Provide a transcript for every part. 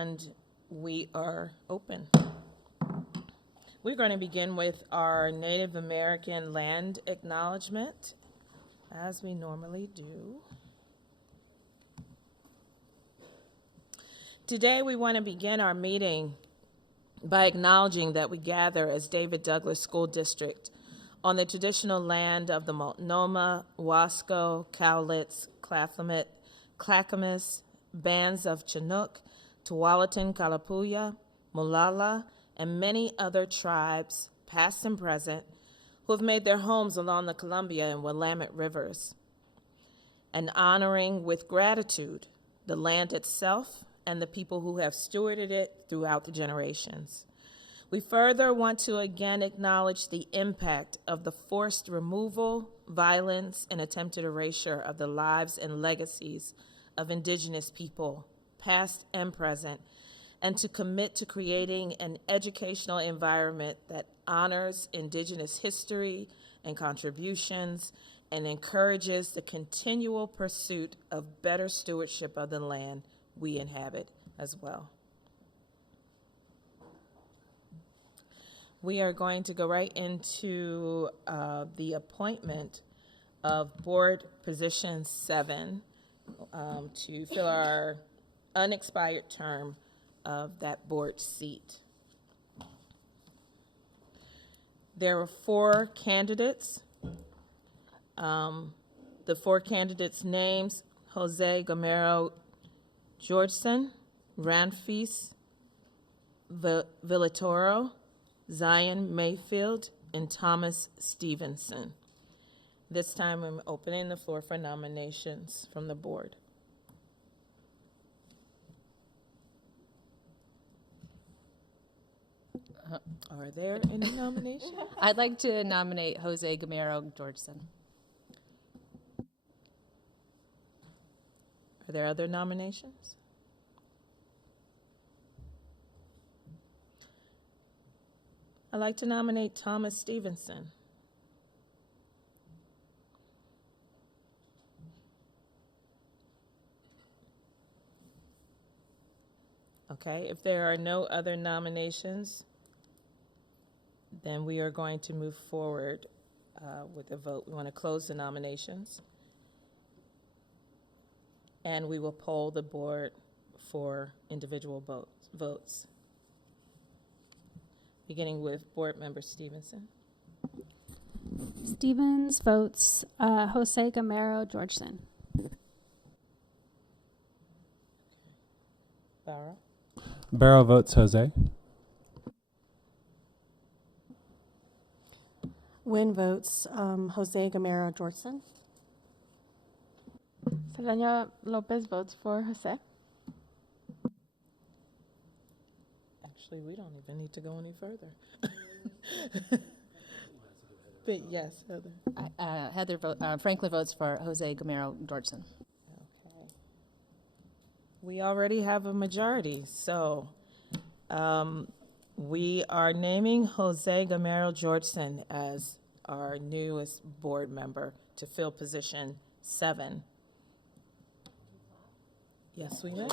and we are open. We're going to begin with our Native American land acknowledgement, as we normally do. Today, we want to begin our meeting by acknowledging that we gather as David Douglas School District on the traditional land of the Multnomah, Wasco, Cowlitz, Clackamas, bands of Chinook, Tualatin, Kalapuya, Molalla, and many other tribes, past and present, who have made their homes along the Columbia and Willamette rivers, and honoring with gratitude the land itself and the people who have stewarded it throughout the generations. We further want to again acknowledge the impact of the forced removal, violence, and attempted erasure of the lives and legacies of Indigenous people, past and present, and to commit to creating an educational environment that honors Indigenous history and contributions and encourages the continual pursuit of better stewardship of the land we inhabit as well. We are going to go right into the appointment of Board Position 7 to fill our unexpired term of that board seat. There are 4 candidates. The 4 candidates' names: Jose Gamero Georgeson, Ranfis Villatoro, Zion Mayfield, and Thomas Stevenson. This time I'm opening the floor for nominations from the board. Are there any nominations? I'd like to nominate Jose Gamero Georgeson. Are there other nominations? I'd like to nominate Thomas Stevenson. Okay, if there are no other nominations, then we are going to move forward with a vote. We want to close the nominations, and we will poll the board for individual votes. Beginning with Board Member Stevenson. Stevens votes Jose Gamero Georgeson. Barrow. Barrow votes Jose. Wynn votes Jose Gamero Georgeson. Selena Lopez votes for Jose. Actually, we don't even need to go any further. But yes, Heather. Franklin votes for Jose Gamero Georgeson. Okay. We already have a majority, so we are naming Jose Gamero Georgeson as our newest board member to fill position 7. Yes, we may.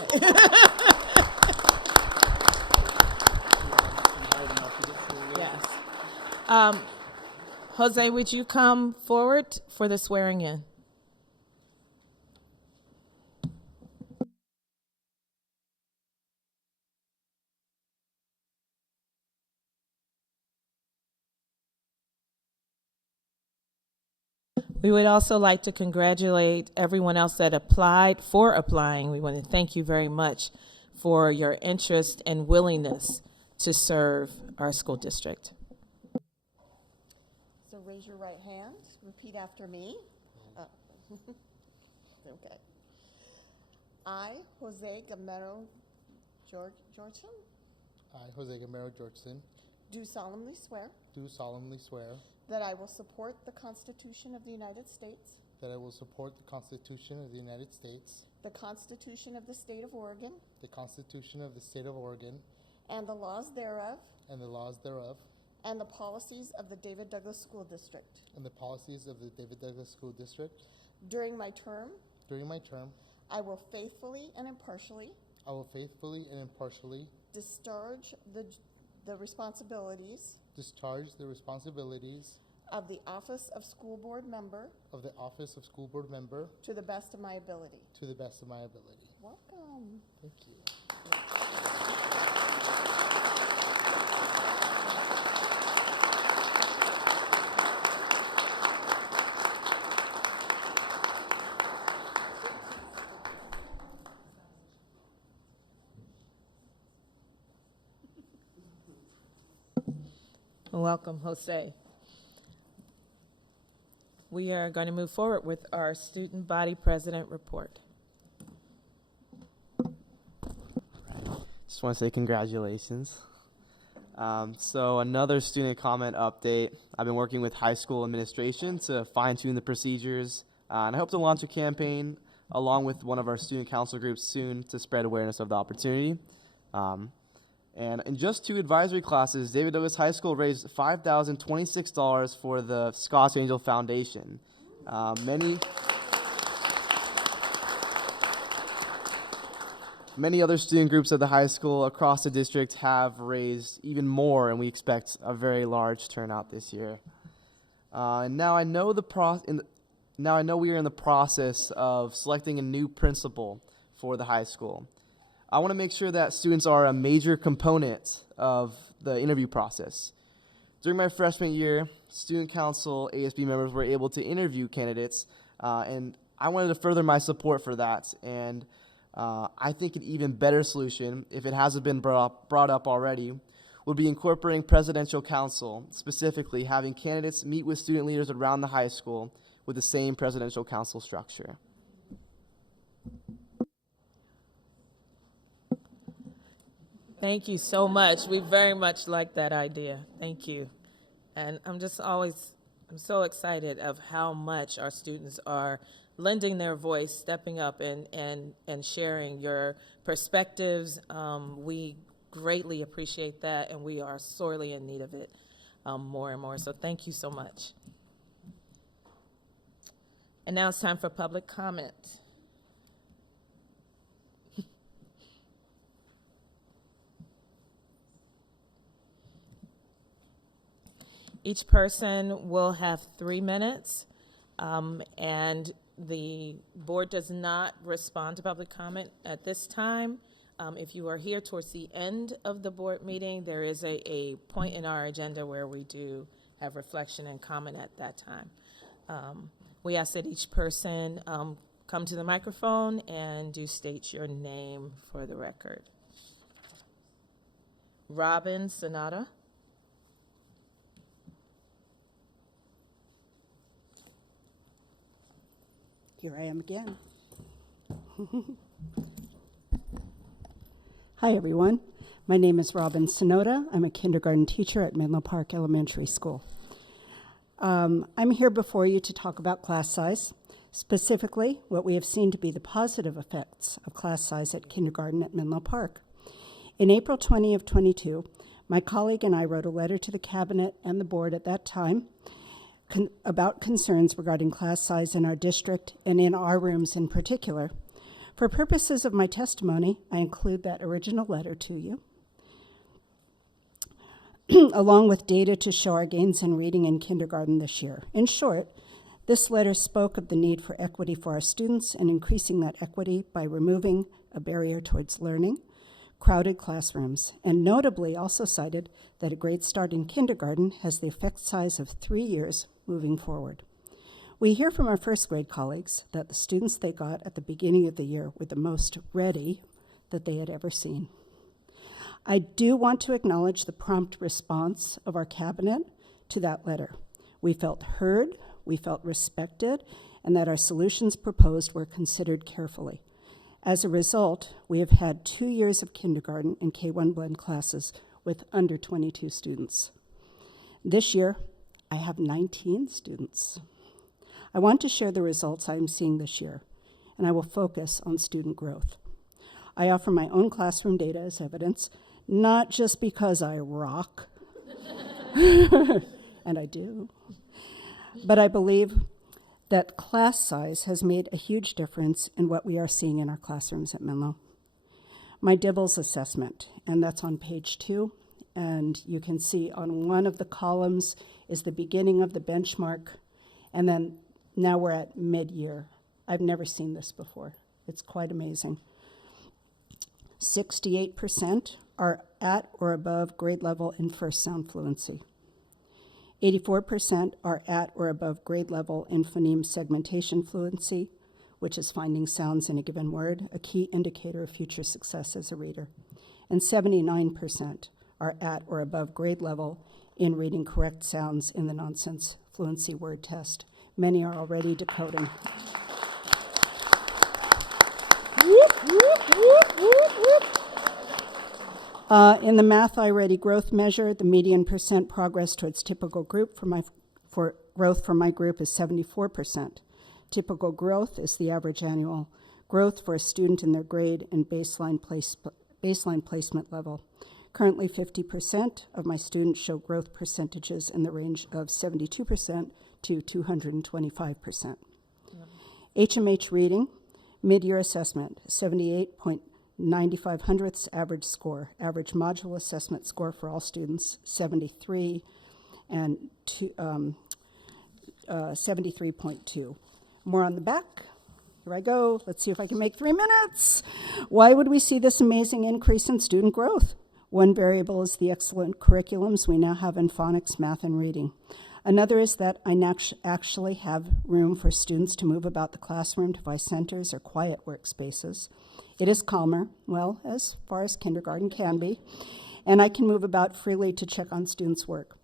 Yes. Jose, would you come forward for the swearing in? We would also like to congratulate everyone else that applied for applying. We want to thank you very much for your interest and willingness to serve our school district. So raise your right hand, repeat after me. Okay. I, Jose Gamero Georgeson, I, Jose Gamero Georgeson, do solemnly swear that I will support the Constitution of the United States, I will support the Constitution of the United States, the Constitution of the State of Oregon, the Constitution of the State of Oregon, and the laws thereof, and the laws thereof, and the policies of the David Douglas School District. and the policies of the David Douglas School District. During my term, During my term, I will faithfully and impartially I will faithfully and impartially discharge the responsibilities discharge the responsibilities of the office of school board member of the office of school board member to the best of my ability. to the best of my ability. Welcome. Thank you. Welcome, Jose. We are going to move forward with our student body president report. Just want to say congratulations. So another student comment update. I've been working with high school administration to fine-tune the procedures, and I hope to launch a campaign along with one of our student council groups soon to spread awareness of the opportunity. And in just 2 advisory classes, David Douglas High School raised $5,026 for the Scotts Angel Foundation. Many other student groups at the high school across the district have raised even more, and we expect a very large turnout this year. And now I know we are in the process of selecting a new principal for the high school. I want to make sure that students are a major component of the interview process. During my freshman year, student council ASB members were able to interview candidates, and I wanted to further my support for that. And I think an even better solution, if it hasn't been brought up already, would be incorporating presidential council, specifically having candidates meet with student leaders around the high school with the same presidential council structure. Thank you so much. We very much like that idea. Thank you. And I'm so excited of how much our students are lending their voice, stepping up and sharing your perspectives. We greatly appreciate that, and we are sorely in need of it more and more. So thank you so much. And now it's time for public comment. Each person will have 3 minutes, and the board does not respond to public comment at this time. If you are here towards the end of the board meeting, there is a point in our agenda where we do have reflection and comment at that time. We ask that each person come to the microphone and do state your name for the record. Robin Sonata. Here I am again. Hi, everyone. My name is Robin Sonota. I'm a kindergarten teacher at Menlo Park Elementary School. I'm here before you to talk about class size, specifically what we have seen to be the positive effects of class size at kindergarten at Menlo Park. In April 20 of 22, my colleague and I wrote a letter to the cabinet and the board at that time about concerns regarding class size in our district and in our rooms in particular. For purposes of my testimony, I include that original letter to you, along with data to show our gains in reading in kindergarten this year. In short, this letter spoke of the need for equity for our students and increasing that equity by removing a barrier towards learning, crowded classrooms, and notably also cited that a great start in kindergarten has the effect size of 3 years moving forward. We hear from our first grade colleagues that the students they got at the beginning of the year were the most ready that they had ever seen. I do want to acknowledge the prompt response of our cabinet to that letter. We felt heard, we felt respected, and that our solutions proposed were considered carefully. As a result, we have had 2 years of kindergarten and K-1 blend classes with under 22 students. This year, I have 19 students. I want to share the results I am seeing this year, and I will focus on student growth. I offer my own classroom data as evidence, not just because I rock, and I do, but I believe that class size has made a huge difference in what we are seeing in our classrooms at Menlo. My Dibbles assessment, and that's on page 2. And you can see on one of the columns is the beginning of the benchmark, and then now we're at mid-year. I've never seen this before. It's quite amazing. 68% are at or above grade level in first sound fluency. 84% are at or above grade level in phoneme segmentation fluency, which is finding sounds in a given word, a key indicator of future success as a reader. And 79% are at or above grade level in reading correct sounds in the nonsense fluency word test. Many are already decoding. In the Math iReady growth measure, the median percent progress towards typical group for growth for my group is 74%. Typical growth is the average annual growth for a student in their grade and baseline placement level. Currently, 50% of my students show growth percentages in the range of 72% to 225%. HMH reading, mid-year assessment, 78.95 hundredths average score. Average module assessment score for all students, 73 and 73.2. More on the back. Here I go. Let's see if I can make 3 minutes. Why would we see this amazing increase in student growth? One variable is the excellent curriculums we now have in phonics, math, and reading. Another is that I actually have room for students to move about the classroom to device centers or quiet workspaces. It is calmer, well, as far as kindergarten can be, and I can move about freely to check on students' work.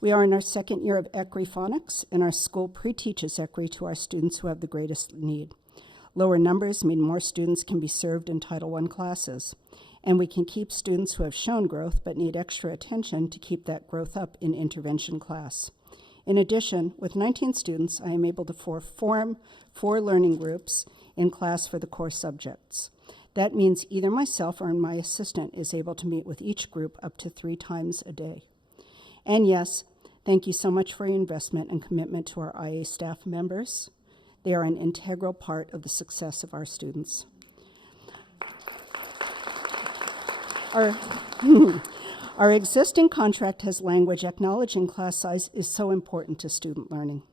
We are in our second year of ECRI phonics, and our school pre-teaches ECRI to our students who have the greatest need. Lower numbers mean more students can be served in Title I classes, and we can keep students who have shown growth but need extra attention to keep that growth up in intervention class. In addition, with 19 students, I am able to form 4 learning groups in class for the core subjects. That means either myself or my assistant is able to meet with each group up to 3 times a day. And yes, thank you so much for your investment and commitment to our IA staff members. They are an integral part of the success of our students. Our existing contract has language acknowledging class size is so important to student learning.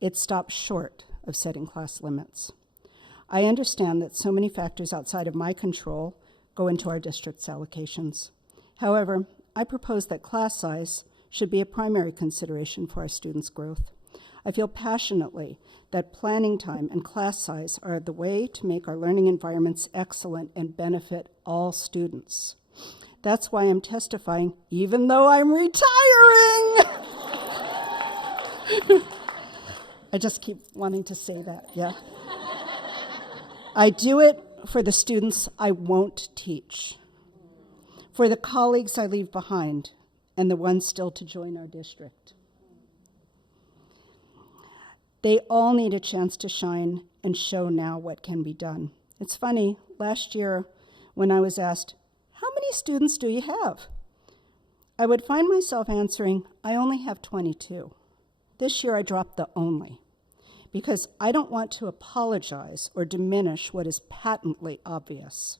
It stops short of setting class limits. I understand that so many factors outside of my control go into our district's allocations. However, I propose that class size should be a primary consideration for our students' growth. I feel passionately that planning time and class size are the way to make our learning environments excellent and benefit all students. That's why I'm testifying, even though I'm retiring. I just keep wanting to say that, yeah. I do it for the students I won't teach, for the colleagues I leave behind, and the ones still to join our district. They all need a chance to shine and show now what can be done. It's funny, last year when I was asked, how many students do you have? I would find myself answering, I only have 22. This year I dropped the only, because I don't want to apologize or diminish what is patently obvious,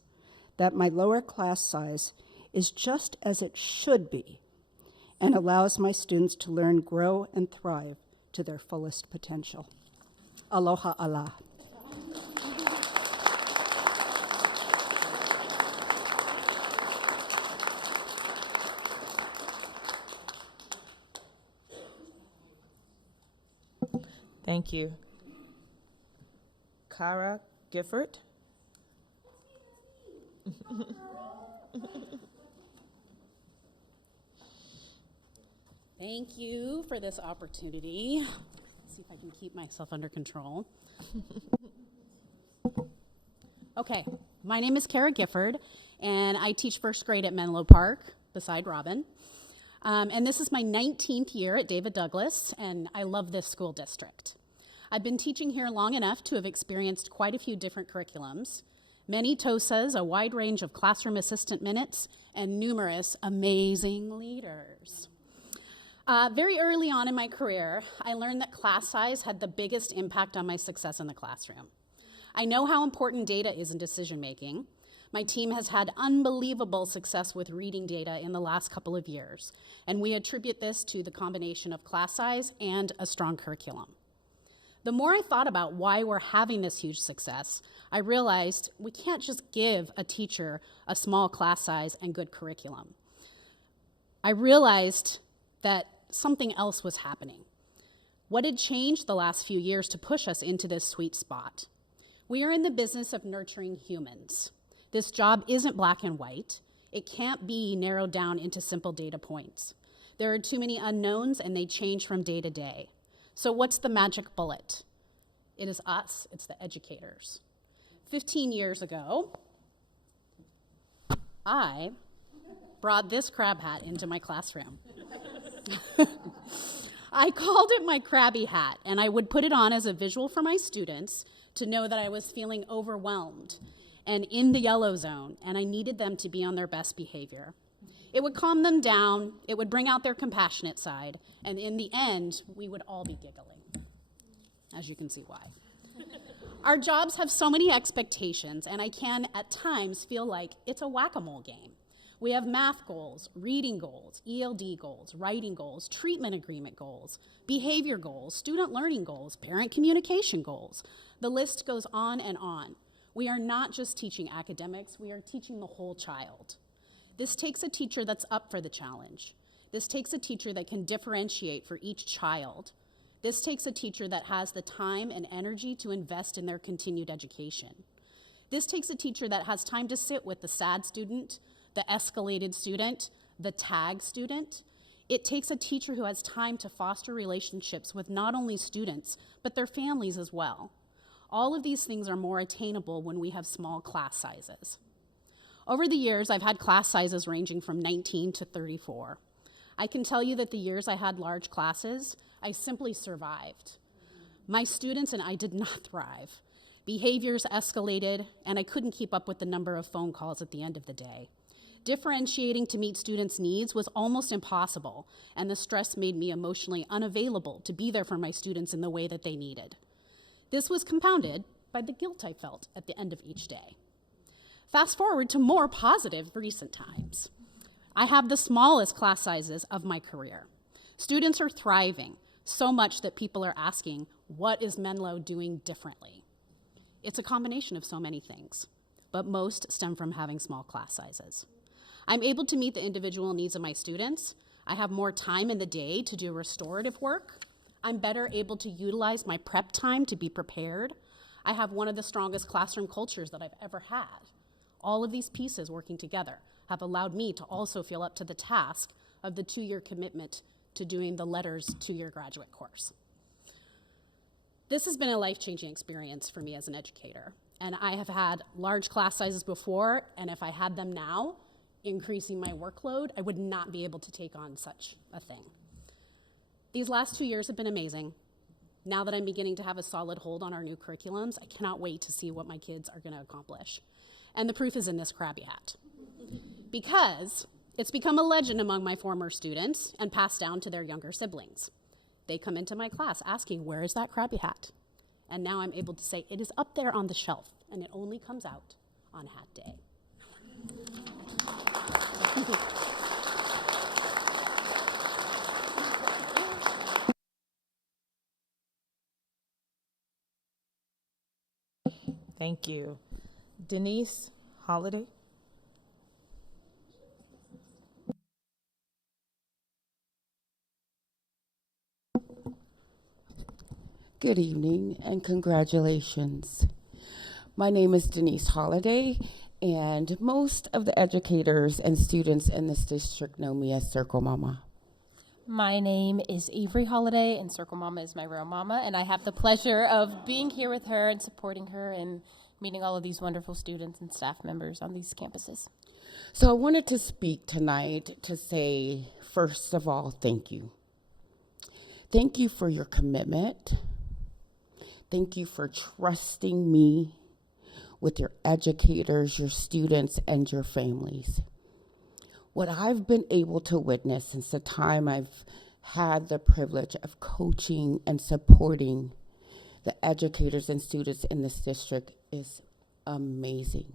that my lower class size is just as it should be and allows my students to learn, grow, and thrive to their fullest potential. Aloha Allah. Thank you. Kara Gifford. Thank you for this opportunity. Let's see if I can keep myself under control. Okay, my name is Kara Gifford, and I teach first grade at Menlo Park beside Robin. And this is my 19th year at David Douglas, and I love this school district. I've been teaching here long enough to have experienced quite a few different curriculums, many TOSAs, a wide range of classroom assistant minutes, and numerous amazing leaders. Very early on in my career, I learned that class size had the biggest impact on my success in the classroom. I know how important data is in decision making, My team has had unbelievable success with reading data in the last couple of years, and we attribute this to the combination of class size and a strong curriculum. The more I thought about why we're having this huge success, I realized we can't just give a teacher a small class size and good curriculum. I realized that something else was happening. What had changed the last few years to push us into this sweet spot? We are in the business of nurturing humans. This job isn't black and white. It can't be narrowed down into simple data points. There are too many unknowns and they change from day to day. So what's the magic bullet? It is us, it's the educators. 15 years ago, I brought this crab hat into my classroom. I called it my crabby hat, and I would put it on as a visual for my students to know that I was feeling overwhelmed and in the yellow zone, and I needed them to be on their best behavior. It would calm them down, it would bring out their compassionate side, and in the end, we would all be giggling, as you can see why. Our jobs have so many expectations, and I can, at times, feel like it's a whack-a-mole game. We have math goals, reading goals, ELD goals, writing goals, treatment agreement goals, behavior goals, student learning goals, parent communication goals. The list goes on and on. We are not just teaching academics, we are teaching the whole child. This takes a teacher that's up for the challenge. This takes a teacher that can differentiate for each child. This takes a teacher that has the time and energy to invest in their continued education. This takes a teacher that has time to sit with the sad student, the escalated student, the tag student. It takes a teacher who has time to foster relationships with not only students, but their families as well. All of these things are more attainable when we have small class sizes. Over the years, I've had class sizes ranging from 19 to 34. I can tell you that the years I had large classes, I simply survived. My students and I did not thrive. Behaviors escalated, and I couldn't keep up with the number of phone calls at the end of the day. Differentiating to meet students' needs was almost impossible, and the stress made me emotionally unavailable to be there for my students in the way that they needed. This was compounded by the guilt I felt at the end of each day. Fast forward to more positive recent times. I have the smallest class sizes of my career. Students are thriving, so much that people are asking, what is Menlo doing differently? It's a combination of so many things, but most stem from having small class sizes. I'm able to meet the individual needs of my students. I have more time in the day to do restorative work. I'm better able to utilize my prep time to be prepared. I have one of the strongest classroom cultures that I've ever had. All of these pieces working together have allowed me to also feel up to the task of the 2-year commitment to doing the Letters 2-year graduate course. This has been a life-changing experience for me as an educator, and I have had large class sizes before, and if I had them now, increasing my workload, I would not be able to take on such a thing. These last 2 years have been amazing. Now that I'm beginning to have a solid hold on our new curriculums, I cannot wait to see what my kids are going to accomplish. And the proof is in this crabby hat. Because it's become a legend among my former students and passed down to their younger siblings. They come into my class asking, where is that crabby hat? And now I'm able to say, it is up there on the shelf, and it only comes out on hat day. Thank you. Denise Holiday. Good evening and congratulations. My name is Denise Holiday, and most of the educators and students in this district know me as Circle Mama. My name is Avery Holiday, and Circle Mama is my real mama, and I have the pleasure of being here with her and supporting her and meeting all of these wonderful students and staff members on these campuses. So I wanted to speak tonight to say, first of all, thank you. Thank you for your commitment. Thank you for trusting me with your educators, your students, and your families. What I've been able to witness since the time I've had the privilege of coaching and supporting the educators and students in this district is amazing.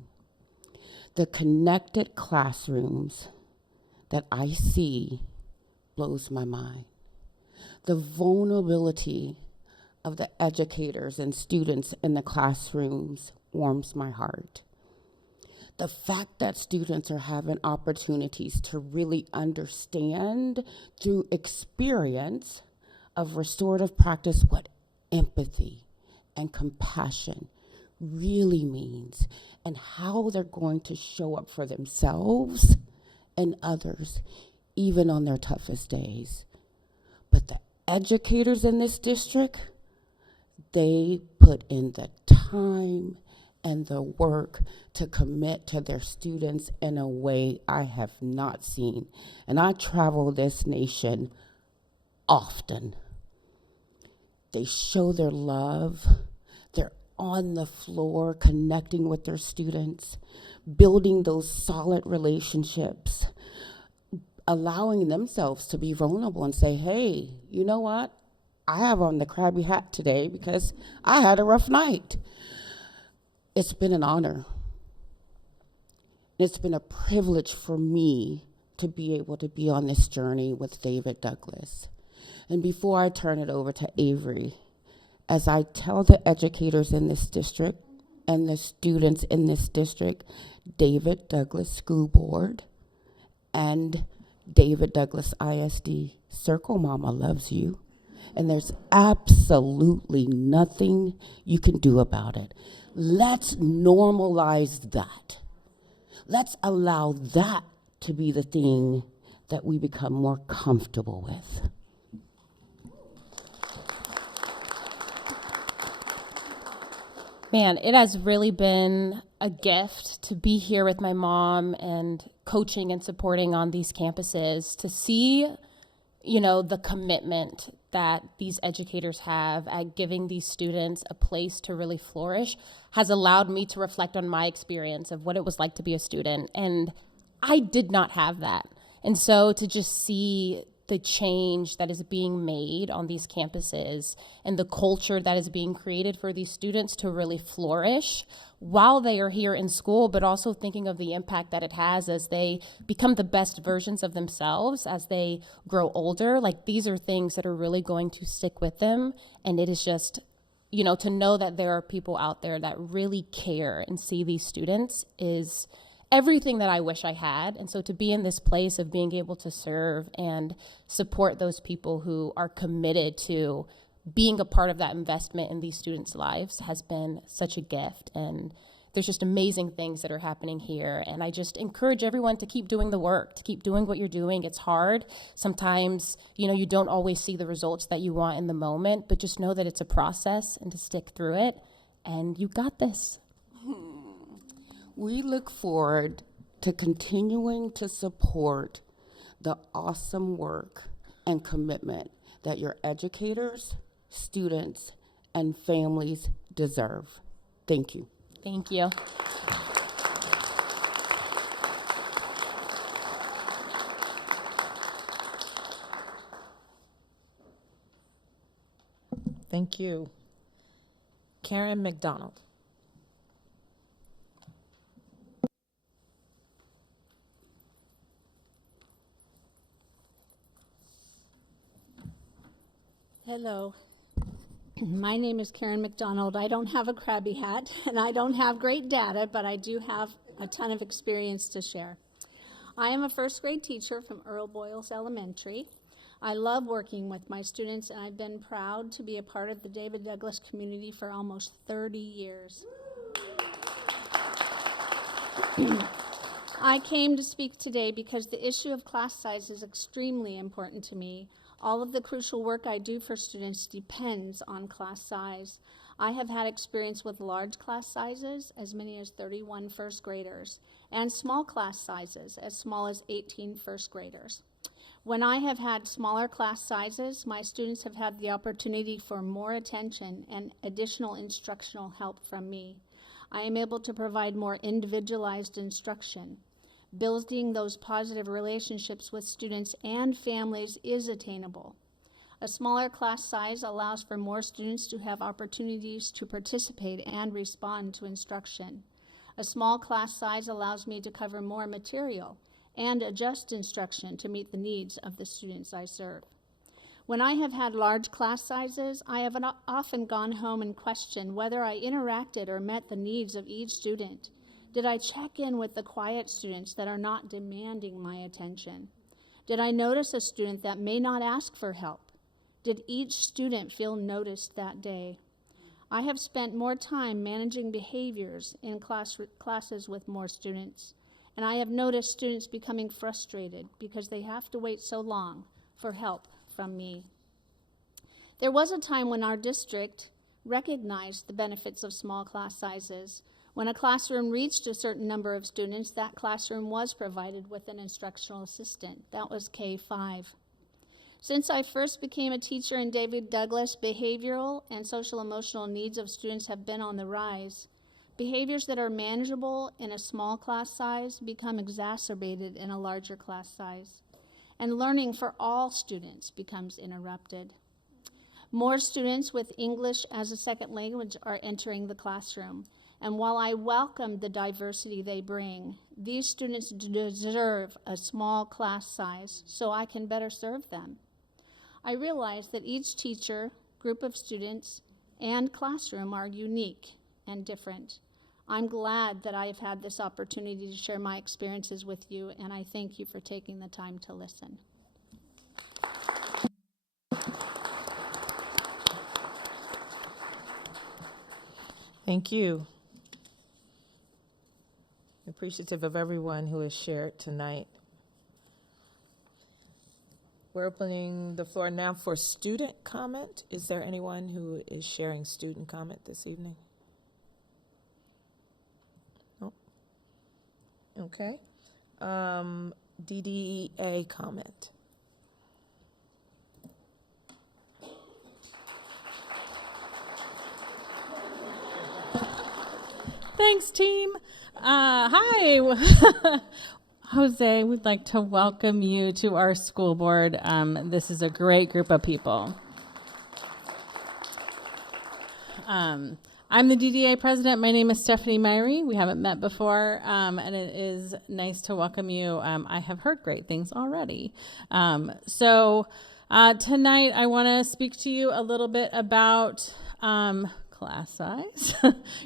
The connected classrooms that I see blows my mind. The vulnerability of the educators and students in the classrooms warms my heart. The fact that students are having opportunities to really understand through experience of restorative practice what empathy and compassion really means and how they're going to show up for themselves and others, even on their toughest days. But the educators in this district, they put in the time and the work to commit to their students in a way I have not seen. And I travel this nation often. They show their love. They're on the floor connecting with their students, building those solid relationships, allowing themselves to be vulnerable and say, hey, you know what? I have on the crabby hat today because I had a rough night. It's been an honor. It's been a privilege for me to be able to be on this journey with David Douglas. And before I turn it over to Avery, as I tell the educators in this district and the students in this district, David Douglas School Board and David Douglas ISD, Circle Mama loves you. And there's absolutely nothing you can do about it. Let's normalize that. Let's allow that to be the thing that we become more comfortable with. Man, it has really been a gift to be here with my mom and coaching and supporting on these campuses, to see, you know, the commitment that these educators have at giving these students a place to really flourish has allowed me to reflect on my experience of what it was like to be a student. And I did not have that. And so to just see the change that is being made on these campuses and the culture that is being created for these students to really flourish while they are here in school, but also thinking of the impact that it has as they become the best versions of themselves as they grow older. Like, these are things that are really going to stick with them. And it is just, you know, to know that there are people out there that really care and see these students is everything that I wish I had. And so to be in this place of being able to serve and support those people who are committed to being a part of that investment in these students' lives has been such a gift. And there's just amazing things that are happening here. And I just encourage everyone to keep doing the work, to keep doing what you're doing. It's hard. Sometimes, you know, you don't always see the results that you want in the moment, but just know that it's a process and to stick through it. And you got this. We look forward to continuing to support the awesome work and commitment that your educators, students, and families deserve. Thank you. Thank you. Thank you. Karen McDonald. Hello. My name is Karen McDonald. I don't have a crabby hat and I don't have great data, but I do have a ton of experience to share. I am a first grade teacher from Earl Boyles Elementary. I love working with my students, and I've been proud to be a part of the David Douglas community for almost 30 years. I came to speak today because the issue of class size is extremely important to me. All of the crucial work I do for students depends on class size. I have had experience with large class sizes, as many as 31 first graders, and small class sizes, as small as 18 first graders. When I have had smaller class sizes, my students have had the opportunity for more attention and additional instructional help from me. I am able to provide more individualized instruction. Building those positive relationships with students and families is attainable. A smaller class size allows for more students to have opportunities to participate and respond to instruction. A small class size allows me to cover more material and adjust instruction to meet the needs of the students I serve. When I have had large class sizes, I have often gone home and questioned whether I interacted or met the needs of each student. Did I check in with the quiet students that are not demanding my attention? Did I notice a student that may not ask for help? Did each student feel noticed that day? I have spent more time managing behaviors in classes with more students, and I have noticed students becoming frustrated because they have to wait so long for help from me. There was a time when our district recognized the benefits of small class sizes. When a classroom reached a certain number of students, that classroom was provided with an instructional assistant. That was K-5. Since I first became a teacher in David Douglas, behavioral and social emotional needs of students have been on the rise. Behaviors that are manageable in a small class size become exacerbated in a larger class size, and learning for all students becomes interrupted. More students with English as a second language are entering the classroom, and while I welcome the diversity they bring, these students deserve a small class size so I can better serve them. I realize that each teacher, group of students, and classroom are unique and different. I'm glad that I have had this opportunity to share my experiences with you, and I thank you for taking the time to listen. Thank you. Appreciative of everyone who has shared tonight. We're opening the floor now for student comment. Is there anyone who is sharing student comment this evening? Nope. Okay. DDA comment. Thanks, team. Hi. Jose, we'd like to welcome you to our school board. This is a great group of people. I'm the DDA president. My name is Stephanie Myrie. We haven't met before, and it is nice to welcome you. I have heard great things already. Tonight I want to speak to you a little bit about class size.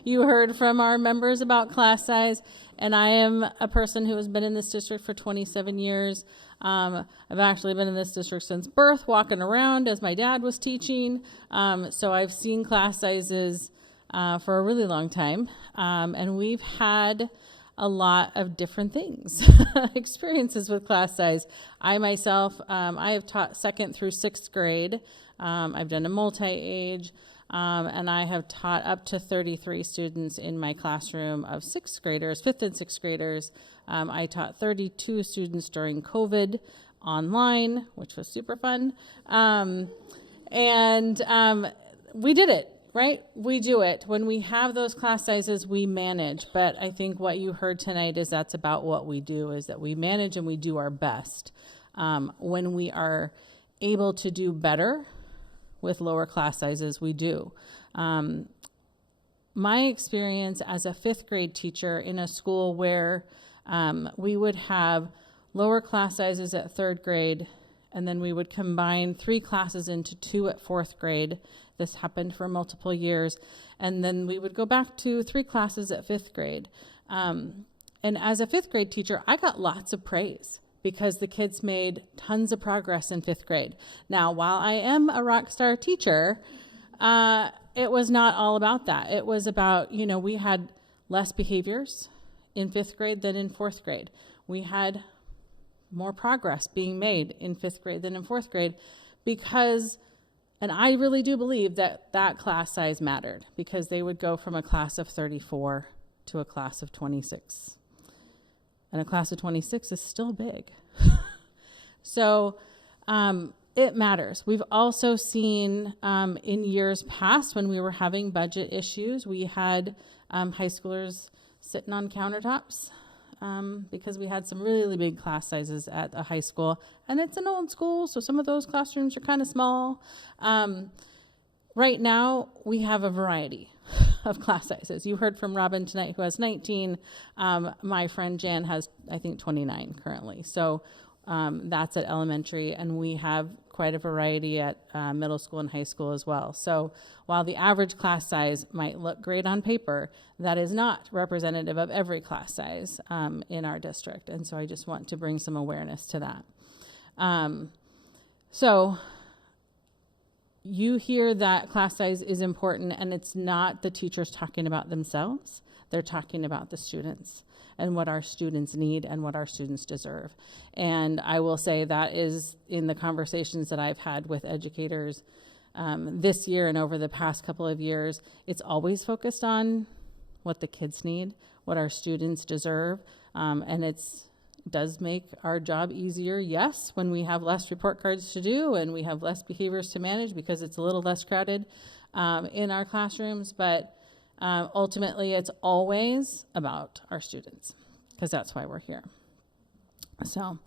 You heard from our members about class size, and I am a person who has been in this district for 27 years. I've actually been in this district since birth, walking around as my dad was teaching. So I've seen class sizes for a really long time, and we've had a lot of different things, experiences with class size. I myself, I have taught 2nd through 6th grade. I've done a multi-age. And I have taught up to 33 students in my classroom of 5th and 6th graders. I taught 32 students during COVID online, which was super fun. We did it, right? We do it. When we have those class sizes, we manage. But I think what you heard tonight is that's about what we do, is that we manage and we do our best. When we are able to do better with lower class sizes, we do. My experience as a 5th grade teacher in a school where we would have lower class sizes at 3rd grade, and then we would combine 3 classes into 2 at 4th grade. This happened for multiple years. And then we would go back to 3 classes at 5th grade. And as a 5th grade teacher, I got lots of praise, because the kids made tons of progress in 5th grade. Now, while I am a rock star teacher, it was not all about that. It was about, we had less behaviors in 5th grade than in 4th grade. We had more progress being made in 5th grade than in 4th grade because, and I really do believe that class size mattered, because they would go from a class of 34 to a class of 26. And a class of 26 is still big. So it matters. We've also seen in years past when we were having budget issues, we had high schoolers sitting on countertops because we had some really big class sizes at the high school. And it's an old school, so some of those classrooms are kind of small. Right now, we have a variety. of class sizes. You heard from Robin tonight, who has 19. My friend Jan has, I think, 29 currently. So that's at elementary, and we have quite a variety at middle school and high school as well. So while the average class size might look great on paper, that is not representative of every class size in our district. And so I just want to bring some awareness to that. So you hear that class size is important, and it's not the teachers talking about themselves. They're talking about the students and what our students need and what our students deserve. And I will say that is in the conversations that I've had with educators this year and over the past couple of years, it's always focused on what the kids need, what our students deserve, and does make our job easier, yes, when we have less report cards to do and we have less behaviors to manage because it's a little less crowded in our classrooms, but ultimately it's always about our students because that's why we're here. So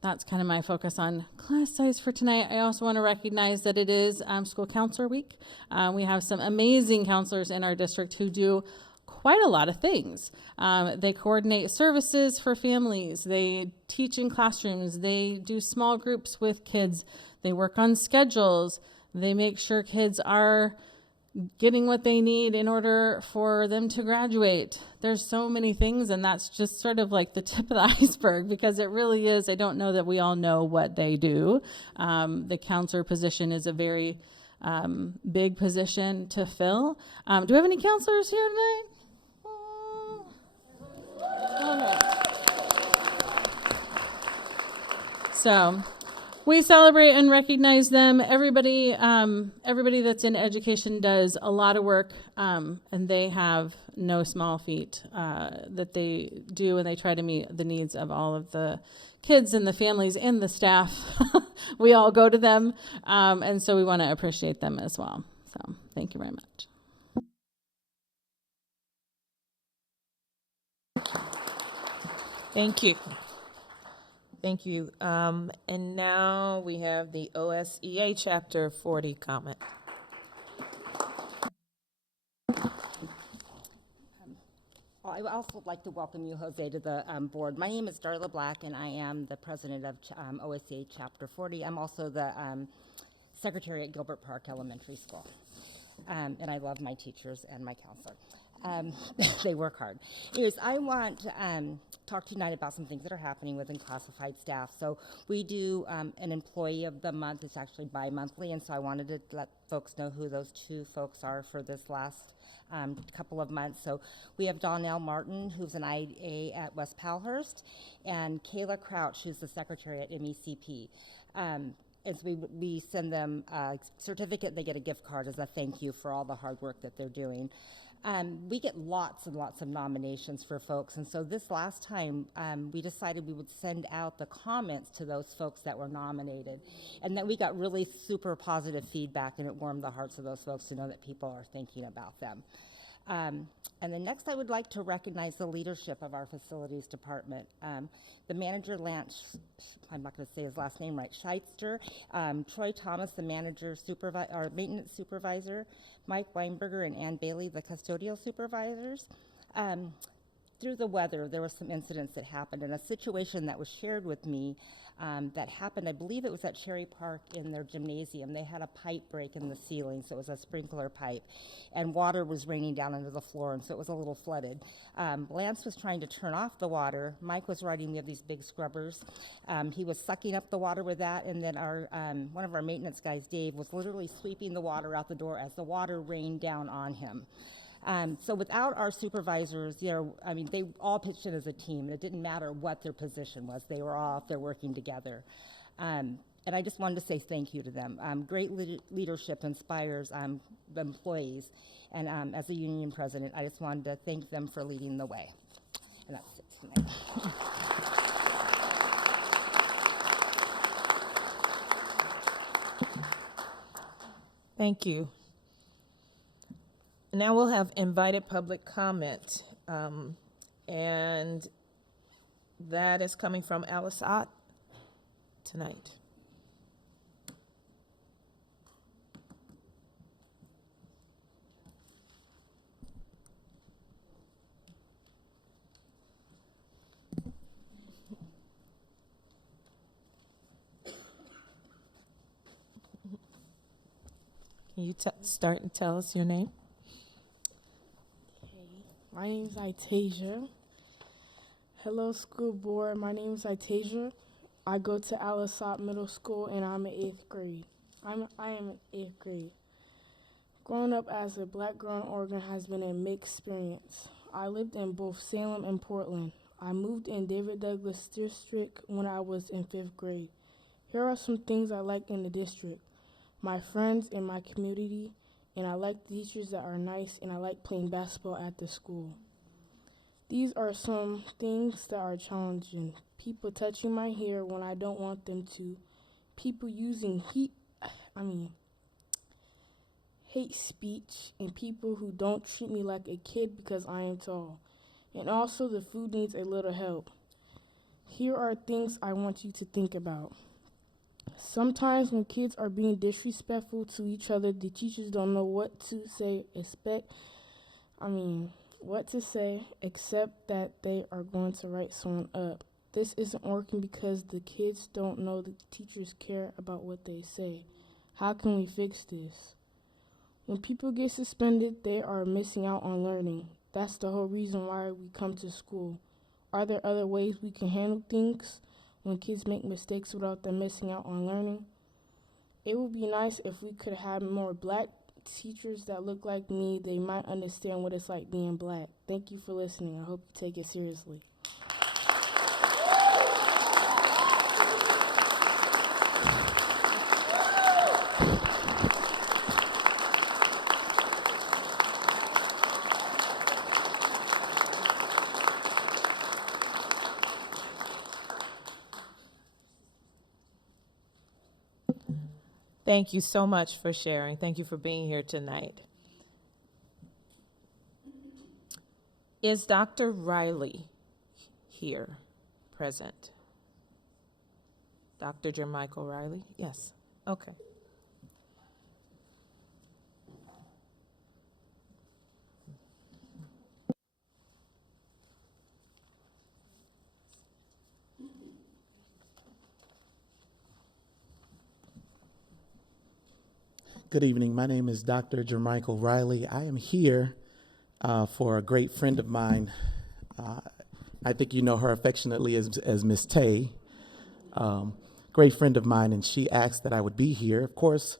that's kind of my focus on class size for tonight. I also want to recognize that it is School Counselor Week. We have some amazing counselors in our district who do quite a lot of things. They coordinate services for families. They teach in classrooms. They do small groups with kids. They work on schedules. They make sure kids are getting what they need in order for them to graduate. There's so many things, and that's just sort of like the tip of the iceberg because it really is. I don't know that we all know what they do. The counselor position is a very big position to fill. Do we have any counselors here tonight? So we celebrate and recognize them. Everybody that's in education does a lot of work, and they have no small feat that they do, and they try to meet the needs of all of the kids and the families and the staff. We all go to them, and so we want to appreciate them as well. So thank you very much. Thank you. Thank you. And now we have the OSEA Chapter 40 comment. I would also like to welcome you, Jose, to the board. My name is Darla Black, and I am the president of OSEA Chapter 40. I'm also the secretary at Gilbert Park Elementary School. And I love my teachers and my counselor. They work hard. Anyways, I want to talk to you tonight about some things that are happening within classified staff. So we do an employee of the month. It's actually bi-monthly, and so I wanted to let folks know who those two folks are for this last couple of months. So we have Donnell Martin, who's an IA at West Palhurst, and Kayla Crouch, who's the secretary at MECP. And so we send them a certificate. They get a gift card as a thank you for all the hard work that they're doing. We get lots and lots of nominations for folks, and so this last time we decided we would send out the comments to those folks that were nominated, and then we got really super positive feedback, and it warmed the hearts of those folks to know that people are thinking about them. And then next I would like to recognize the leadership of our facilities department. The manager, Lance, I'm not going to say his last name right, Scheitzer, Troy Thomas, the manager or maintenance supervisor, Mike Weinberger and Ann Bailey, the custodial supervisors. Through the weather, there were some incidents that happened, and a situation that was shared with me that happened, I believe it was at Cherry Park in their gymnasium. They had a pipe break in the ceiling, so it was a sprinkler pipe, and water was raining down onto the floor, and so it was a little flooded. Lance was trying to turn off the water. Mike was riding, we have these big scrubbers. He was sucking up the water with that, and then our one of our maintenance guys, Dave, was literally sweeping the water out the door as the water rained down on him. So without our supervisors, they all pitched in as a team. It didn't matter what their position was. They were all out there working together. And I just wanted to say thank you to them. Great leadership inspires the employees. And as a union president, I just wanted to thank them for leading the way. And that's it tonight. Thank you. Now we'll have invited public comment, and that is coming from Alice Ott tonight. Can you start and tell us your name? My name is Itasia. Hello, school board. My name is Itasia. I go to Alisop Middle School, and I'm in 8th grade. I am in 8th grade. Growing up as a black girl in Oregon has been a mixed experience. I lived in both Salem and Portland. I moved in David Douglas district when I was in 5th grade. Here are some things I liked in the district. My friends and my community, and I like teachers that are nice, and I like playing basketball at the school. These are some things that are challenging. People touching my hair when I don't want them to. People using hate speech, and people who don't treat me like a kid because I am tall. And also the food needs a little help. Here are things I want you to think about. Sometimes when kids are being disrespectful to each other, the teachers don't know what to say, except that they are going to write someone up. This isn't working because the kids don't know the teachers care about what they say. How can we fix this? When people get suspended, they are missing out on learning. That's the whole reason why we come to school. Are there other ways we can handle things when kids make mistakes without them missing out on learning? It would be nice if we could have more black teachers that look like me. They might understand what it's like being black. Thank you for listening. I hope you take it seriously. Thank you so much for sharing. Thank you for being here tonight. Is Dr. Riley here, present? Dr. Jermichael Riley? Yes. Okay. Good evening. My name is Dr. Jermichael Riley. I am here for a great friend of mine. I think you know her affectionately as Miss Tay. Great friend of mine, and she asked that I would be here. Of course,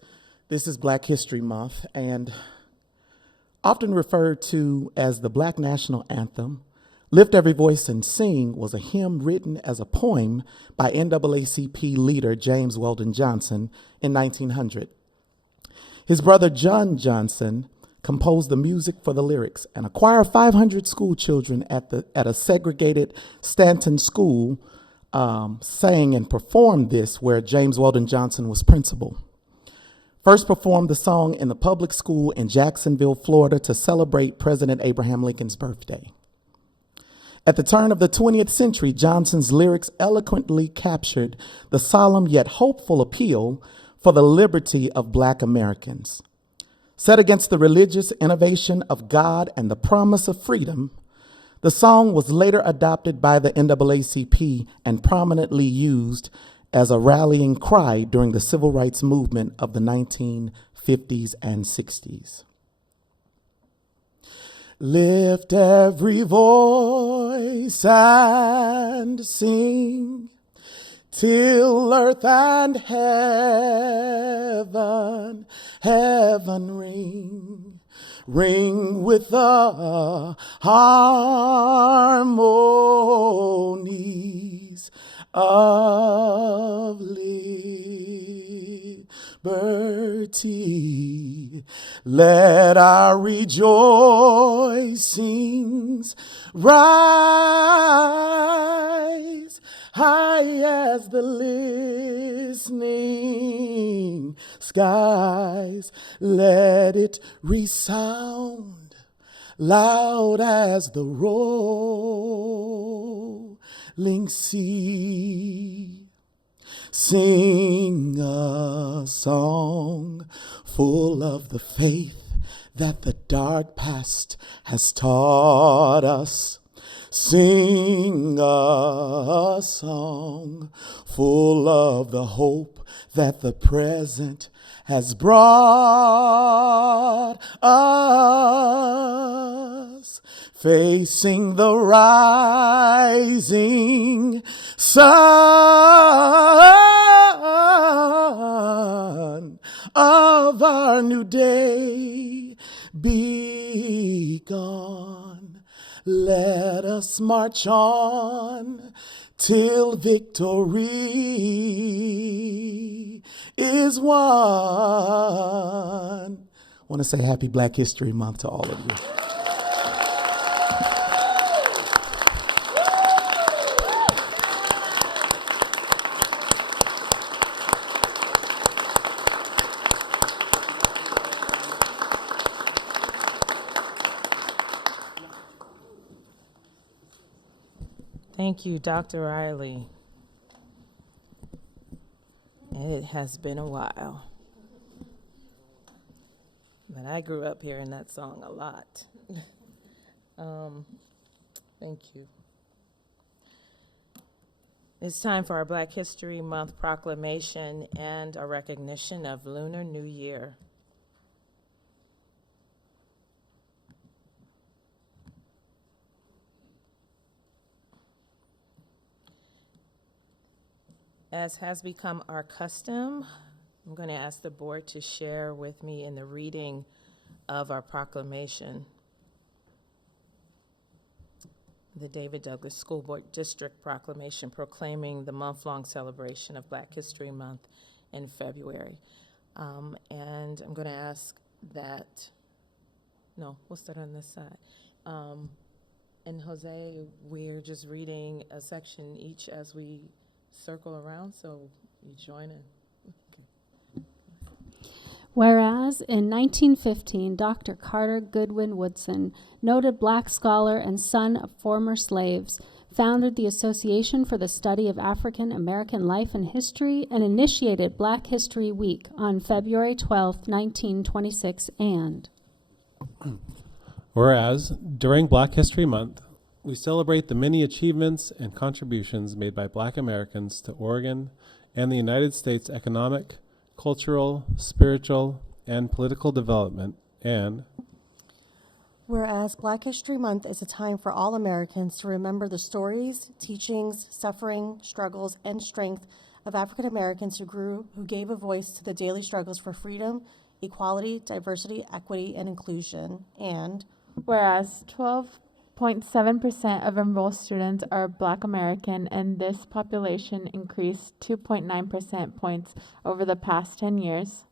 this is Black History Month, and often referred to as the Black National Anthem, Lift Every Voice and Sing was a hymn written as a poem by NAACP leader James Weldon Johnson in 1900. His brother John Johnson composed the music for the lyrics, and a choir of 500 school children at a segregated Stanton school sang and performed this where James Weldon Johnson was principal. First performed the song in the public school in Jacksonville, Florida to celebrate President Abraham Lincoln's birthday. At the turn of the 20th century, Johnson's lyrics eloquently captured the solemn yet hopeful appeal for the liberty of Black Americans. Set against the religious innovation of God and the promise of freedom, the song was later adopted by the NAACP and prominently used as a rallying cry during the civil rights movement of the 1950s and 60s. Lift every voice and sing, till earth and heaven ring with the harmonies of liberty. Let our rejoicings rise high as the listening skies. Let it resound loud as the rolling sea. Sing a song full of the faith that the dark past has taught us. Sing a song full of the hope that the present has brought us, facing the rising sun of our new day begun. Let us march on till victory is won. I want to say Happy Black History Month to all of you. Thank you, Dr. Riley. It has been a while. But I grew up hearing that song a lot. Thank you. It's time for our Black History Month proclamation and a recognition of Lunar New Year. As has become our custom, I'm going to ask the board to share with me in the reading of our proclamation. The David Douglas School Board District Proclamation proclaiming the month-long celebration of Black History Month in February. And I'm going to ask that, no, we'll start on this side. And Jose, we're just reading a section each as we circle around, so you join in. Okay. Whereas in 1915, Dr. Carter Goodwin Woodson, noted black scholar and son of former slaves, founded the Association for the Study of African American Life and History and initiated Black History Week on February 12, 1926, and Whereas, during Black History Month, we celebrate the many achievements and contributions made by Black Americans to Oregon and the United States economic, cultural, spiritual, and political development, and whereas Black History Month is a time for all Americans to remember the stories, teachings, suffering, struggles, and strength of African Americans who gave a voice to the daily struggles for freedom, equality, diversity, equity, and inclusion, and Whereas 12.7% of enrolled students are Black American, and this population increased 2.9% points over the past 10 years.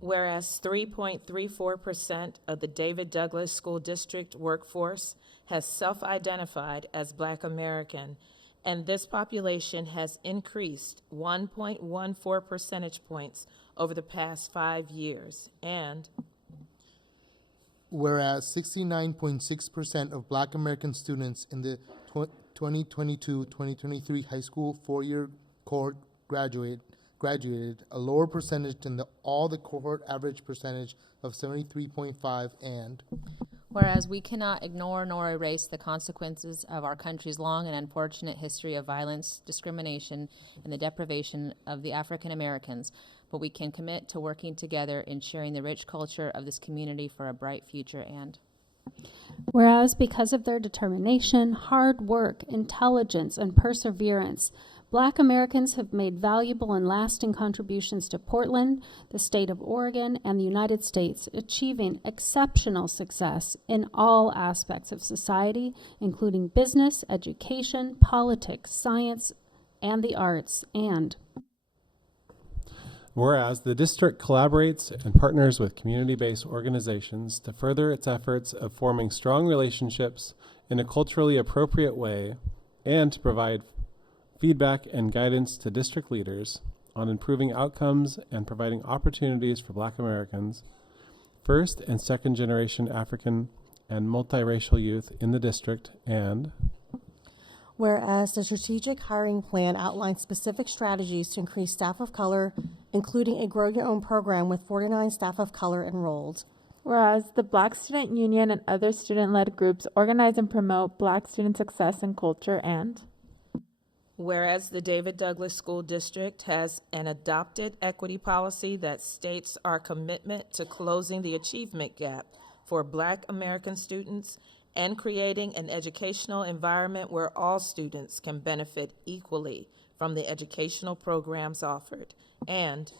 Whereas 3.34% of the David Douglas School District workforce has self-identified as Black American, and this population has increased 1.14 percentage points over the past 5 years. And whereas 69.6% of Black American students in the 2022-2023 high school four-year cohort graduated, a lower percentage than all the cohort average percentage of 73.5, and whereas we cannot ignore nor erase the consequences of our country's long and unfortunate history of violence, discrimination, and the deprivation of the African Americans, but we can commit to working together in sharing the rich culture of this community for a bright future. And whereas because of their determination, hard work, intelligence, and perseverance, Black Americans have made valuable and lasting contributions to Portland, the state of Oregon, and the United States, achieving exceptional success in all aspects of society, including business, education, politics, science, and the arts. And whereas the district collaborates and partners with community-based organizations to further its efforts of forming strong relationships in a culturally appropriate way and to provide feedback and guidance to district leaders on improving outcomes and providing opportunities for Black Americans, first and second generation African and multiracial youth in the district, and whereas the strategic hiring plan outlines specific strategies to increase staff of color, including a Grow Your Own program with 49 staff of color enrolled. Whereas the Black Student Union and other student-led groups organize and promote Black student success and culture, and Whereas the David Douglas School District has an adopted equity policy that states our commitment to closing the achievement gap for Black American students and creating an educational environment where all students can benefit equally from the educational programs offered. And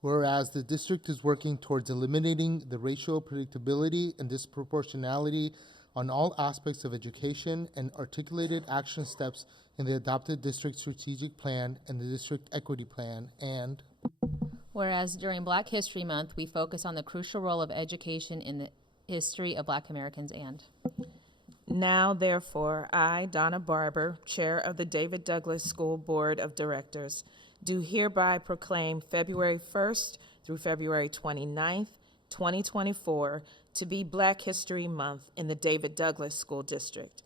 whereas the district is working towards eliminating the racial predictability and disproportionality on all aspects of education and articulated action steps in the adopted district strategic plan and the district equity plan. And whereas during Black History Month, we focus on the crucial role of education in the history of Black Americans. And now, therefore, I, Donna Barber, Chair of the David Douglas School Board of Directors, do hereby proclaim February 1st through February 29th, 2024, to be Black History Month in the David Douglas School District.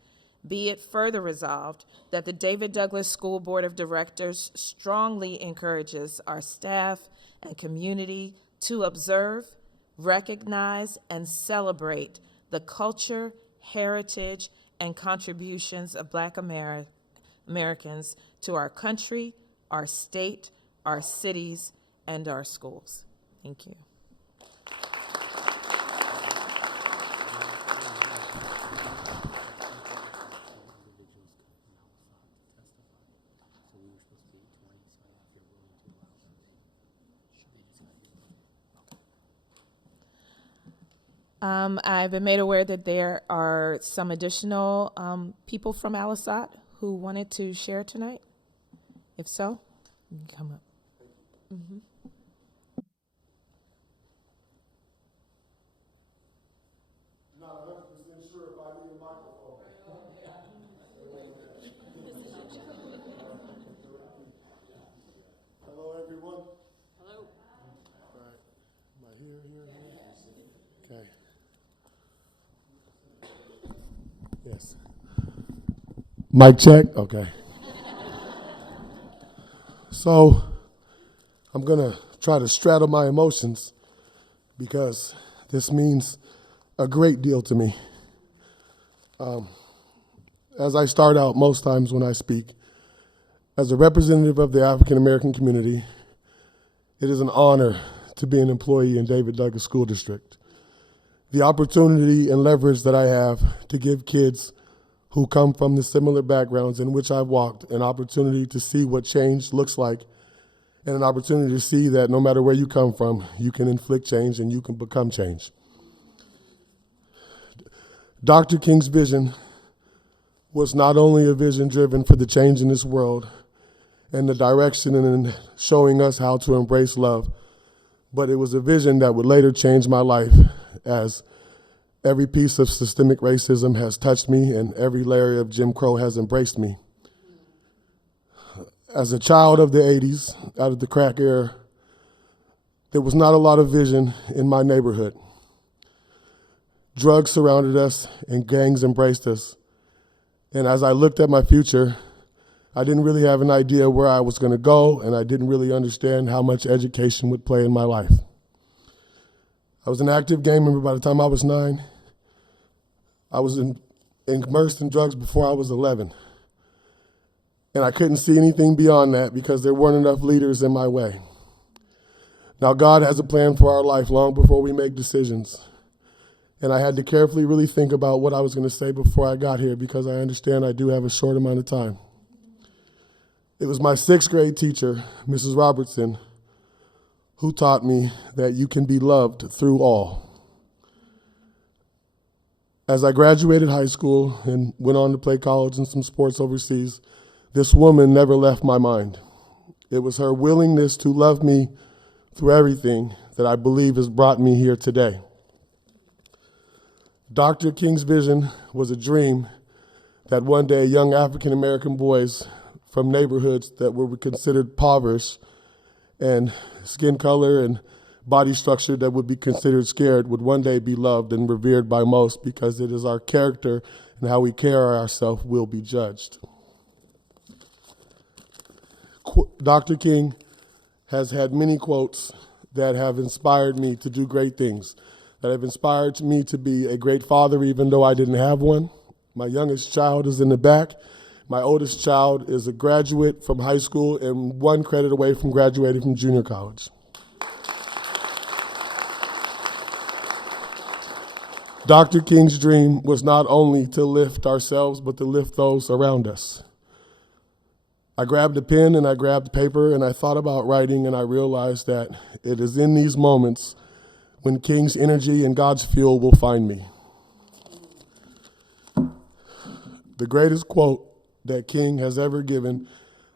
Be it further resolved that the David Douglas School Board of Directors strongly encourages our staff and community to observe, recognize, and celebrate the culture, heritage, and contributions of Black Americans to our country, our state, our cities, and our schools. Thank you. I've been made aware that there are some additional people from Alisat who wanted to share tonight. If so, you can come up. Mm-hmm. Not 100% sure if I need a microphone. Hello, everyone. Hello. All right. Am I here? Okay. Yes. Mic check? Okay. So, I'm going to try to straddle my emotions because this means a great deal to me. As I start out most times when I speak, as a representative of the African American community, it is an honor to be an employee in David Douglas School District. The opportunity and leverage that I have to give kids who come from the similar backgrounds in which I've walked an opportunity to see what change looks like, and an opportunity to see that no matter where you come from, you can inflict change and you can become change. Dr. King's vision was not only a vision driven for the change in this world and the direction and showing us how to embrace love, but it was a vision that would later change my life as every piece of systemic racism has touched me and every layer of Jim Crow has embraced me. As a child of the 80s, out of the crack era, there was not a lot of vision in my neighborhood. Drugs surrounded us and gangs embraced us. And as I looked at my future, I didn't really have an idea where I was going to go, and I didn't really understand how much education would play in my life. I was an active gang member by the time I was 9. I was immersed in drugs before I was 11. And I couldn't see anything beyond that because there weren't enough leaders in my way. Now, God has a plan for our life long before we make decisions. And I had to carefully really think about what I was going to say before I got here because I understand I do have a short amount of time. It was my 6th grade teacher, Mrs. Robertson, who taught me that you can be loved through all. As I graduated high school and went on to play college and some sports overseas, this woman never left my mind. It was her willingness to love me through everything that I believe has brought me here today. Dr. King's vision was a dream that one day young African American boys from neighborhoods that were considered impoverished and skin color and body structure that would be considered scared would one day be loved and revered by most because it is our character and how we carry ourselves will be judged. Dr. King has had many quotes that have inspired me to do great things, that have inspired me to be a great father even though I didn't have one. My youngest child is in the back, My oldest child is a graduate from high school and 1 credit away from graduating from junior college. Dr. King's dream was not only to lift ourselves, but to lift those around us. I grabbed a pen and I grabbed paper and I thought about writing, and I realized that it is in these moments when King's energy and God's fuel will find me. The greatest quote that King has ever given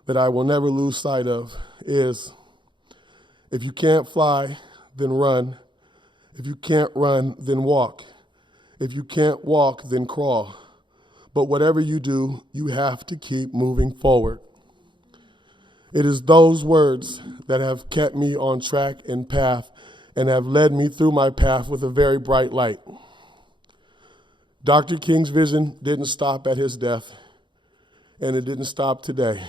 that I will never lose sight of is, "If you can't fly, then run. If you can't run, then walk. If you can't walk, then crawl. But whatever you do, you have to keep moving forward." It is those words that have kept me on track and path and have led me through my path with a very bright light. Dr. King's vision didn't stop at his death, and it didn't stop today.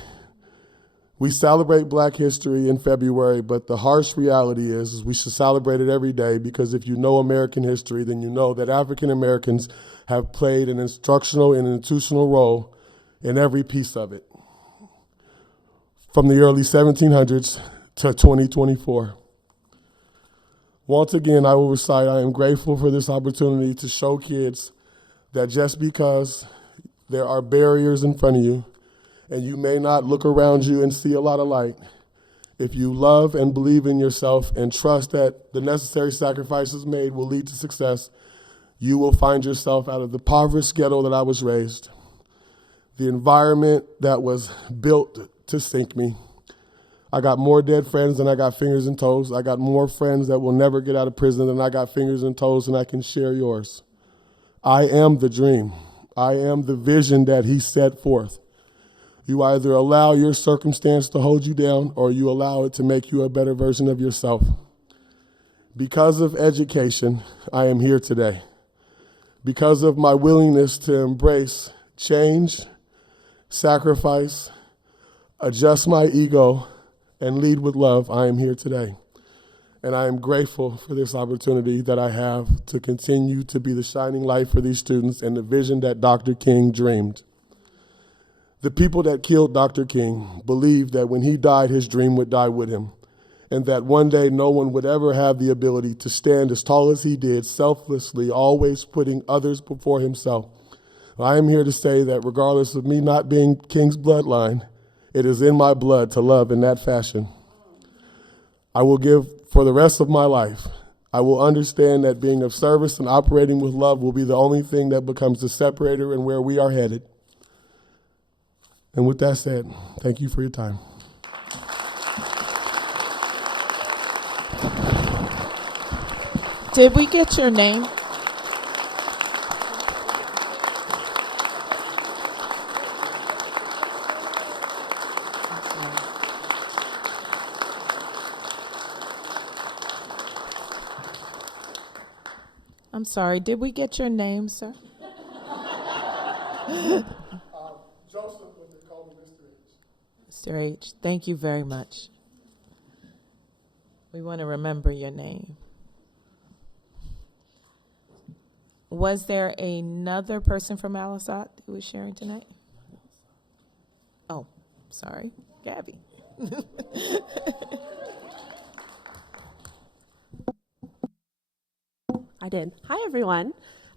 We celebrate Black history in February, but the harsh reality is we should celebrate it every day, because if you know American history, then you know that African Americans have played an instructional and institutional role in every piece of it, from the early 1700s to 2024. Once again, I will recite, I am grateful for this opportunity to show kids that just because there are barriers in front of you, and you may not look around you and see a lot of light, if you love and believe in yourself and trust that the necessary sacrifices made will lead to success, you will find yourself out of the impoverished ghetto that I was raised, the environment that was built to sink me. I got more dead friends than I got fingers and toes. I got more friends that will never get out of prison than I got fingers and toes, and I can share yours. I am the dream. I am the vision that he set forth. You either allow your circumstance to hold you down, or you allow it to make you a better version of yourself. Because of education, I am here today. Because of my willingness to embrace change, sacrifice, adjust my ego, and lead with love, I am here today. And I am grateful for this opportunity that I have to continue to be the shining light for these students and the vision that Dr. King dreamed. The people that killed Dr. King believed that when he died, his dream would die with him, and that one day no one would ever have the ability to stand as tall as he did, selflessly, always putting others before himself. I am here to say that regardless of me not being King's bloodline, it is in my blood to love in that fashion. I will give for the rest of my life. I will understand that being of service and operating with love will be the only thing that becomes the separator in where we are headed. And with that said, thank you for your time. Did we get your name? I'm sorry, did we get your name, sir? Joseph, but they call me Mr. H. Mr. H, thank you very much. We want to remember your name. Was there another person from Alisat who was sharing tonight? Oh, sorry, Gabby. I did. Hi, everyone.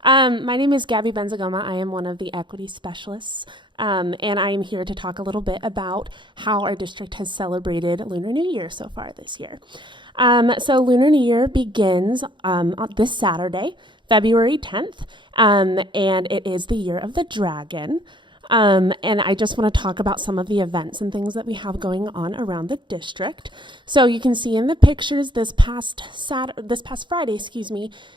My name is Gabby Benzagoma. I am one of the equity specialists, and I am here to talk a little bit about how our district has celebrated Lunar New Year so far this year. So Lunar New Year begins on this Saturday, February 10th, and it is the year of the dragon. And I just want to talk about some of the events and things that we have going on around the district. So you can see in the pictures this past Friday,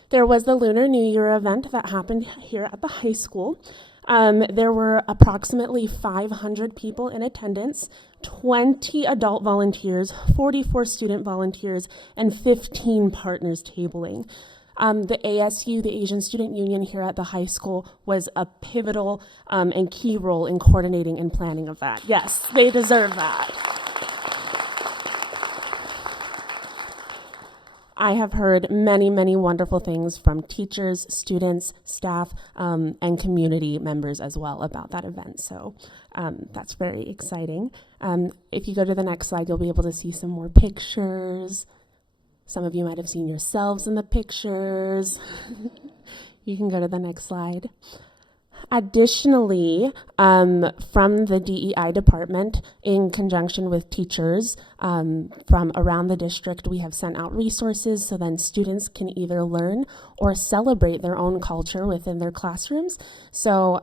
there was the Lunar New Year event that happened here at the high school. There were approximately 500 people in attendance, 20 adult volunteers, 44 student volunteers, and 15 partners tabling. The ASU, the Asian Student Union here at the high school, was a pivotal and key role in coordinating and planning of that. Yes, they deserve that. I have heard many, many wonderful things from teachers, students, staff, and community members as well about that event. So that's very exciting. If you go to the next slide, you'll be able to see some more pictures. Some of you might have seen yourselves in the pictures. You can go to the next slide. Additionally, from the DEI department, in conjunction with teachers from around the district, we have sent out resources so then students can either learn or celebrate their own culture within their classrooms. So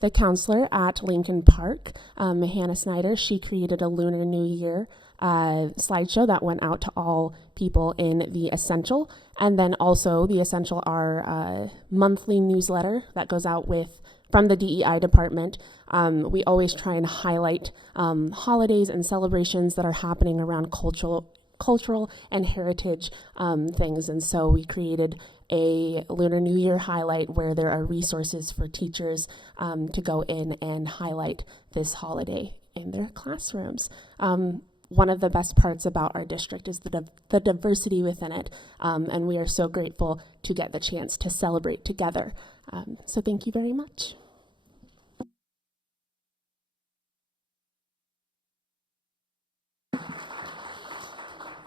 the counselor at Lincoln Park, Hannah Snyder, she created a Lunar New Year slideshow that went out to all people in the Essential, and then also the Essential, our monthly newsletter that goes out from the DEI department. We always try and highlight holidays and celebrations that are happening around cultural and heritage things, and so we created a Lunar New Year highlight where there are resources for teachers to go in and highlight this holiday in their classrooms. One of the best parts about our district is the diversity within it, and we are so grateful to get the chance to celebrate together. So thank you very much.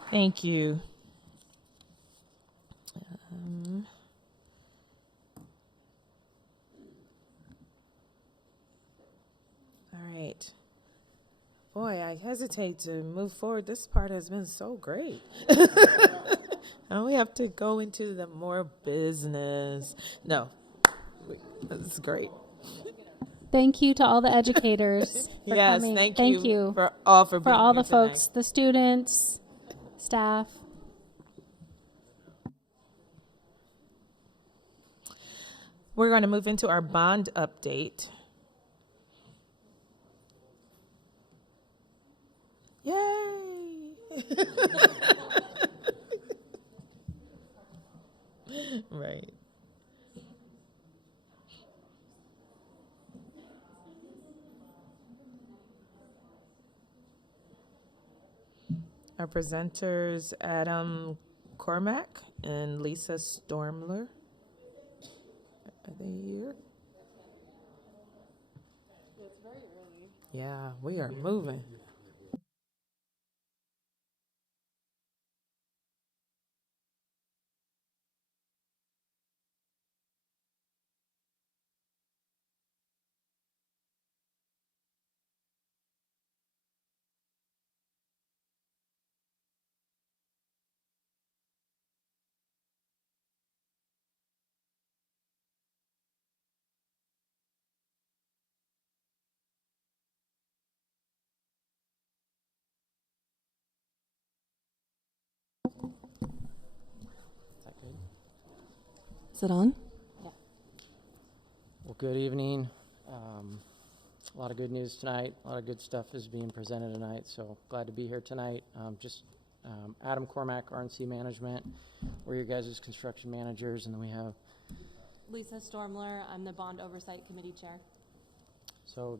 Thank you. All right. Boy, I hesitate to move forward. This part has been so great. Now we have to go into the more business. No, this is great. Thank you to all the educators for Yes, coming. thank you for all for being all here the folks, the students, staff. We're going to move into our bond update. Yay! Right. Our presenters, Adam Cormack and Lisa Stormler. Are they here? It's very early. Yeah, we are moving. Is it on? Yeah. Well, good evening. A lot of good news tonight. A lot of good stuff is being presented tonight, so glad to be here tonight. Adam Cormack, RNC Management. We're your guys' construction managers, and then we have Lisa Stormler. I'm the Bond Oversight Committee Chair. So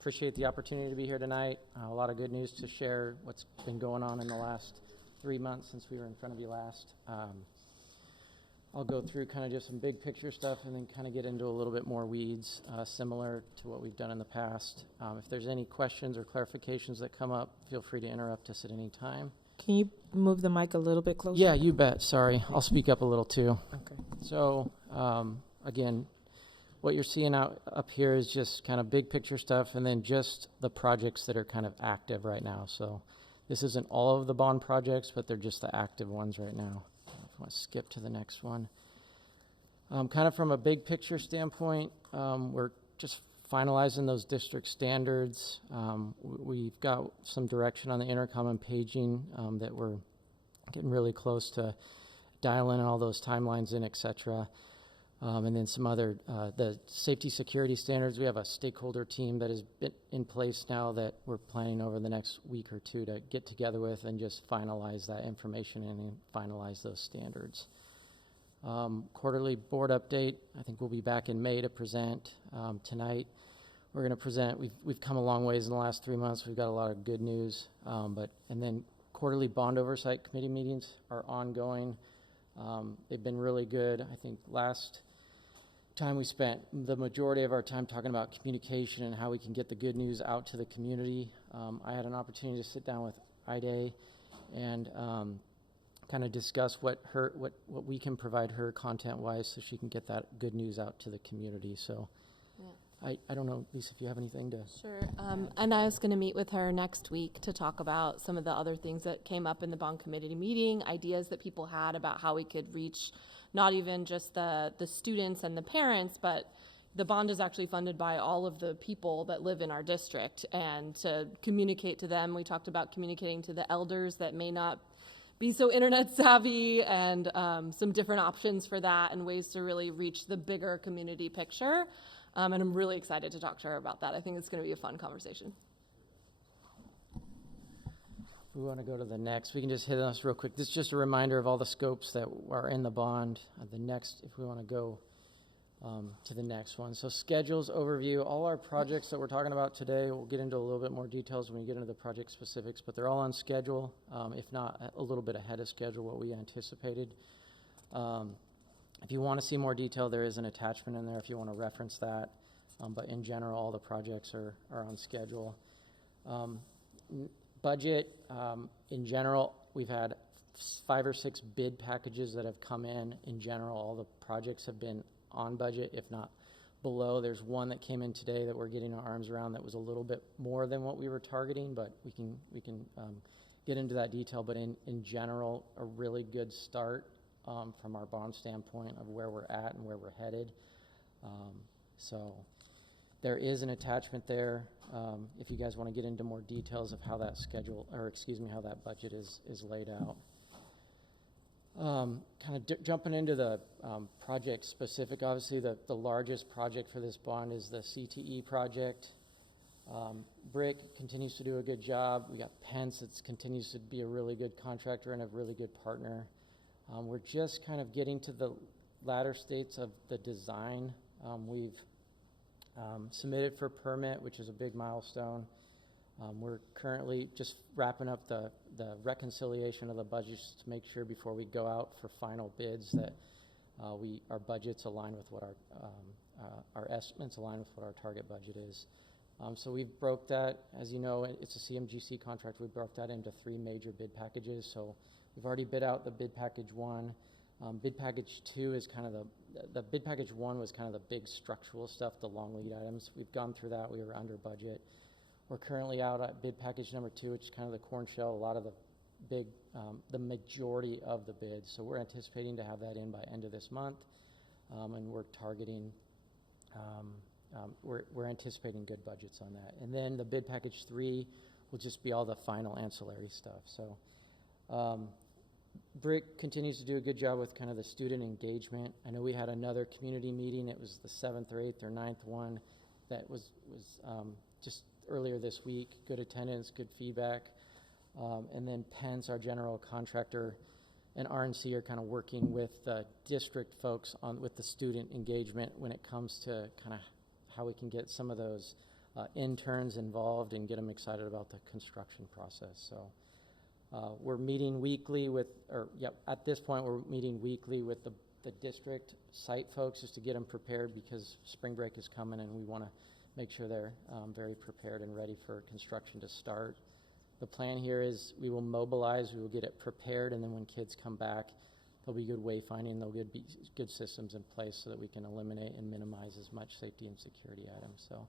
appreciate the opportunity to be here tonight. A lot of good news to share what's been going on in the last 3 months since we were in front of you last. I'll go through kind of just some big picture stuff and then kind of get into a little bit more weeds, similar to what we've done in the past. If there's any questions or clarifications that come up, feel free to interrupt us at any time. Can you move the mic a little bit closer? Yeah, you bet. Sorry. I'll speak up a little too. Okay. So, again, what you're seeing up here is just kind of big picture stuff and then just the projects that are kind of active right now. So this isn't all of the bond projects, but they're just the active ones right now. If I want to skip to the next one. Kind of from a big picture standpoint, we're just finalizing those district standards. We've got some direction on the intercom and paging that we're getting really close to dialing all those timelines in, et cetera. And then some other, the safety security standards, we have a stakeholder team that has been in place now that we're planning over the next week or two to get together with and just finalize that information and finalize those standards. Quarterly board update, I think we'll be back in May to present. Tonight we're going to present, we've come a long ways in the last 3 months. We've got a lot of good news, and then quarterly bond oversight committee meetings are ongoing. They've been really good. I think last time we spent the majority of our time talking about communication and how we can get the good news out to the community. I had an opportunity to sit down with Ida and kind of discuss what we can provide her content-wise so she can get that good news out to the community. So I don't know, Lisa, if you have anything to... Sure. And I was going to meet with her next week to talk about some of the other things that came up in the bond committee meeting, ideas that people had about how we could reach not even just the students and the parents, but the bond is actually funded by all of the people that live in our district. And to communicate to them, we talked about communicating to the elders that may not be so internet savvy, and some different options for that and ways to really reach the bigger community picture. And I'm really excited to talk to her about that. I think it's going to be a fun conversation. If we want to go to the next, we can just hit us real quick. This is just a reminder of all the scopes that are in the bond. The next, if we want to go to the next one. So schedules overview, all our projects that we're talking about today, we'll get into a little bit more details when we get into the project specifics, but they're all on schedule, if not a little bit ahead of schedule, what we anticipated. If you want to see more detail, there is an attachment in there if you want to reference that. But in general, all the projects are on schedule. Budget, in general, we've had 5 or 6 bid packages that have come in. In general, all the projects have been on budget, if not below. There's one that came in today that we're getting our arms around that was a little bit more than what we were targeting, but we can get into that detail. But in general, a really good start from our bond standpoint of where we're at and where we're headed. So there is an attachment there if you guys want to get into more details of how that schedule, or excuse me, how that budget is laid out. Jumping into the project specific, obviously the largest project for this bond is the CTE project. Brick continues to do a good job. We got Pence that continues to be a really good contractor and a really good partner. We're just kind of getting to the latter states of the design. We've submitted for permit, which is a big milestone. We're currently just wrapping up the reconciliation of the budgets to make sure before we go out for final bids that our budgets align with what our estimates align with what our target budget is. So we've broke that, as you know, it's a CMGC contract. We broke that into 3 major bid packages. So we've already bid out the bid package 1. Bid package 2 is kind of the bid package 1 was kind of the big structural stuff, the long lead items. We've gone through that. We were under budget. We're currently out at bid package number 2, which is kind of the corn shell, a lot of the majority of the bids. So we're anticipating to have that in by end of this month, and we're targeting, we're anticipating good budgets on that. And then the bid package 3 will just be all the final ancillary stuff. So Brick continues to do a good job with kind of the student engagement. I know we had another community meeting. It was the 7th or 8th or 9th one that was just earlier this week. Good attendance, good feedback. And then Pence, our general contractor, and RNC are kind of working with the district folks with the student engagement when it comes to kind of how we can get some of those interns involved and get them excited about the construction process. So we're meeting weekly at this point we're meeting weekly with the district site folks just to get them prepared because spring break is coming and we want to make sure they're very prepared and ready for construction to start. The plan here is we will mobilize, we will get it prepared, and then when kids come back, there'll be good wayfinding, there'll be good systems in place so that we can eliminate and minimize as much safety and security items. So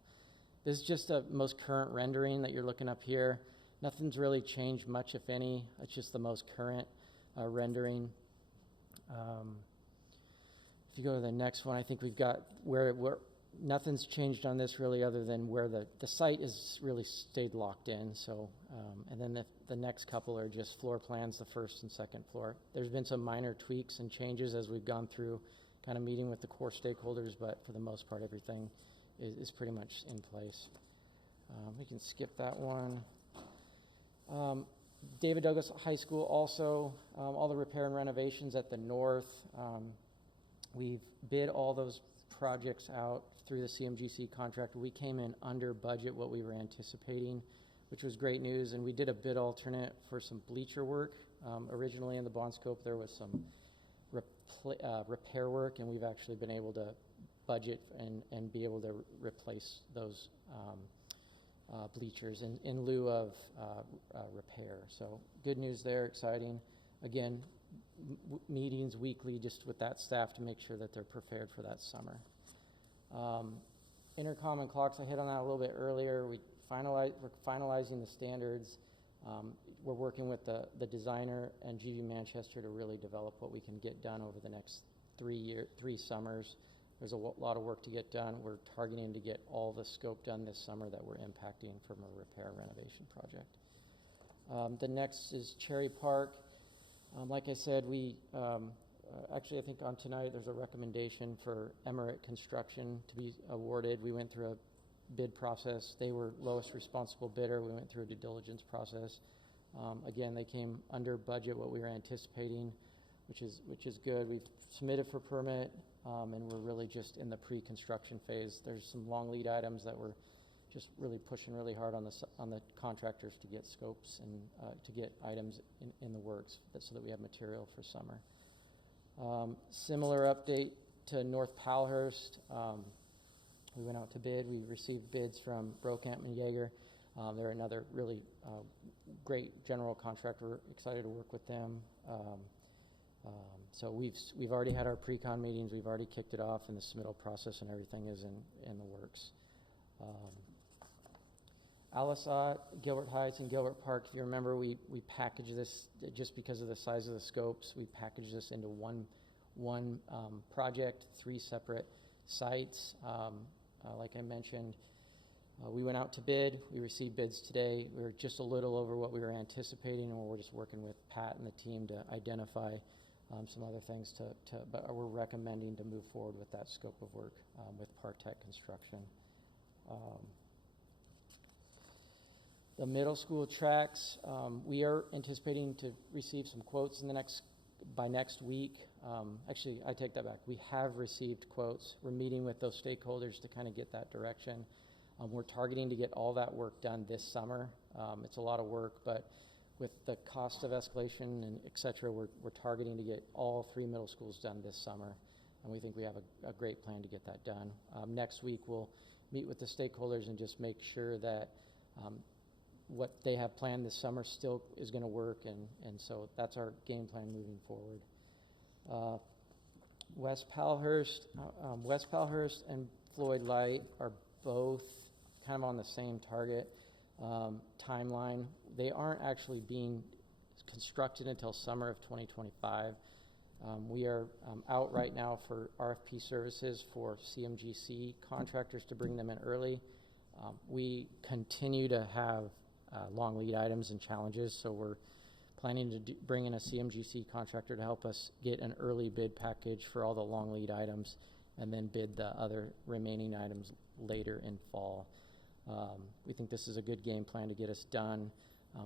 this is just the most current rendering that you're looking up here. Nothing's really changed much, if any. It's just the most current rendering. If you go to the next one, I think we've got where nothing's changed on this really other than where the site is really stayed locked in. So, and then the next couple are just floor plans, the first and second floor. There's been some minor tweaks and changes as we've gone through kind of meeting with the core stakeholders, but for the most part, everything is pretty much in place. We can skip that one. David Douglas High School also, all the repair and renovations at the north. We've bid all those projects out through the CMGC contract. We came in under budget what we were anticipating. which was great news. And we did a bid alternate for some bleacher work. Originally in the bond scope, there was some repair work, and we've actually been able to budget and be able to replace those bleachers in lieu of repair. So good news there, exciting. Again, meetings weekly just with that staff to make sure that they're prepared for that summer. Intercom and clocks, I hit on that a little bit earlier. We're finalizing the standards. We're working with the designer and GV Manchester to really develop what we can get done over the next 3 summers. There's a lot of work to get done. We're targeting to get all the scope done this summer that we're impacting from a repair renovation project. The next is Cherry Park. Like I said, we actually, I think on tonight there's a recommendation for Emirate Construction to be awarded. We went through a bid process. They were lowest responsible bidder. We went through a due diligence process. Again, they came under budget what we were anticipating, which is good. We've submitted for permit, and we're really just in the pre-construction phase. There's some long lead items that we're just really pushing really hard on the contractors to get scopes and to get items in the works so that we have material for summer. Similar update to North Palhurst. We went out to bid. We received bids from Brokamp and Yeager. They're another really great general contractor. We're excited to work with them. So we've already had our pre-con meetings. We've already kicked it off, and the submittal process and everything is in the works. Alisat, Gilbert Heights, and Gilbert Park, if you remember, we packaged this just because of the size of the scopes. We packaged this into one project, 3 separate sites. Like I mentioned, we went out to bid. We received bids today. We were just a little over what we were anticipating, and we're just working with Pat and the team to identify some other things but we're recommending to move forward with that scope of work with Partech Construction. The middle school tracks, we are anticipating to receive some quotes by next week. Actually, I take that back. We have received quotes. We're meeting with those stakeholders to kind of get that direction. We're targeting to get all that work done this summer. It's a lot of work, but with the cost of escalation and et cetera, we're targeting to get all 3 middle schools done this summer. And we think we have a great plan to get that done. Next week, we'll meet with the stakeholders and just make sure that what they have planned this summer still is going to work, and so that's our game plan moving forward. West Palhurst and Floyd Light are both kind of on the same target timeline. They aren't actually being constructed until summer of 2025. We are out right now for RFP services for CMGC contractors to bring them in early. We continue to have long lead items and challenges, so we're planning to bring in a CMGC contractor to help us get an early bid package for all the long lead items and then bid the other remaining items later in fall. We think this is a good game plan to get us done,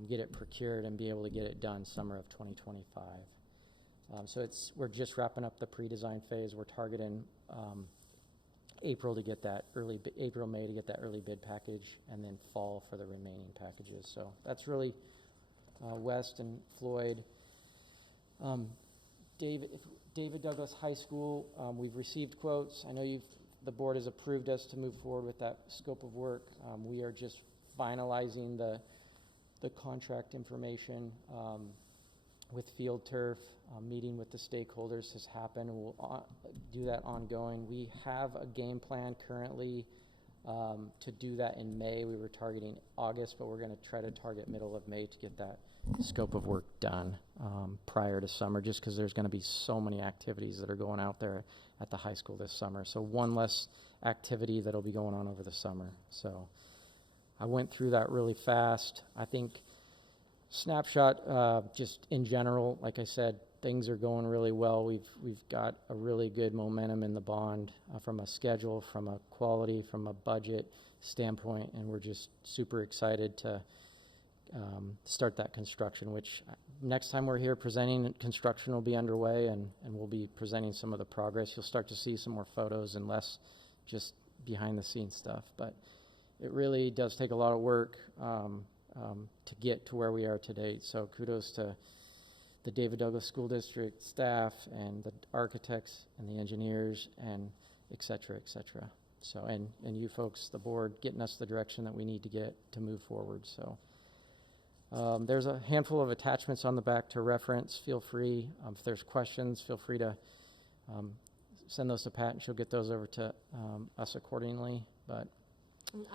get it procured, and be able to get it done summer of 2025. So we're just wrapping up the pre-design phase. We're targeting April, May to get that early bid package, and then fall for the remaining packages. So that's really West and Floyd. David Douglas High School, we've received quotes. I know the board has approved us to move forward with that scope of work. We are just finalizing the contract information with Field Turf. Meeting with the stakeholders has happened, and we'll do that ongoing. We have a game plan currently to do that in May. We were targeting August, but we're going to try to target middle of May to get that scope of work done prior to summer, just because there's going to be so many activities that are going out there at the high school this summer. So one less activity that'll be going on over the summer. So I went through that really fast. I think snapshot, just in general, like I said, things are going really well. We've got a really good momentum in the bond from a schedule, from a quality, from a budget standpoint, and we're just super excited to start that construction, which next time we're here presenting, construction will be underway, and we'll be presenting some of the progress. You'll start to see some more photos and less just behind the scenes stuff, but it really does take a lot of work. to get to where we are today. So kudos to the David Douglas School District staff and the architects and the engineers and et cetera, et cetera. So, and you folks, the board, getting us the direction that we need to get to move forward. So there's a handful of attachments on the back to reference. Feel free, if there's questions, feel free to send those to Pat and she'll get those over to us accordingly. But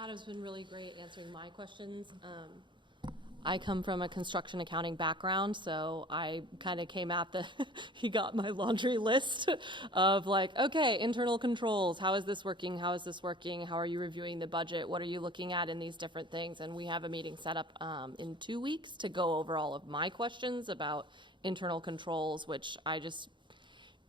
Adam's been really great answering my questions. I come from a construction accounting background, so I kind of came at he got my laundry list of like, okay, internal controls, how is this working? How is this working? How are you reviewing the budget? What are you looking at in these different things? And we have a meeting set up in 2 weeks to go over all of my questions about internal controls, which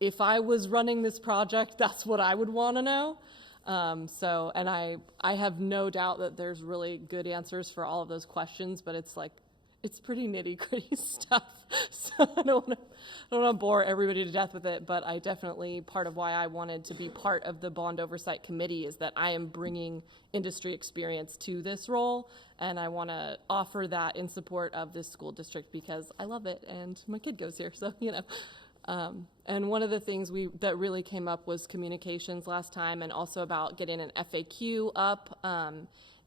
if I was running this project, that's what I would want to know. And I have no doubt that there's really good answers for all of those questions, but it's pretty nitty gritty stuff. So I don't want to bore everybody to death with it, but I definitely, part of why I wanted to be part of the Bond Oversight Committee is that I am bringing industry experience to this role, and I want to offer that in support of this school district because I love it and my kid goes here, so, and one of the things that really came up was communications last time, and also about getting an FAQ up,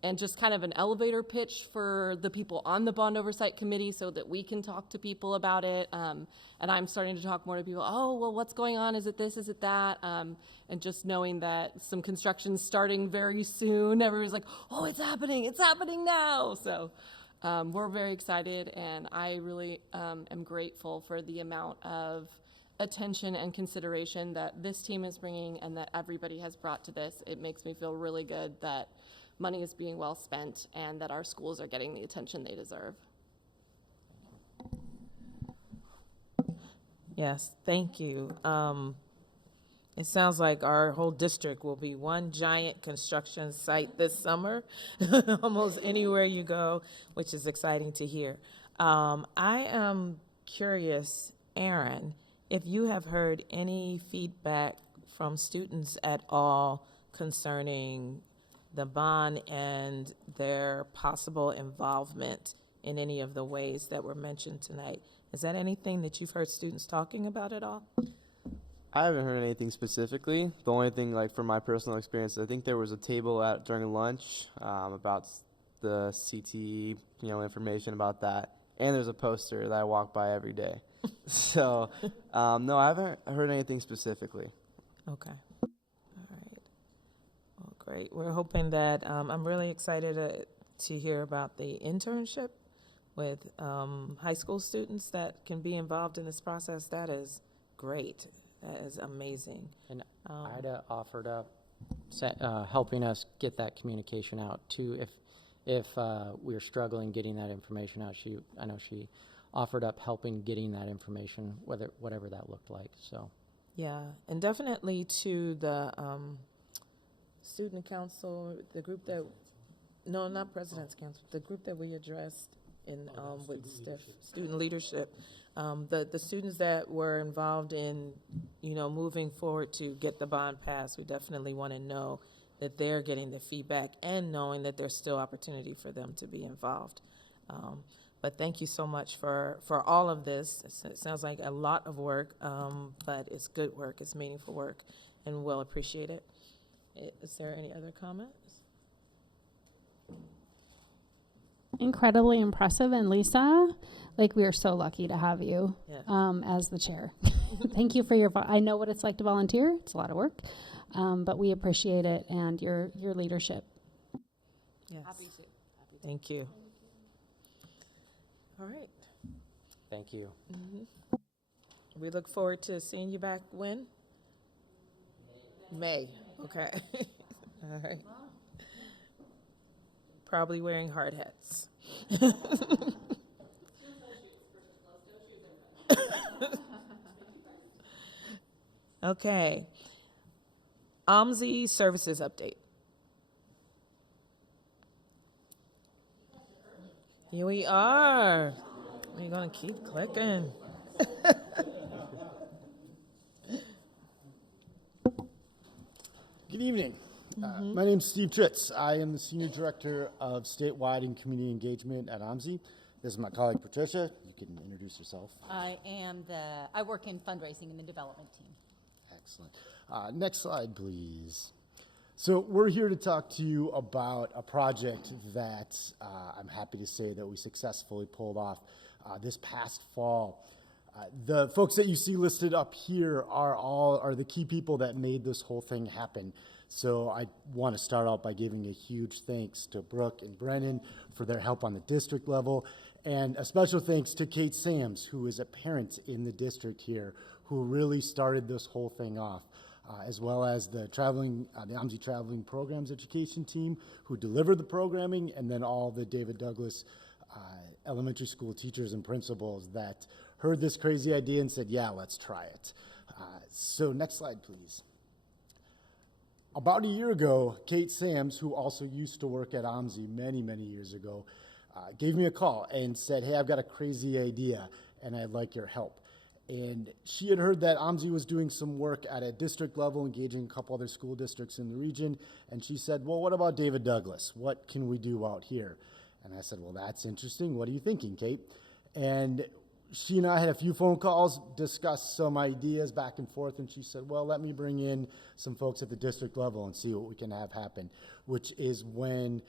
and just kind of an elevator pitch for the people on the Bond Oversight Committee so that we can talk to people about it. And I'm starting to talk more to people, oh, well, what's going on? Is it this? Is it that? And just knowing that some construction's starting very soon. Everybody's like, oh, it's happening now. So we're very excited, and I really am grateful for the amount of attention and consideration that this team is bringing and that everybody has brought to this. It makes me feel really good that money is being well spent and that our schools are getting the attention they deserve. Yes, thank you. It sounds like our whole district will be one giant construction site this summer, almost anywhere you go, which is exciting to hear. I am curious, Aaron, if you have heard any feedback from students at all concerning the bond and their possible involvement in any of the ways that were mentioned tonight. Is that anything that you've heard students talking about at all? I haven't heard anything specifically. The only thing, like from my personal experience, I think there was a table during lunch about the CTE, information about that, and there's a poster that I walk by every day. So, no, I haven't heard anything specifically. Okay. All right. Well, great. We're hoping that I'm really excited to hear about the internship with high school students that can be involved in this process. That is great. That is amazing. And Ida offered up helping us get that communication out too. If we're struggling getting that information out, I know she offered up helping getting that information, whatever that looked like. So, yeah, and definitely to the student council, the group that, no, not President's Council, the group that we addressed in with student leadership. The students that were involved in, moving forward to get the bond passed, we definitely want to know that they're getting the feedback and knowing that there's still opportunity for them to be involved. But thank you so much for all of this. It sounds like a lot of work, but it's good work, it's meaningful work, and we'll appreciate it. Is there any other comments? Incredibly impressive. And Lisa, we are so lucky to have you as the chair. Thank you for I know what it's like to volunteer. It's a lot of work, but we appreciate it and your leadership. Yes. Thank you. All right. Thank you. Mm-hmm. We look forward to seeing you back when? May. Okay. All right. Probably wearing hard hats. Okay. OMSI services update. Here we are. We're going to keep clicking. Good evening. My name's Steve Tritz. I am the Senior Director of Statewide and Community Engagement at OMSI. This is my colleague Patricia. You can introduce yourself. I work in fundraising in the development team. Excellent. Next slide, please. So we're here to talk to you about a project that I'm happy to say that we successfully pulled off this past fall. The folks that you see listed up here are the key people that made this whole thing happen. So I want to start out by giving a huge thanks to Brooke and Brennan for their help on the district level, and a special thanks to Kate Sams, who is a parent in the district here, who really started this whole thing off, as well as the OMSI Traveling Programs Education team, who delivered the programming, and then all the David Douglas elementary school teachers and principals that heard this crazy idea and said, yeah, let's try it. So next slide, please. About a year ago, Kate Sams, who also used to work at OMSI many, many years ago, gave me a call and said, hey, I've got a crazy idea and I'd like your help. And she had heard that OMSI was doing some work at a district level, engaging a couple other school districts in the region. And she said, well, what about David Douglas? What can we do out here? And I said, well, that's interesting. What are you thinking, Kate? And she and I had a few phone calls, discussed some ideas back and forth, and she said, well, let me bring in some folks at the district level and see what we can have happen, which is when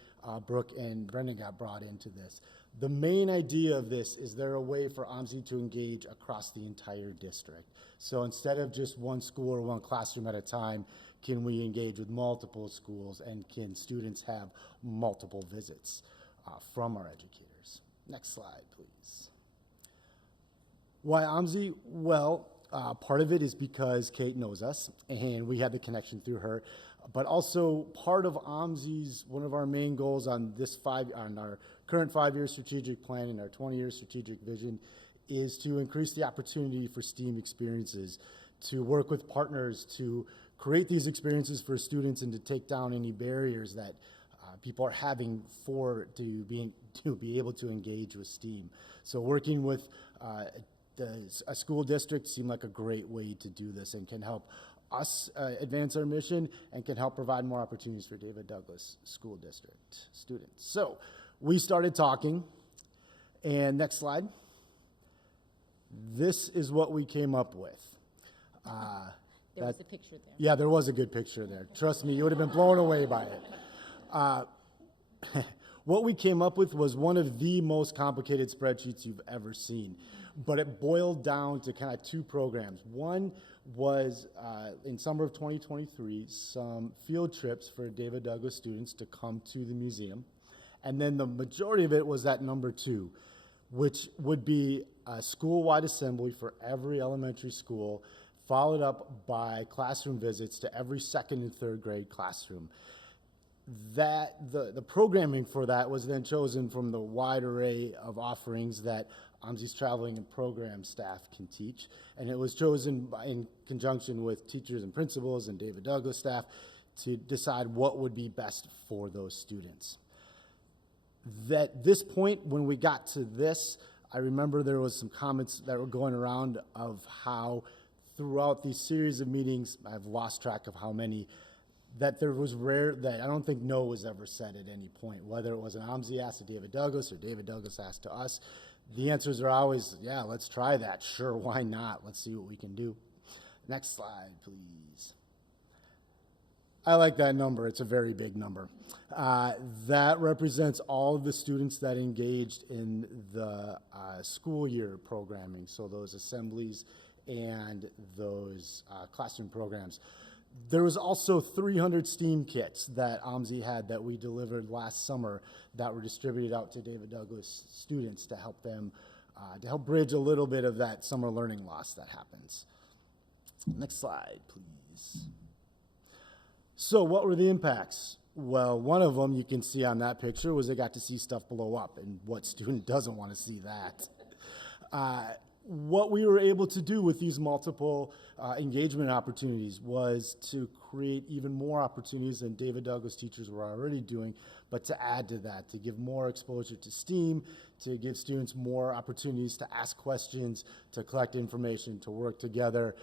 Brooke and Brendan got brought into this. The main idea of this is there a way for OMSI to engage across the entire district. So instead of just one school or one classroom at a time, can we engage with multiple schools, and can students have multiple visits from our educators? Next slide, please. Why OMSI? Well, part of it is because Kate knows us, and we had the connection through her. But also part of OMSI's, one of our main goals on our current 5-year strategic plan and our 20-year strategic vision is to increase the opportunity for STEAM experiences, to work with partners to create these experiences for students and to take down any barriers that people are having to be able to engage with STEAM. So working with a school district seemed like a great way to do this and can help us advance our mission and can help provide more opportunities for David Douglas School District students. So we started talking, and next slide. This is what we came up with. There was a picture there. Yeah, there was a good picture there. Trust me, you would have been blown away by it. What we came up with was one of the most complicated spreadsheets you've ever seen, but it boiled down to kind of two programs. One was in summer of 2023, some field trips for David Douglas students to come to the museum. And then the majority of it was that number 2, which would be a school-wide assembly for every elementary school, followed up by classroom visits to every 2nd and 3rd grade classroom. The programming for that was then chosen from the wide array of offerings that OMSI's traveling and program staff can teach, and it was chosen in conjunction with teachers and principals and David Douglas staff to decide what would be best for those students. At this point, when we got to this, I remember there was some comments that were going around of how throughout these series of meetings, I've lost track of how many, that there was that I don't think no was ever said at any point, whether it was an OMSI asked to David Douglas or David Douglas asked to us. The answers are always, yeah, let's try that. Sure, why not? Let's see what we can do. Next slide, please. I like that number. It's a very big number. That represents all of the students that engaged in the school year programming, so those assemblies and those classroom programs. There was also 300 STEAM kits that OMSI had that we delivered last summer that were distributed out to David Douglas students to help them, to help bridge a little bit of that summer learning loss that happens. Next slide, please. So what were the impacts? Well, one of them you can see on that picture was they got to see stuff blow up, and what student doesn't want to see that? What we were able to do with these multiple engagement opportunities was to create even more opportunities than David Douglas teachers were already doing, but to add to that, to give more exposure to STEAM, to give students more opportunities to ask questions, to collect information, to work together,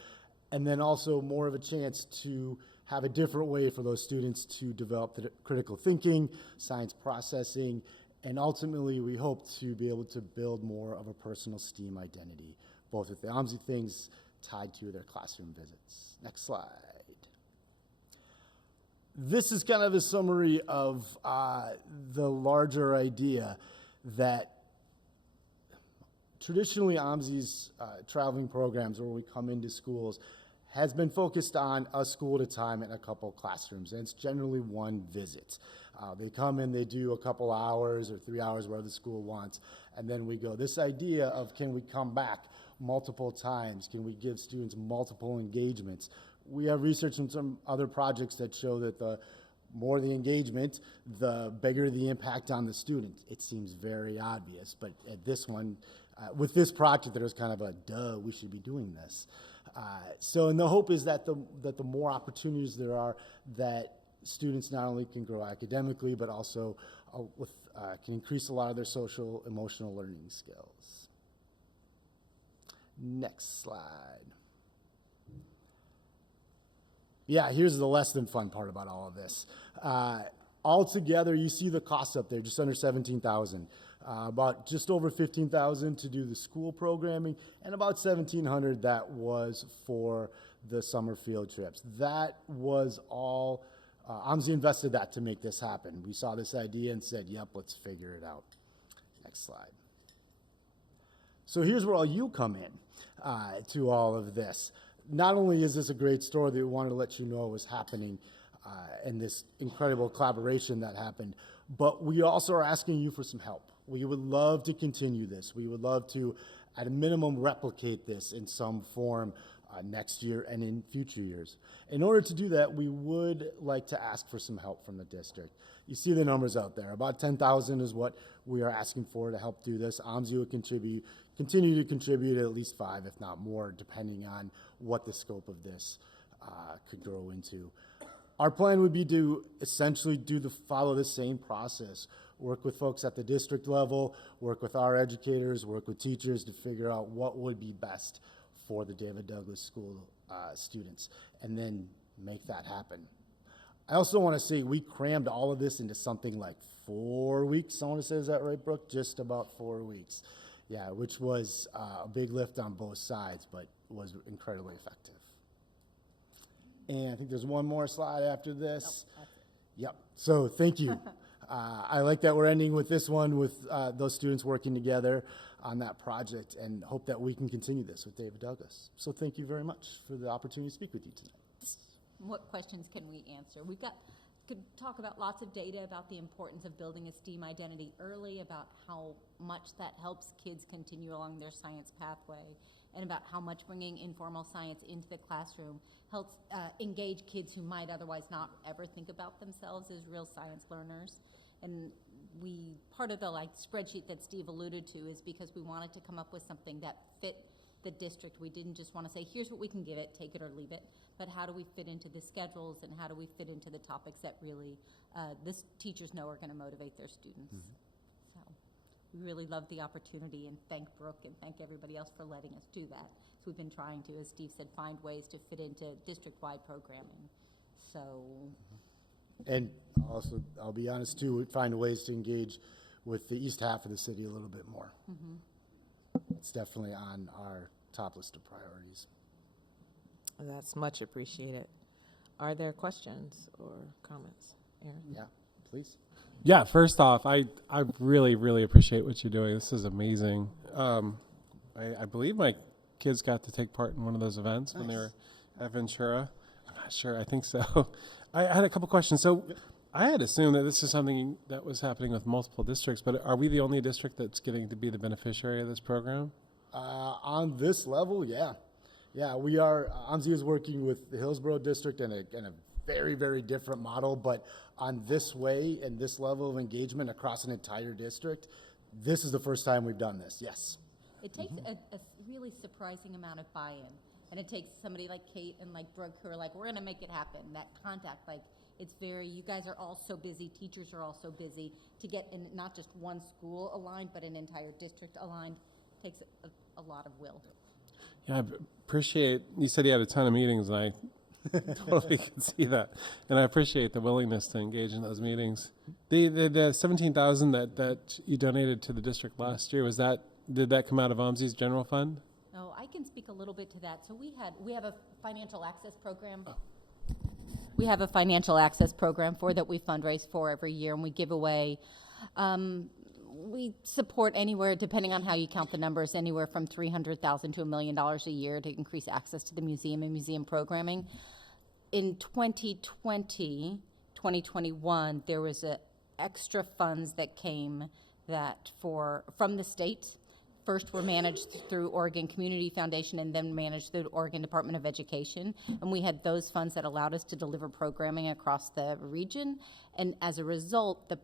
and then also more of a chance to have a different way for those students to develop the critical thinking, science processing, and ultimately we hope to be able to build more of a personal STEAM identity, both with the OMSI things tied to their classroom visits. Next slide. This is kind of a summary of the larger idea that traditionally OMSI's traveling programs where we come into schools has been focused on a school at a time in a couple classrooms, and it's generally one visit. They come in, they do a couple hours or 3 hours, wherever the school wants, and then we go. This idea of can we come back multiple times? Can we give students multiple engagements? We have research from some other projects that show that the more the engagement, the bigger the impact on the student. It seems very obvious, but at this one, with this project, there was kind of a duh, we should be doing this. And the hope is that the more opportunities there are, that students not only can grow academically, but also can increase a lot of their social, emotional learning skills. Next slide. Yeah, here's the less than fun part about all of this. Altogether, you see the cost up there, just under $17,000. About just over $15,000 to do the school programming, and about $1,700 that was for the summer field trips. That was all, OMSI invested that to make this happen. We saw this idea and said, yep, let's figure it out. Next slide. So here's where all you come in to all of this. Not only is this a great story that we wanted to let you know was happening and this incredible collaboration that happened, but we also are asking you for some help. We would love to continue this. We would love to, at a minimum, replicate this in some form next year and in future years. In order to do that, we would like to ask for some help from the district. You see the numbers out there. About $10,000 is what we are asking for to help do this. OMSI would continue to contribute at least $5,000, if not more, depending on what the scope of this could grow into. Our plan would be to essentially follow the same process. Work with folks at the district level, work with our educators, work with teachers to figure out what would be best for the David Douglas School students, and then make that happen. I also want to say we crammed all of this into something like 4 weeks. I want to say, is that right, Brooke? Just about 4 weeks. Yeah, which was a big lift on both sides, but was incredibly effective. And I think there's one more slide after this. Nope, yep, so thank you. I like that we're ending with this one with those students working together on that project, and hope that we can continue this with David Douglas. So thank you very much for the opportunity to speak with you tonight. What questions can we answer? Could talk about lots of data about the importance of building a STEAM identity early, about how much that helps kids continue along their science pathway, and about how much bringing informal science into the classroom helps engage kids who might otherwise not ever think about themselves as real science learners. And part of the spreadsheet that Steve alluded to is because we wanted to come up with something that fit the district. We didn't just want to say, here's what we can give it, take it or leave it, but how do we fit into the schedules and how do we fit into the topics that really this teachers know are going to motivate their students. So we really love the opportunity, and thank Brooke and thank everybody else for letting us do that. So we've been trying to, as Steve said, find ways to fit into district-wide programming. So. And also, I'll be honest too, we find ways to engage with the east half of the city a little bit more. It's definitely on our top list of priorities. That's much appreciated. Are there questions or comments? Aaron? Yeah, please. Yeah, first off, I really, really appreciate what you're doing. This is amazing. I believe my kids got to take part in one of those events when they were at Ventura. I'm not sure. I think so. I had a couple questions. So I had assumed that this is something that was happening with multiple districts, but are we the only district that's getting to be the beneficiary of this program? On this level, yeah. Yeah, we are. OMSI is working with the Hillsborough district in a very, very different model, but on this way and this level of engagement across an entire district, this is the first time we've done this, yes. It takes a really surprising amount of buy-in. And it takes somebody like Kate and like Brooke who are like, we're going to make it happen. That contact, it's you guys are all so busy, teachers are all so busy, to get in not just one school aligned, but an entire district aligned, takes a lot of will. Yeah, I appreciate, you said you had a ton of meetings, and Totally can see that, and I appreciate the willingness to engage in those meetings. The 17,000 that you donated to the district last year, did that come out of OMSI's general fund? No, I can speak a little bit to that. So we have a financial access program. We have a financial access program that we fundraise for every year, and we give away. We support anywhere, depending on how you count the numbers, anywhere from $300,000 to $1 million a year to increase access to the museum and museum programming. In 2021, there was extra funds that came from the state. First were managed through Oregon Community Foundation and then managed through the Oregon Department of Education. And we had those funds that allowed us to deliver programming across the region. And as a result, the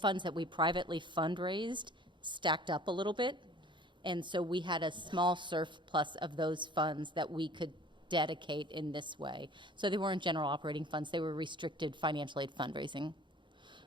funds that we privately fundraised stacked up a little bit. And so we had a small surplus of those funds that we could dedicate in this way. So they weren't general operating funds, they were restricted financial aid fundraising.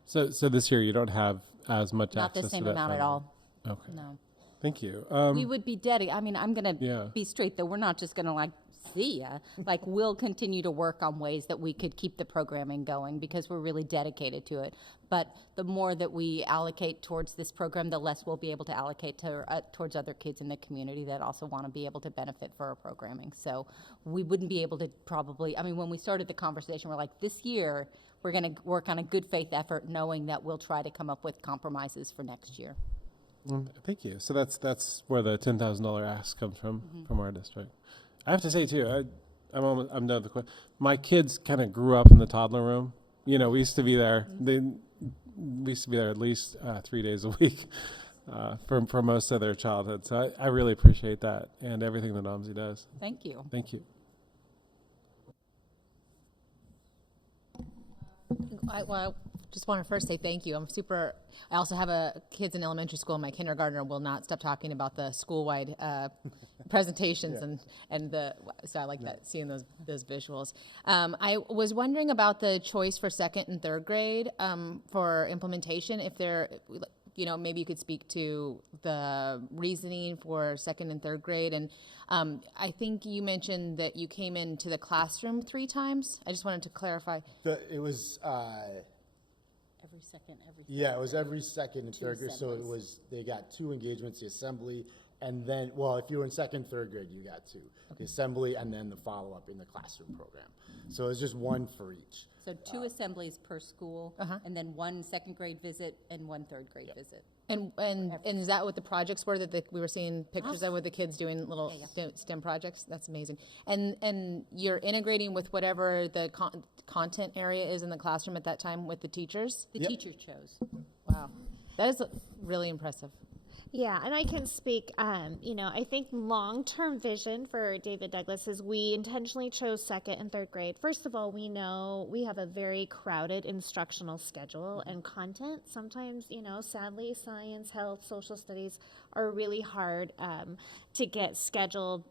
So this year you don't have as much Not access the same to that amount fund? at all. Okay. No. Thank you. We would be I mean, I'm going to be straight, though. We're not just going to see ya. We'll continue to work on ways that we could keep the programming going because we're really dedicated to it. But the more that we allocate towards this program, the less we'll be able to allocate towards other kids in the community that also want to be able to benefit for our programming. So we wouldn't be able to when we started the conversation, we're like, this year, we're going to work on a good faith effort knowing that we'll try to come up with compromises for next year. Thank you. So that's where the $10,000 ask comes from our district. I have to say too, I'm done with the question. My kids kind of grew up in the toddler room. We used to be there. We used to be there at least 3 days a week for most of their childhood. So I really appreciate that and everything that OMSI does. Thank you. Thank you. I just want to first say thank you. I also have kids in elementary school, and my kindergartner will not stop talking about the school-wide presentations so I like that, seeing those visuals. I was wondering about the choice for second and third grade for implementation. If maybe you could speak to the reasoning for second and third grade. And I think you mentioned that you came into the classroom 3 times. I just wanted to clarify. It was Every second, it was every second and third grade. So they got 2 engagements, the assembly, and then, if you were in second, third grade, you got 2. The assembly and then the follow-up in the classroom program. So it was just 1 for each. So 2 assemblies per school, and then 1 second grade visit and 1 third grade visit. And is that what the projects were that we were seeing pictures of with the kids doing little STEM projects? That's amazing. And you're integrating with whatever the content area is in the classroom at that time with the teachers? The teacher chose. Wow. That is really impressive. Yeah, and I can speak, I think long-term vision for David Douglas is we intentionally chose second and third grade. First of all, we know we have a very crowded instructional schedule and content. Sometimes, sadly, science, health, social studies are really hard to get scheduled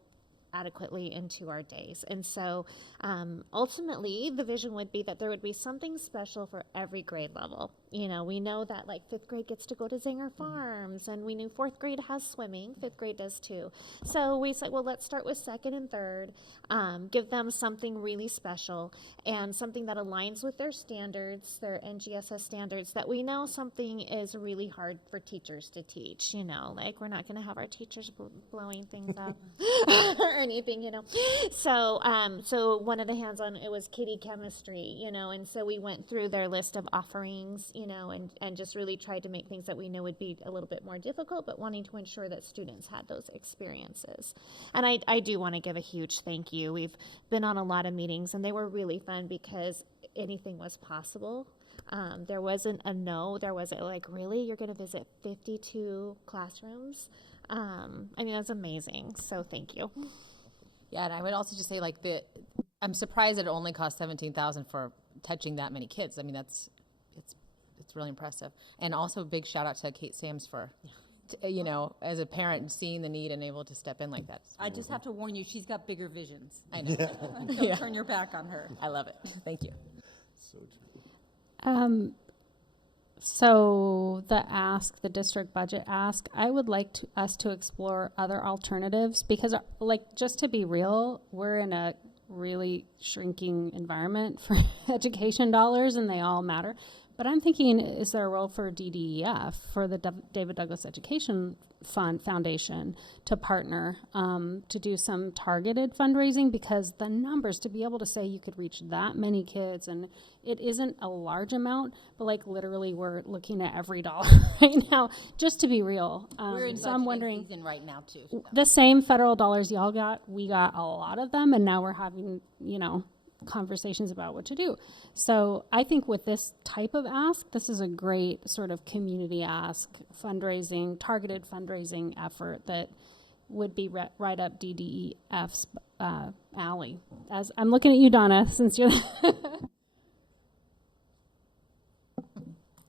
adequately into our days. And so ultimately the vision would be that there would be something special for every grade level. We know that 5th grade gets to go to Zinger Farms, and we knew 4th grade has swimming, 5th grade does too. So we said, well, let's start with second and third, give them something really special and something that aligns with their standards, their NGSS standards, that we know something is really hard for teachers to teach. We're not going to have our teachers blowing things up or anything, So one of the hands-on, it was kiddie chemistry, and so we went through their list of offerings, and just really tried to make things that we know would be a little bit more difficult, but wanting to ensure that students had those experiences. And I do want to give a huge thank you. We've been on a lot of meetings, and they were really fun because anything was possible. There wasn't a no. There wasn't really, you're going to visit 52 classrooms? That's amazing. So thank you. Yeah, and I would also just say I'm surprised that it only cost $17,000 for touching that many kids. It's really impressive. And also a big shout out to Kate Sams for, as a parent, seeing the need and able to step in like that. I just have to warn you, she's got bigger visions. I know. Don't turn your back on her. I love it. Thank you. So true. So the district budget ask, I would like us to explore other alternatives because, just to be real, we're in a really shrinking environment for education dollars, and they all matter. But I'm thinking, is there a role for DDEF, for the David Douglas Education Foundation, to partner to do some targeted fundraising? Because the numbers, to be able to say you could reach that many kids, and it isn't a large amount, but like literally we're looking at every dollar right now, just to be real. We're in so I'm wondering, season right now too. So. the same federal dollars y'all got, we got a lot of them, and now we're having, conversations about what to do. So I think with this type of ask, this is a great sort of community ask, fundraising, targeted fundraising effort that would be right up DDEF's alley. As I'm looking at you, Donna, since you're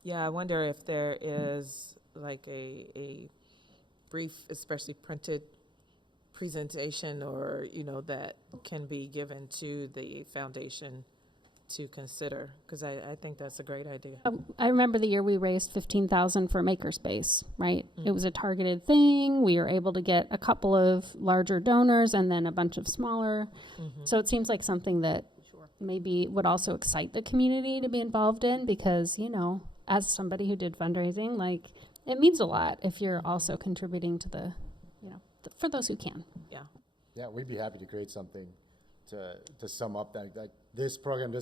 Yeah, I wonder if there is like a brief, especially printed presentation, or that can be given to the foundation to consider, because I think that's a great idea. I remember the year we raised $15,000 for Makerspace, right? It was a targeted thing. We were able to get a couple of larger donors and then a bunch of smaller. So it seems like something that maybe would also excite the community to be involved in, because, as somebody who did fundraising, like, it means a lot if you're also contributing to the, for those who can. Yeah, we'd be happy to create something to sum up that. Like, this program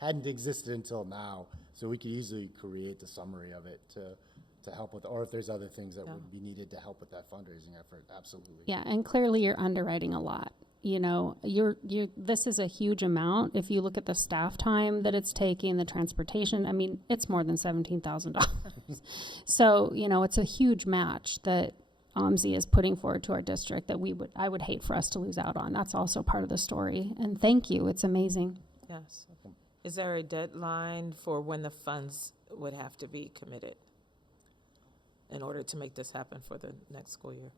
hadn't existed until now, so we could easily create the summary of it to help with, or if there's other things that would be needed to help with that fundraising effort. Absolutely. Yeah, and clearly you're underwriting a lot. This is a huge amount. If you look at the staff time that it's taking, the transportation, I mean, it's more than $17,000. So, it's a huge match that OMSI is putting forward to our district that I would hate for us to lose out on. That's also part of the story. And thank you. It's amazing. Yes. Is there a deadline for when the funds would have to be committed in order to make this happen for the next school year?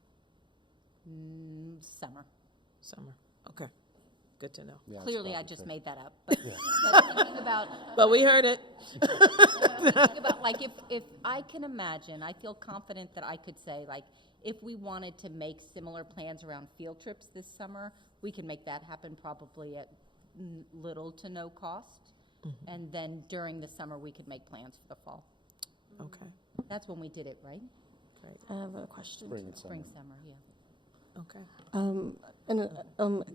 Summer. Okay. Good to know. Yeah, clearly, I just made that up. But, but thinking about. But we heard it. Thinking about, like, if I can imagine, I feel confident that I could say, like, if we wanted to make similar plans around field trips this summer, we can make that happen probably at little to no cost. And then during the summer, we could make plans for the fall. Okay. That's when we did it, right? Great. I have a question. Spring, summer, yeah. Okay.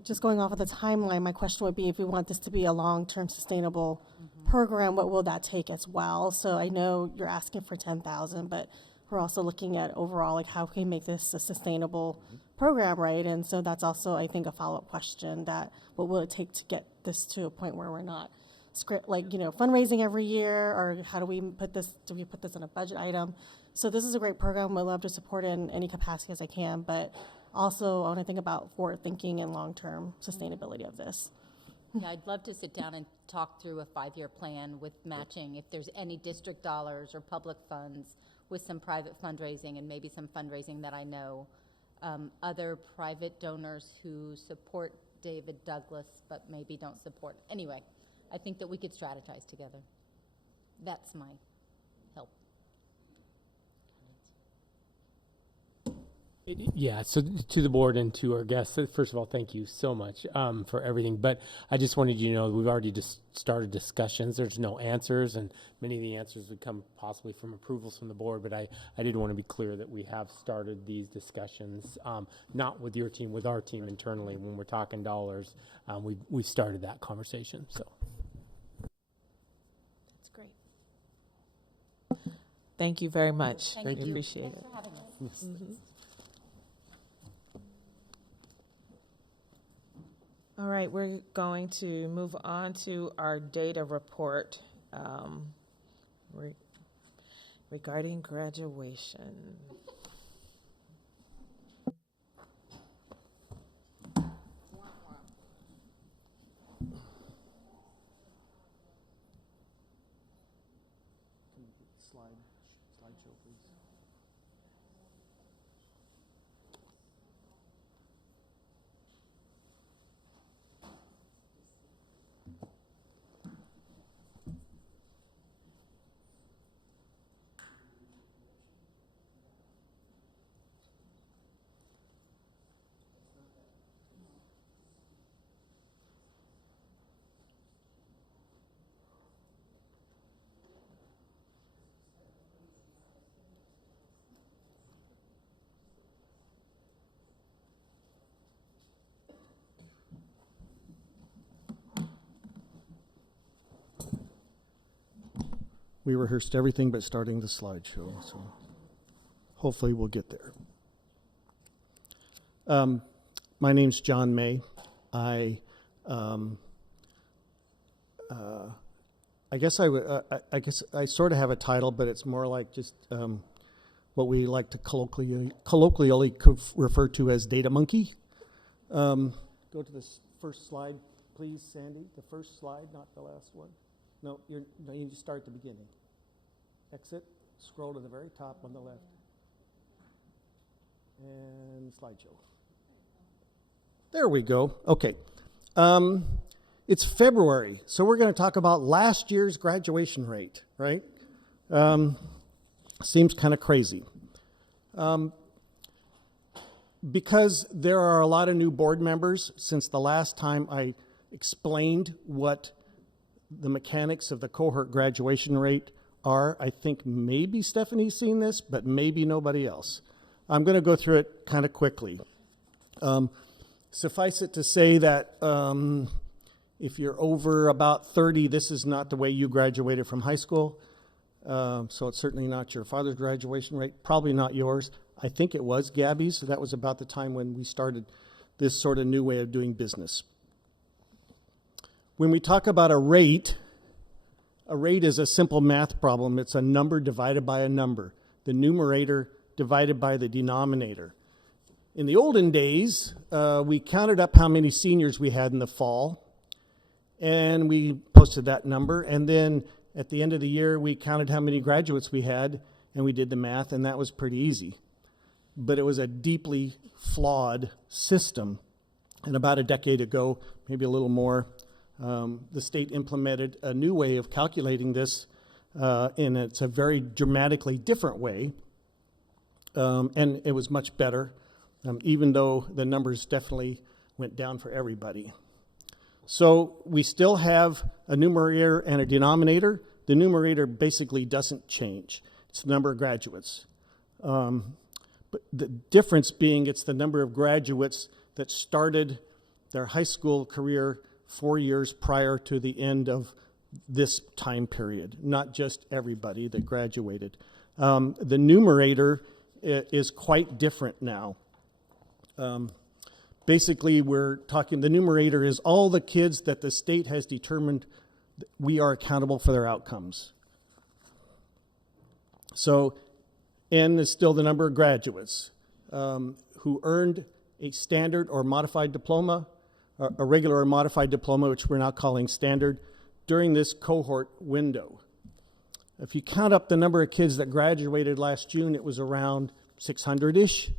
Just going off of the timeline, my question would be, if we want this to be a long-term sustainable program, what will that take as well? So I know you're asking for 10,000, but we're also looking at overall, like, how can we make this a sustainable program, right? And so that's also, I think, a follow-up question, that what will it take to get this to a point where we're not fundraising every year, or how do we put this in a budget item? So this is a great program. I'd love to support it in any capacity as I can, but also I want to think about forward thinking and long-term sustainability of this. Yeah, I'd love to sit down and talk through a 5-year plan with matching, if there's any district dollars or public funds, with some private fundraising, and maybe some fundraising that I know other private donors who support David Douglas but maybe don't support. Anyway, I think that we could strategize together. That's my help. Yeah, so to the board and to our guests, first of all, thank you so much for everything. But I just wanted you to know we've already just started discussions. There's no answers, and many of the answers would come possibly from approvals from the board. But I did want to be clear that we have started these discussions, not with your team, with our team internally. When we're talking dollars, we started that conversation. So that's great. Thank you very much. Thank you. Appreciate Thanks it. for having us. Yes. All right, we're going to move on to our data report regarding graduation. Slideshow, please. We rehearsed everything but starting the slideshow, so hopefully we'll get there. My name's John May. I guess I guess I sort of have a title, but it's more like just what we like to colloquially refer to as data monkey. Go to this first slide, please, Sandy. The first slide, not the last one. No, you need to start at the beginning. Exit, scroll to the very top on the left. And slideshow. There we go. Okay. It's February, so we're going to talk about last year's graduation rate, right? Seems kind of crazy. Because there are a lot of new board members since the last time I explained what the mechanics of the cohort graduation rate are. I think maybe Stephanie's seen this, but maybe nobody else. I'm going to go through it kind of quickly. Suffice it to say that if you're over about 30, this is not the way you graduated from high school. So it's certainly not your father's graduation rate, probably not yours. I think it was Gabby's. So that was about the time when we started this sort of new way of doing business. When we talk about a rate is a simple math problem. It's a number divided by a number, the numerator divided by the denominator. In the olden days, we counted up how many seniors we had in the fall, and we posted that number, and then at the end of the year, we counted how many graduates we had, and we did the math, and that was pretty easy. But it was a deeply flawed system. And about a decade ago, maybe a little more, the state implemented a new way of calculating this, and it's a very dramatically different way, and it was much better, even though the numbers definitely went down for everybody. So we still have a numerator and a denominator. The numerator basically doesn't change. It's the number of graduates. But the difference being it's the number of graduates that started their high school career 4 years prior to the end of this time period, not just everybody that graduated. The numerator is quite different now. Basically, we're talking, the numerator is all the kids that the state has determined we are accountable for their outcomes. So N is still the number of graduates who earned a standard or modified diploma, a regular or modified diploma, which we're now calling standard, during this cohort window. If you count up the number of kids that graduated last June, it was around 600-ish,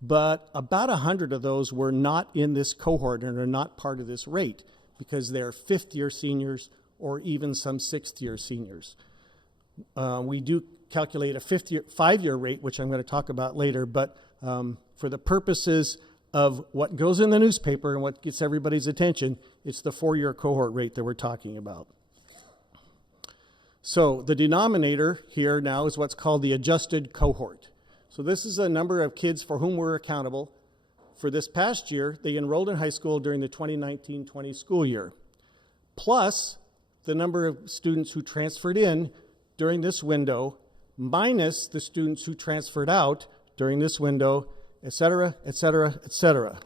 but about 100 of those were not in this cohort and are not part of this rate because they're fifth-year seniors or even some sixth-year seniors. We do calculate a 5-year rate, which I'm going to talk about later, but for the purposes of what goes in the newspaper and what gets everybody's attention, it's the 4-year cohort rate that we're talking about. So the denominator here now is what's called the adjusted cohort. So this is a number of kids for whom we're accountable. For this past year, they enrolled in high school during the 2019-20 school year, plus the number of students who transferred in during this window, minus the students who transferred out during this window, et cetera, et cetera, et cetera.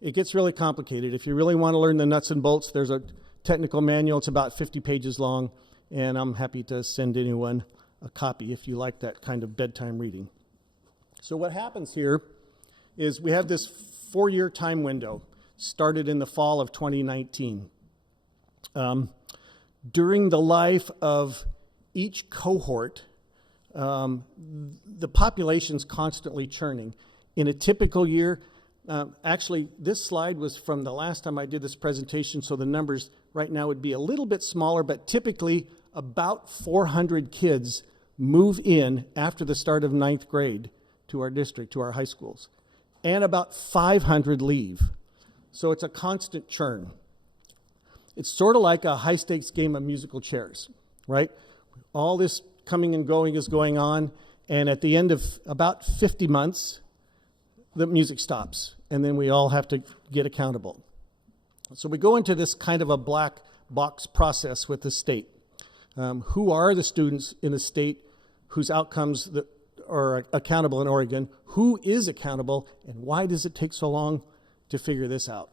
It gets really complicated. If you really want to learn the nuts and bolts, there's a technical manual. It's about 50 pages long, and I'm happy to send anyone a copy if you like that kind of bedtime reading. So what happens here is we have this 4-year time window, started in the fall of 2019. During the life of each cohort, the population's constantly churning. In a typical year, actually, this slide was from the last time I did this presentation, so the numbers right now would be a little bit smaller, but typically about 400 kids move in after the start of 9th grade to our district, to our high schools, and about 500 leave. So it's a constant churn. It's sort of like a high-stakes game of musical chairs, right? All this coming and going is going on, and at the end of about 50 months, the music stops, and then we all have to get accountable. So we go into this kind of a black box process with the state. Who are the students in the state whose outcomes that are accountable in Oregon? Who is accountable, and why does it take so long to figure this out?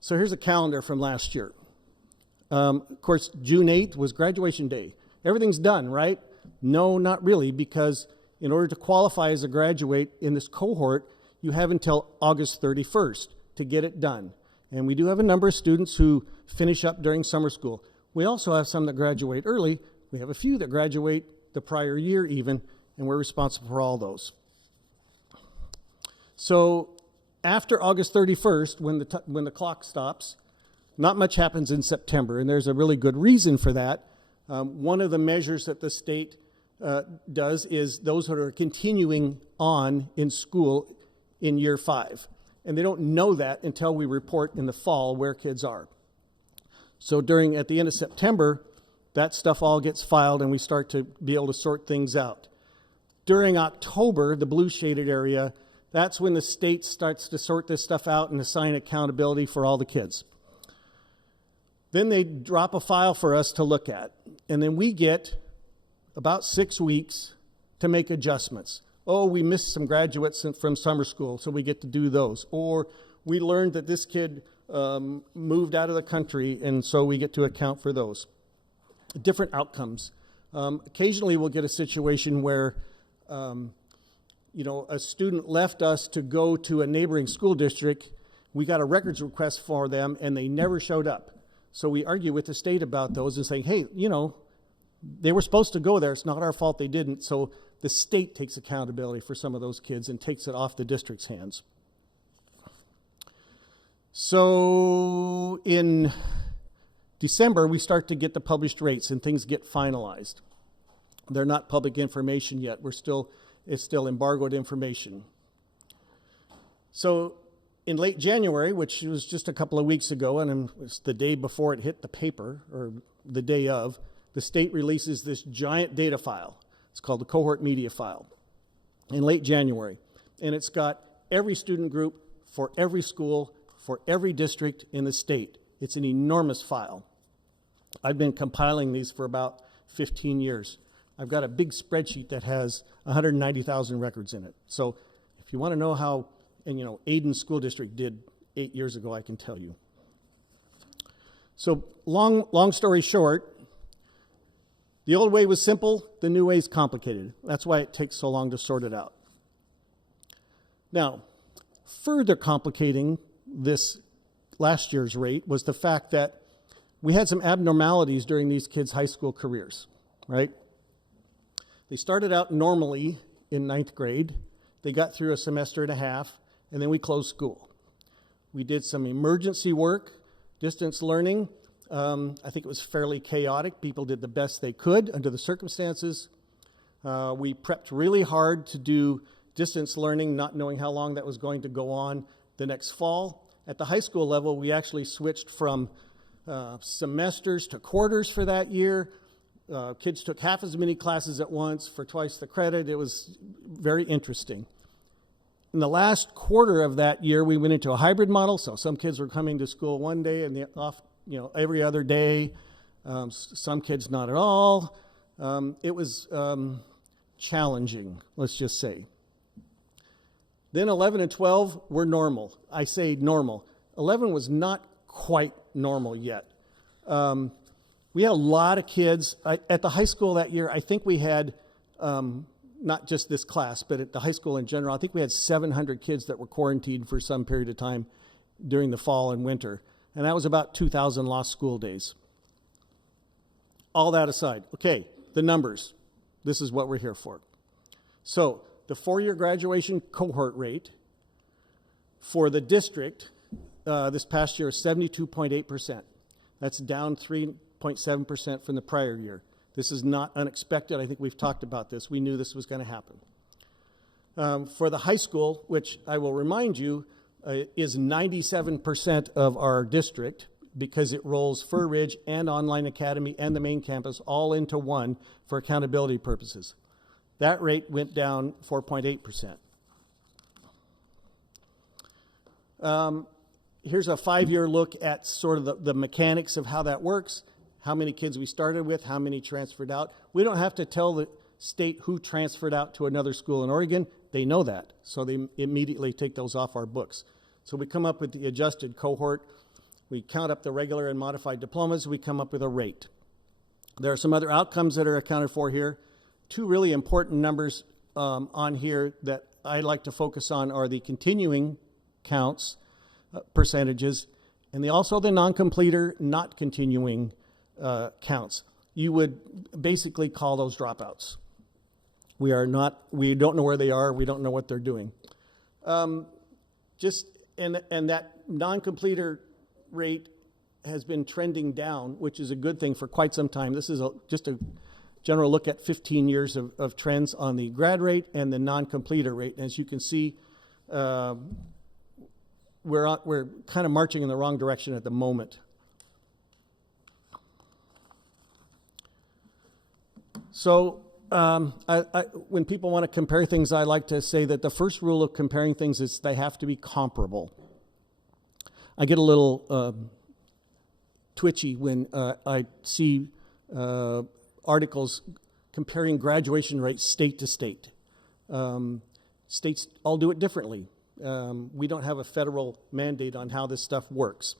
So here's a calendar from last year. Of course, June 8th was graduation day. Everything's done, right? No, not really, because in order to qualify as a graduate in this cohort, you have until August 31st to get it done. And we do have a number of students who finish up during summer school. We also have some that graduate early. We have a few that graduate the prior year even, and we're responsible for all those. So after August 31st, when the clock stops, not much happens in September, and there's a really good reason for that. One of the measures that the state does is those that are continuing on in school in year 5. And they don't know that until we report in the fall where kids are. So at the end of September, that stuff all gets filed and we start to be able to sort things out. During October, the blue shaded area, that's when the state starts to sort this stuff out and assign accountability for all the kids. Then they drop a file for us to look at. And then we get about 6 weeks to make adjustments. Oh, we missed some graduates from summer school, so we get to do those. Or we learned that this kid moved out of the country, and so we get to account for those. Different outcomes. Occasionally we'll get a situation where a student left us to go to a neighboring school district. We got a records request for them, and they never showed up. So we argue with the state about those and say, hey, they were supposed to go there. It's not our fault they didn't. So the state takes accountability for some of those kids and takes it off the district's hands. So in December, we start to get the published rates and things get finalized. They're not public information yet. It's still embargoed information. So in late January, which was just a couple of weeks ago, and it's the day before it hit the paper, or the day of, the state releases this giant data file. It's called the cohort media file in late January. And it's got every student group for every school, for every district in the state. It's an enormous file. I've been compiling these for about 15 years. I've got a big spreadsheet that has 190,000 records in it. So if you want to know how Aiden School District did 8 years ago, I can tell you. So long story short, the old way was simple, the new way is complicated. That's why it takes so long to sort it out. Now, further complicating this last year's rate was the fact that we had some abnormalities during these kids' high school careers, right? They started out normally in 9th grade. They got through a semester and a half, and then we closed school. We did some emergency work, distance learning. I think it was fairly chaotic. People did the best they could under the circumstances. We prepped really hard to do distance learning, not knowing how long that was going to go on the next fall. At the high school level, we actually switched from semesters to quarters for that year. Kids took half as many classes at once for twice the credit. It was very interesting. In the last quarter of that year, we went into a hybrid model. So some kids were coming to school one day and every other day. Some kids not at all. It was challenging, let's just say. Then 11 and 12 were normal. I say normal. 11 was not quite normal yet. We had a lot of kids. At the high school that year, I think we had, not just this class, but at the high school in general, I think we had 700 kids that were quarantined for some period of time during the fall and winter. And that was about 2,000 lost school days. All that aside, okay, the numbers. This is what we're here for. So the 4-year graduation cohort rate for the district this past year is 72.8%. That's down 3.7% from the prior year. This is not unexpected. I think we've talked about this. We knew this was going to happen. For the high school, which I will remind you is 97% of our district because it rolls Fur Ridge and Online Academy and the main campus all into one for accountability purposes. That rate went down 4.8%. Here's a 5-year look at sort of the mechanics of how that works. how many kids we started with, how many transferred out. We don't have to tell the state who transferred out to another school in Oregon. They know that, so they immediately take those off our books. So we come up with the adjusted cohort. We count up the regular and modified diplomas. We come up with a rate. There are some other outcomes that are accounted for here. Two really important numbers on here that I like to focus on are the continuing counts, percentages, and also the non-completer, not continuing counts. You would basically call those dropouts. We don't know where they are. We don't know what they're doing. And that non-completer rate has been trending down, which is a good thing for quite some time. This is just a general look at 15 years of trends on the grad rate and the non-completer rate. And as you can see, we're kind of marching in the wrong direction at the moment. So when people want to compare things, I like to say that the first rule of comparing things is they have to be comparable. I get a little twitchy when I see articles comparing graduation rates state to state. States all do it differently. We don't have a federal mandate on how this stuff works.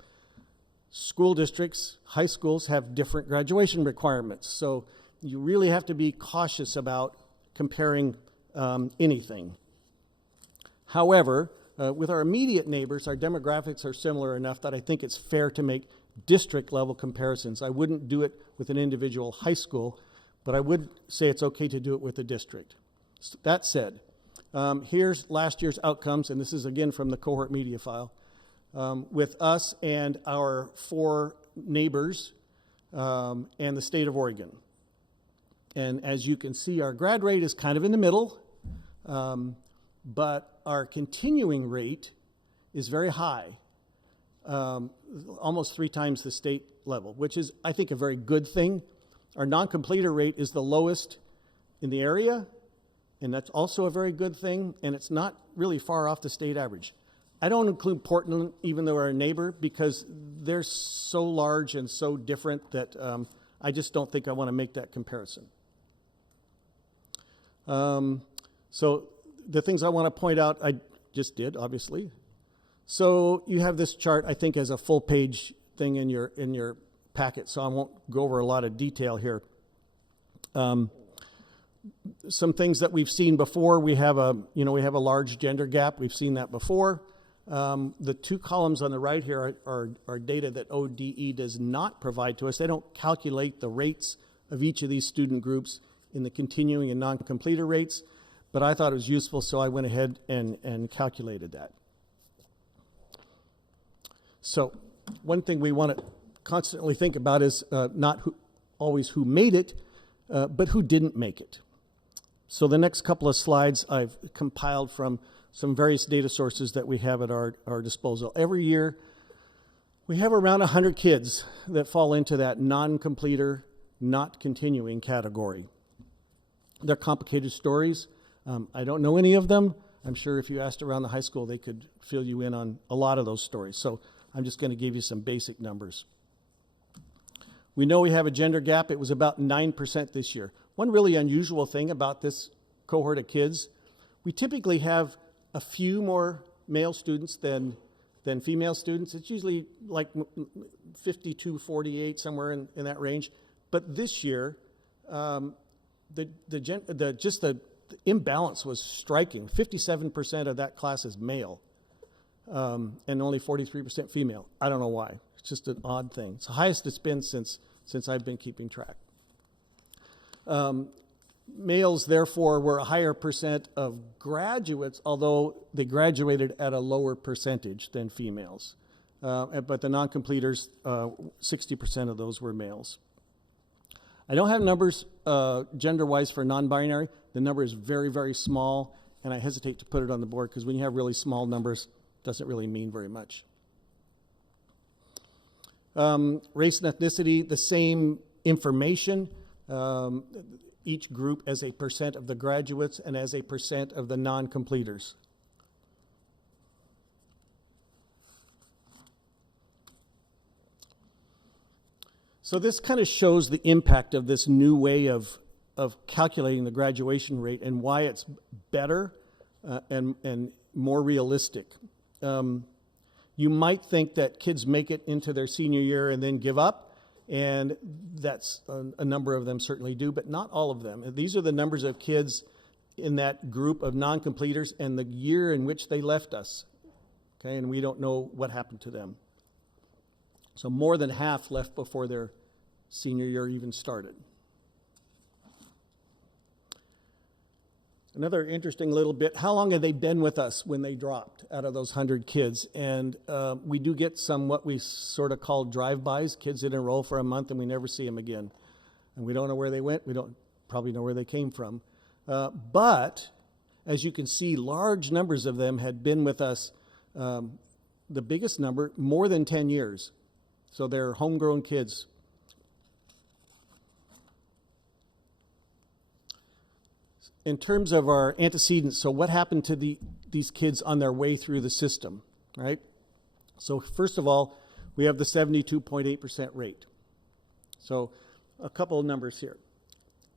School districts, high schools have different graduation requirements. So you really have to be cautious about comparing anything. However, with our immediate neighbors, our demographics are similar enough that I think it's fair to make district level comparisons. I wouldn't do it with an individual high school, but I would say it's okay to do it with a district. That said, here's last year's outcomes, and this is again from the cohort media file, with us and our 4 neighbors and the state of Oregon. And as you can see, our grad rate is kind of in the middle, but our continuing rate is very high, almost 3 times the state level, which is, I think, a very good thing. Our non-completer rate is the lowest in the area, and that's also a very good thing, and it's not really far off the state average. I don't include Portland, even though we're a neighbor, because they're so large and so different that I just don't think I want to make that comparison. So the things I want to point out, I just did, obviously. So you have this chart, I think, as a full page thing in your packet, so I won't go over a lot of detail here. Some things that we've seen before, we have a large gender gap. We've seen that before. The 2 columns on the right here are data that ODE does not provide to us. They don't calculate the rates of each of these student groups in the continuing and non-completer rates, but I thought it was useful, so I went ahead and calculated that. So one thing we want to constantly think about is not always who made it, but who didn't make it. So the next couple of slides I've compiled from some various data sources that we have at our disposal. Every year, we have around 100 kids that fall into that non-completer, not continuing category. They're complicated stories. I don't know any of them. I'm sure if you asked around the high school, they could fill you in on a lot of those stories. So I'm just going to give you some basic numbers. We know we have a gender gap. It was about 9% this year. One really unusual thing about this cohort of kids, we typically have a few more male students than female students. It's usually like 52, 48, somewhere in that range. But this year, the imbalance was striking. 57% of that class is male, and only 43% female. I don't know why. It's just an odd thing. It's the highest it's been since I've been keeping track. Males, therefore, were a higher percent of graduates, although they graduated at a lower percentage than females. But the non-completers, 60% of those were males. I don't have numbers gender-wise for non-binary. The number is very, very small, and I hesitate to put it on the board because when you have really small numbers, it doesn't really mean very much. Race and ethnicity, the same information. Each group as a percent of the graduates and as a percent of the non-completers. So this kind of shows the impact of this new way of calculating the graduation rate and why it's better and more realistic. You might think that kids make it into their senior year and then give up, and that's a number of them certainly do, but not all of them. These are the numbers of kids in that group of non-completers and the year in which they left us, okay, and we don't know what happened to them. So more than half left before their senior year even started. Another interesting little bit, how long have they been with us when they dropped out of those 100 kids? And we do get some what we sort of call drive-bys, kids that enroll for a month and we never see them again. And we don't know where they went, we don't probably know where they came from. But as you can see, large numbers of them had been with us, the biggest number, more than 10 years. So they're homegrown kids. In terms of our antecedents, so what happened to these kids on their way through the system, right? So first of all, we have the 72.8% rate. So a couple of numbers here.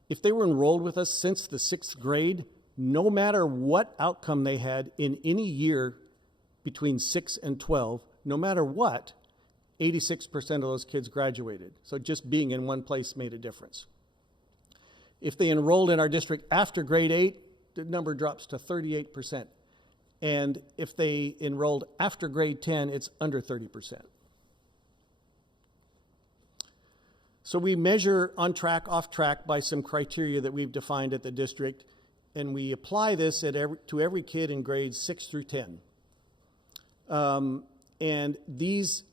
If they were enrolled with us since the 6th grade, no matter what outcome they had in any year between 6 and 12, no matter what, 86% of those kids graduated. So just being in one place made a difference. If they enrolled in our district after grade 8, the number drops to 38%. And if they enrolled after grade 10, it's under 30%. So we measure on track, off track by some criteria that we've defined at the district, and we apply this to every kid in grades 6 through 10. And these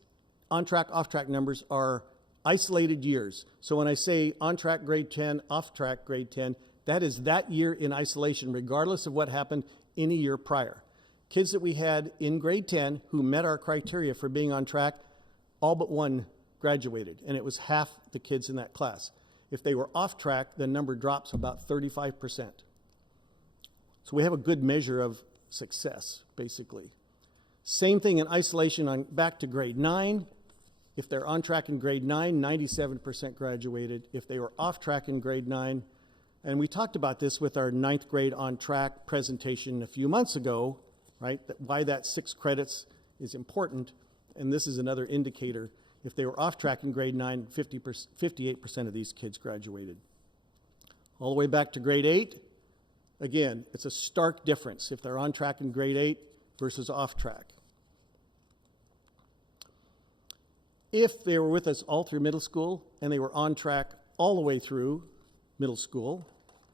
on track, off track numbers are isolated years. So when I say on track grade 10, off track grade 10, that is that year in isolation, regardless of what happened any year prior. Kids that we had in grade 10 who met our criteria for being on track, all but one graduated, and it was half the kids in that class. If they were off track, the number drops about 35%. So we have a good measure of success, basically. Same thing in isolation on back to grade 9. If they're on track in grade 9, 97% graduated. If they were off track in grade 9, and we talked about this with our 9th grade on track presentation a few months ago, right? Why that 6 credits is important, and this is another indicator. If they were off track in grade 9, 58% of these kids graduated. All the way back to grade 8, again, it's a stark difference if they're on track in grade 8 versus off track. If they were with us all through middle school and they were on track all the way through middle school,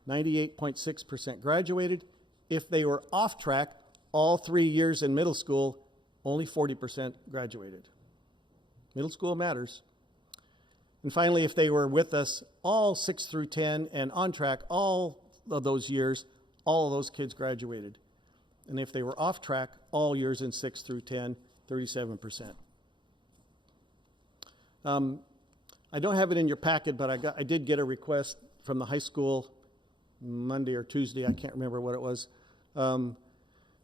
98.6% graduated. If they were off track all 3 years in middle school, only 40% graduated. Middle school matters. And finally, if they were with us all 6 through 10 and on track all of those years, all of those kids graduated. And if they were off track all years in 6 through 10, 37%. I don't have it in your packet, but I did get a request from the high school Monday or Tuesday, I can't remember what it was. It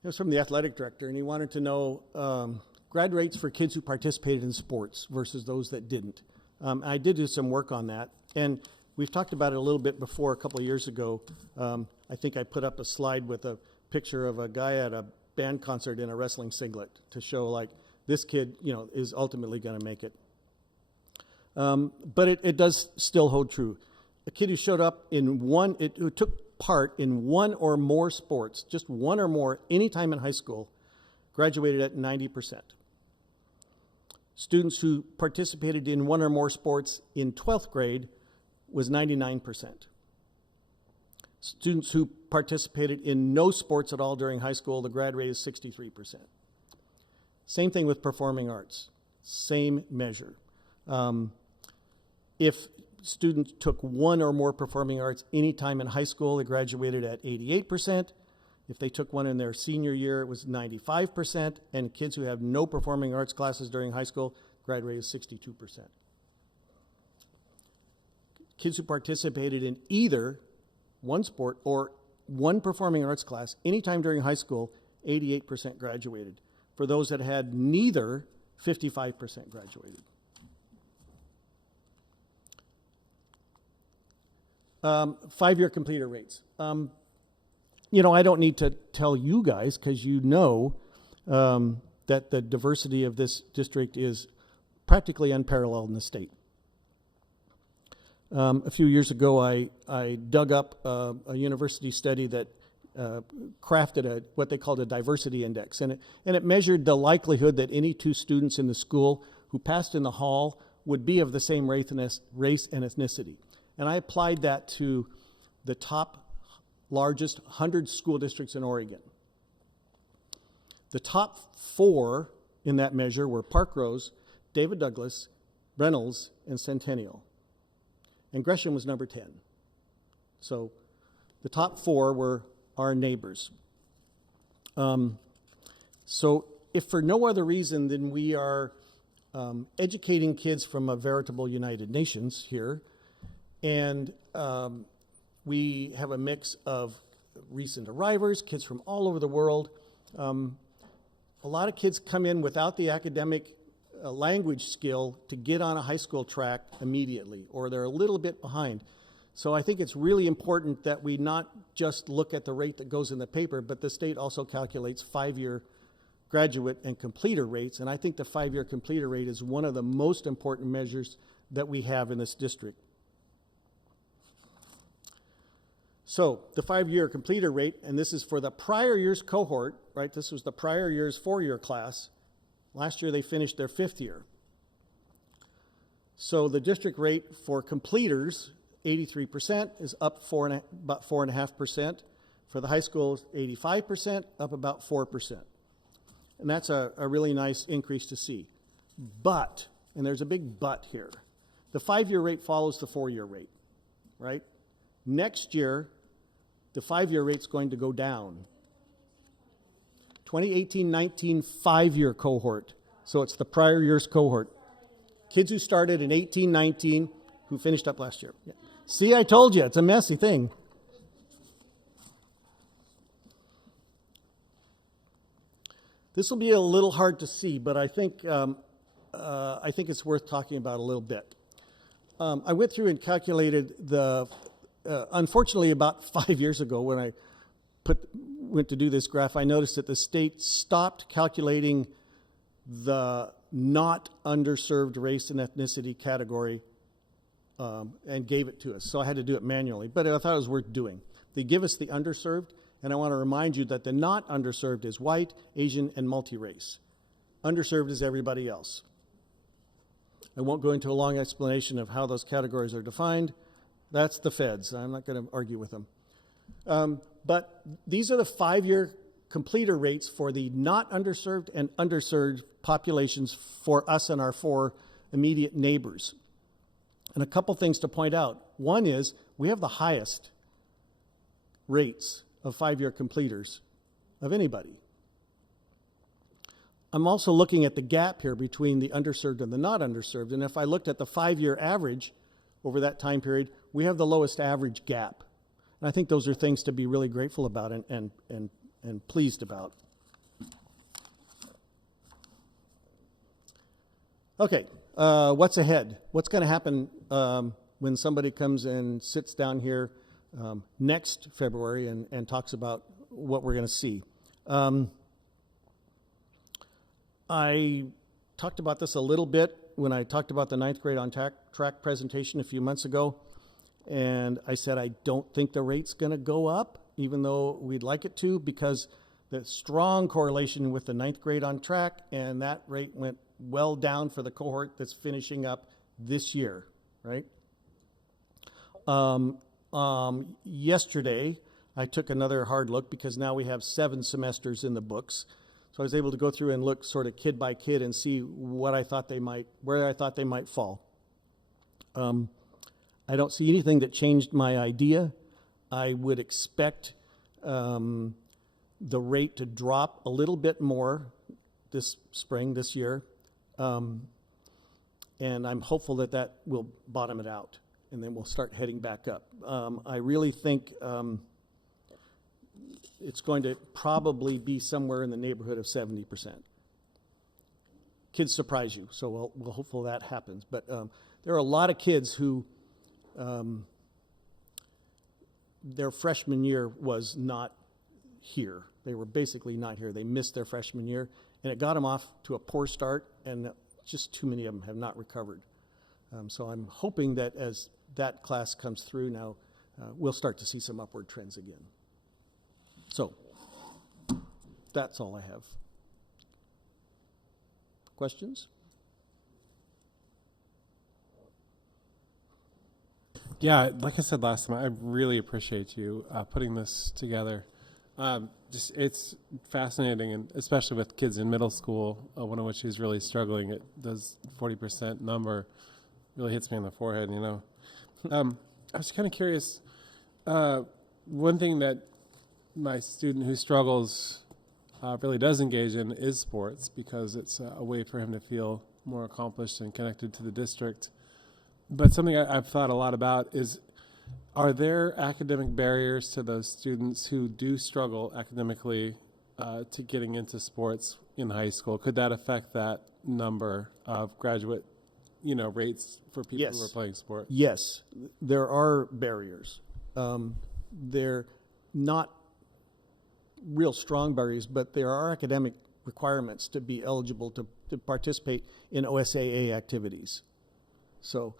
was from the athletic director, and he wanted to know grad rates for kids who participated in sports versus those that didn't. I did do some work on that, and we've talked about it a little bit before a couple of years ago. I think I put up a slide with a picture of a guy at a band concert in a wrestling singlet to show, like, this kid, is ultimately going to make it. But it does still hold true. A kid who showed up who took part in one or more sports, just one or more, anytime in high school, graduated at 90%. Students who participated in one or more sports in 12th grade was 99%. Students who participated in no sports at all during high school, the grad rate is 63%. Same thing with performing arts, same measure. If students took one or more performing arts any time in high school, they graduated at 88%. If they took one in their senior year, it was 95%. And kids who have no performing arts classes during high school, grad rate is 62%. Kids who participated in either one sport or one performing arts class anytime during high school, 88% graduated. For those that had neither, 55% graduated. 5-year completer rates. You know, I don't need to tell you guys, because you know that the diversity of this district is practically unparalleled in the state. A few years ago, I dug up a university study that crafted what they called a diversity index, and it measured the likelihood that any two students in the school who passed in the hall would be of the same race and ethnicity. And I applied that to the top largest 100 school districts in Oregon. The top 4 in that measure were Park Rose, David Douglas, Reynolds, and Centennial. And Gresham was number 10. So the top 4 were our neighbors. So if for no other reason than we are educating kids from a veritable United Nations here, and we have a mix of recent arrivals, kids from all over the world. A lot of kids come in without the academic language skill to get on a high school track immediately, or they're a little bit behind. So I think it's really important that we not just look at the rate that goes in the paper, but the state also calculates 5-year graduate and completer rates, and I think the 5-year completer rate is one of the most important measures that we have in this district. So the 5-year completer rate, and this is for the prior year's cohort, right? This was the prior year's 4-year class. Last year they finished their 5th year. So the district rate for completers, 83%, is up about 4.5%. For the high school, 85%, up about 4%. And that's a really nice increase to see. But, and there's a big but here, the 5-year rate follows the 4-year rate, right? Next year, the 5-year rate's going to go down. 2018-19 5-year cohort. So it's the prior year's cohort. Kids who started in 18-19 who finished up last year. Yeah. See, I told you, it's a messy thing. This will be a little hard to see, but I think it's worth talking about a little bit. I went through and calculated unfortunately about 5 years ago when I went to do this graph, I noticed that the state stopped calculating the not underserved race and ethnicity category and gave it to us. So I had to do it manually, but I thought it was worth doing. They give us the underserved, and I want to remind you that the not underserved is white, Asian, and multi-race. Underserved is everybody else. I won't go into a long explanation of how those categories are defined. That's the feds. I'm not going to argue with them. But these are the 5-year completer rates for the not underserved and underserved populations for us and our 4 immediate neighbors. And a couple things to point out. One is we have the highest rates of 5-year completers of anybody. I'm also looking at the gap here between the underserved and the not underserved. And if I looked at the 5-year average over that time period, we have the lowest average gap. And I think those are things to be really grateful about and pleased about. Okay, what's ahead? What's going to happen when somebody comes and sits down here next February and talks about what we're going to see? I talked about this a little bit when I talked about the 9th grade on track presentation a few months ago. And I said, I don't think the rate's going to go up, even though we'd like it to, because the strong correlation with the 9th grade on track, and that rate went well down for the cohort that's finishing up this year, right? Yesterday, I took another hard look because now we have 7 semesters in the books. So I was able to go through and look sort of kid by kid and see where I thought they might fall. I don't see anything that changed my idea. I would expect the rate to drop a little bit more this year. And I'm hopeful that will bottom it out, and then we'll start heading back up. I really think it's going to probably be somewhere in the neighborhood of 70%. Kids surprise you, so we'll hopefully that happens. But there are a lot of kids who their freshman year was not here. They were basically not here. They missed their freshman year, and it got them off to a poor start, and just too many of them have not recovered. So I'm hoping that as that class comes through now, we'll start to see some upward trends again. So that's all I have. Questions? Yeah, like I said last time, I really appreciate you putting this together. It's fascinating, and especially with kids in middle school, one of which is really struggling. It does 40% number really hits me on the forehead, you know. I was kind of curious. One thing that my student who struggles really does engage in is sports, because it's a way for him to feel more accomplished and connected to the district. But something I've thought a lot about is, are there academic barriers to those students who do struggle academically to getting into sports in high school? Could that affect that number of graduate, rates for people who are playing sports? Yes, there are barriers. They're not real strong barriers, but there are academic requirements to be eligible to participate in OSAA activities. So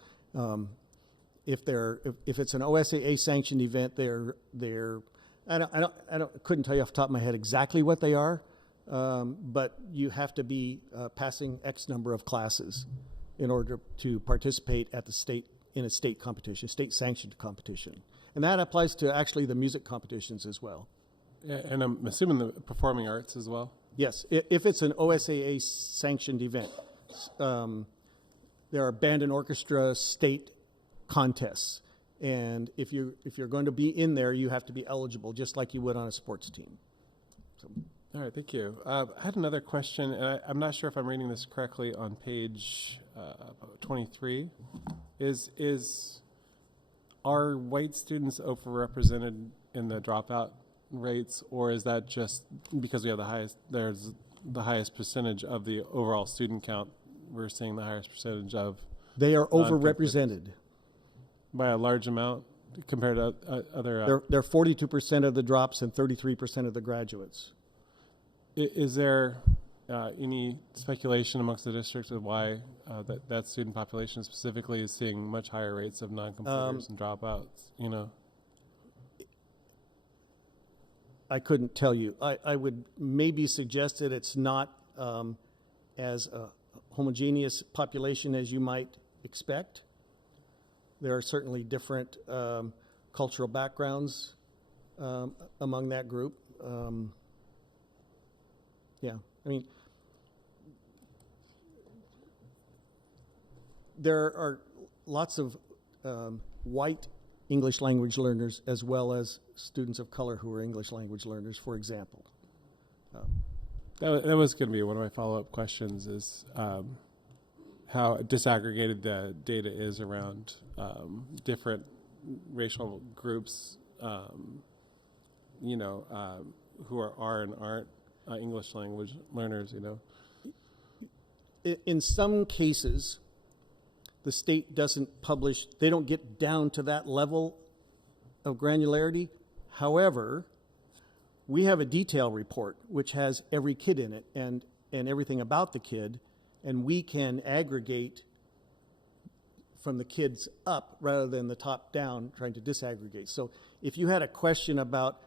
if it's an OSAA sanctioned event, I couldn't tell you off the top of my head exactly what they are, but you have to be passing X number of classes in order to participate at in a state competition, state sanctioned competition. And that applies to actually the music competitions as well. Yeah, and I'm assuming the performing arts as well? Yes, if it's an OSAA sanctioned event. There are band and orchestra state contests, and if you're going to be in there, you have to be eligible, just like you would on a sports team. So. All right, thank you. I had another question, and I'm not sure if I'm reading this correctly on page 23. Are white students overrepresented in the dropout rates, or is that just because we have there's the highest percentage of the overall student count? We're seeing the highest percentage of. They are overrepresented by a large amount compared to other. They're 42% of the drops and 33% of the graduates. Is there any speculation amongst the districts of why that student population specifically is seeing much higher rates of non-completers and dropouts? I couldn't tell you. I would maybe suggest that it's not as a homogeneous population as you might expect. There are certainly different cultural backgrounds among that group. There are lots of white English language learners as well as students of color who are English language learners, for example. That was going to be one of my follow-up questions, is how disaggregated the data is around different racial groups, who are and aren't English language learners, In some cases, the state doesn't publish, they don't get down to that level of granularity. However, we have a detail report which has every kid in it and everything about the kid, and we can aggregate from the kids up rather than the top down, trying to disaggregate. So if you had a question about,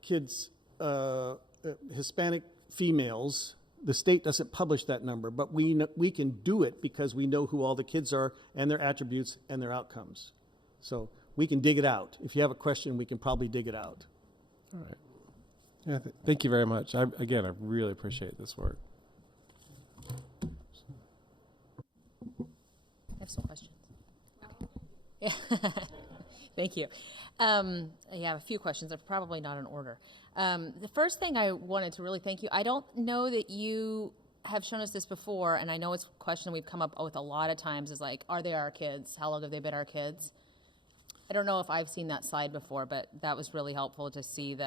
kids, Hispanic females, the state doesn't publish that number, but we can do it because we know who all the kids are and their attributes and their outcomes. So we can dig it out. If you have a question, we can probably dig it out. All right. Yeah, thank you very much. I really appreciate this work. I have some questions. Yeah. Thank you. I have a few questions. They're probably not in order. The first thing I wanted to really thank you, I don't know that you have shown us this before, and I know it's a question we've come up with a lot of times, is like, are they our kids? How long have they been our kids? I don't know if I've seen that slide before, but that was really helpful to see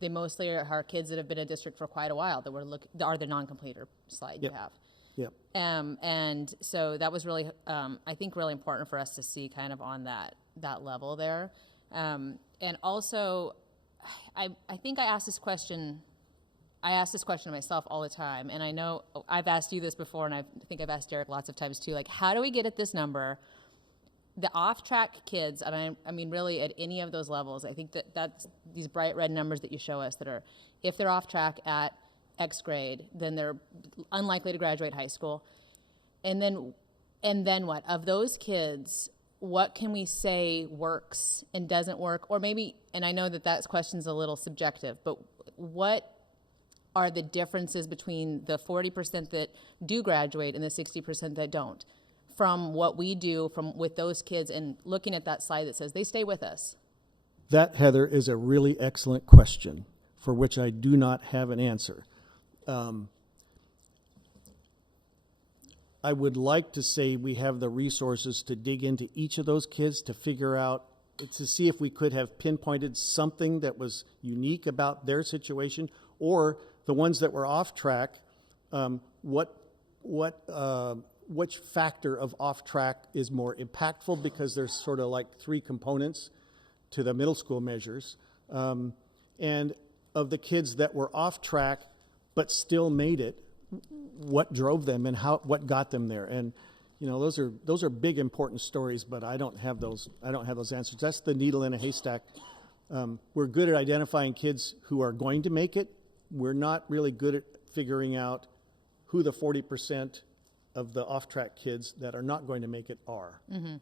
they mostly are kids that have been in district for quite a while, that are the non-completer slide you have. Yep. And so that was really, I think, really important for us to see kind of on that level there. And also, I think I ask this question of myself all the time, and I know I've asked you this before, and I think I've asked Derek lots of times too, like, how do we get at this number? The off-track kids, and I mean really at any of those levels, I think that's these bright red numbers that you show us that are, if they're off track at X grade, then they're unlikely to graduate high school. And then what? Of those kids, what can we say works and doesn't work? Or maybe, and I know that question's a little subjective, but what are the differences between the 40% that do graduate and the 60% that don't, from what we do with those kids and looking at that slide that says they stay with us? That, Heather, is a really excellent question for which I do not have an answer. I would like to say we have the resources to dig into each of those kids to figure out, to see if we could have pinpointed something that was unique about their situation, or the ones that were off track, which factor of off track is more impactful, because there's sort of like three components to the middle school measures. And of the kids that were off track but still made it, what drove them and what got them there? And those are big, important stories, but I don't have those answers. That's the needle in a haystack. We're good at identifying kids who are going to make it. We're not really good at figuring out who the 40% of the off-track kids that are not going to make it are. Mm-hmm.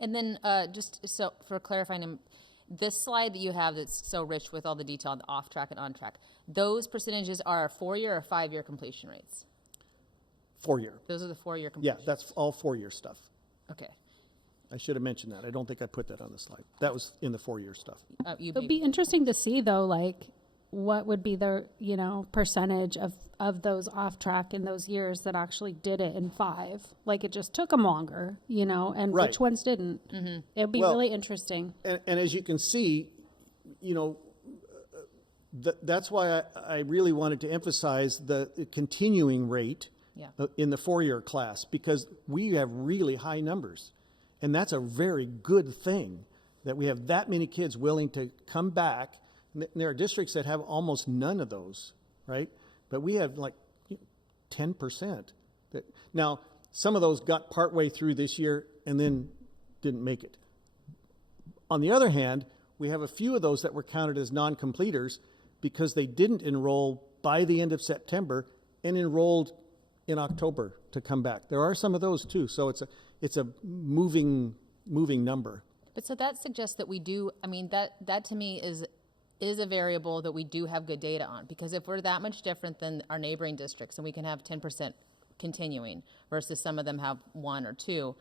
And then just so for clarifying, this slide that you have that's so rich with all the detail on the off-track and on-track, those percentages are 4-year or 5-year completion rates? 4-year. Those are the 4-year completion. Yeah, that's all 4-year stuff. Okay. I should have mentioned that. I don't think I put that on the slide. That was in the 4-year stuff. It'd be interesting to see, though, like, what would be the, percentage of those off track in those years that actually did it in 5? Like, it just took them longer, and Right. which ones didn't. Mm-hmm. It would be really interesting. And as you can see, that's why I really wanted to emphasize the continuing rate in the 4-year class, because we have really high numbers. And that's a very good thing, that we have that many kids willing to come back. And there are districts that have almost none of those, right? But we have like 10%. Now, some of those got partway through this year and then didn't make it. On the other hand, we have a few of those that were counted as non-completers because they didn't enroll by the end of September and enrolled in October to come back. There are some of those too, so it's a moving number. But so that suggests that we do, that to me is a variable that we do have good data on, because if we're that much different than our neighboring districts and we can have 10% continuing versus some of them have 1 or 2,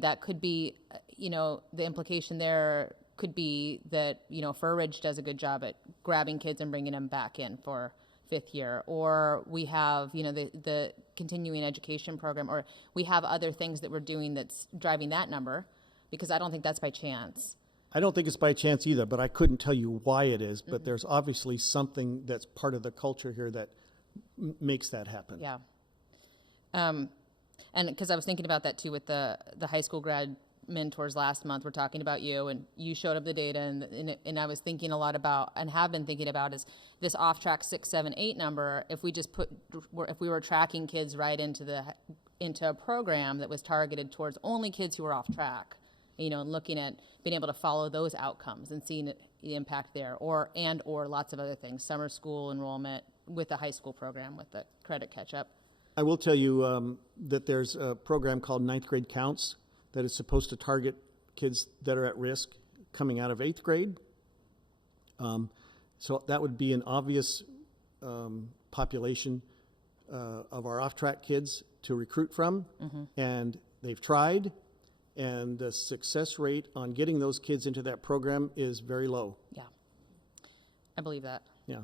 that could be, the implication there could be that, Fur Ridge does a good job at grabbing kids and bringing them back in for 5th year, or we have, the continuing education program, or we have other things that we're doing that's driving that number, because I don't think that's by chance. I don't think it's by chance either, but I couldn't tell you why it is, but there's obviously something that's part of the culture here that makes that happen. Yeah. And because I was thinking about that too with the high school grad mentors last month, we're talking about you, and you showed up the data, and I was thinking a lot about, and have been thinking about, is this off-track 6, 7, 8 number. If we were tracking kids right into a program that was targeted towards only kids who were off track, and looking at being able to follow those outcomes and seeing the impact there, or lots of other things, summer school enrollment with the high school program with the credit catch-up. I will tell you that there's a program called 9th Grade Counts that is supposed to target kids that are at risk coming out of 8th grade. So that would be an obvious population of our off-track kids to recruit from. Mm-hmm. And they've tried, and the success rate on getting those kids into that program is very low. Yeah, I believe that. Yeah.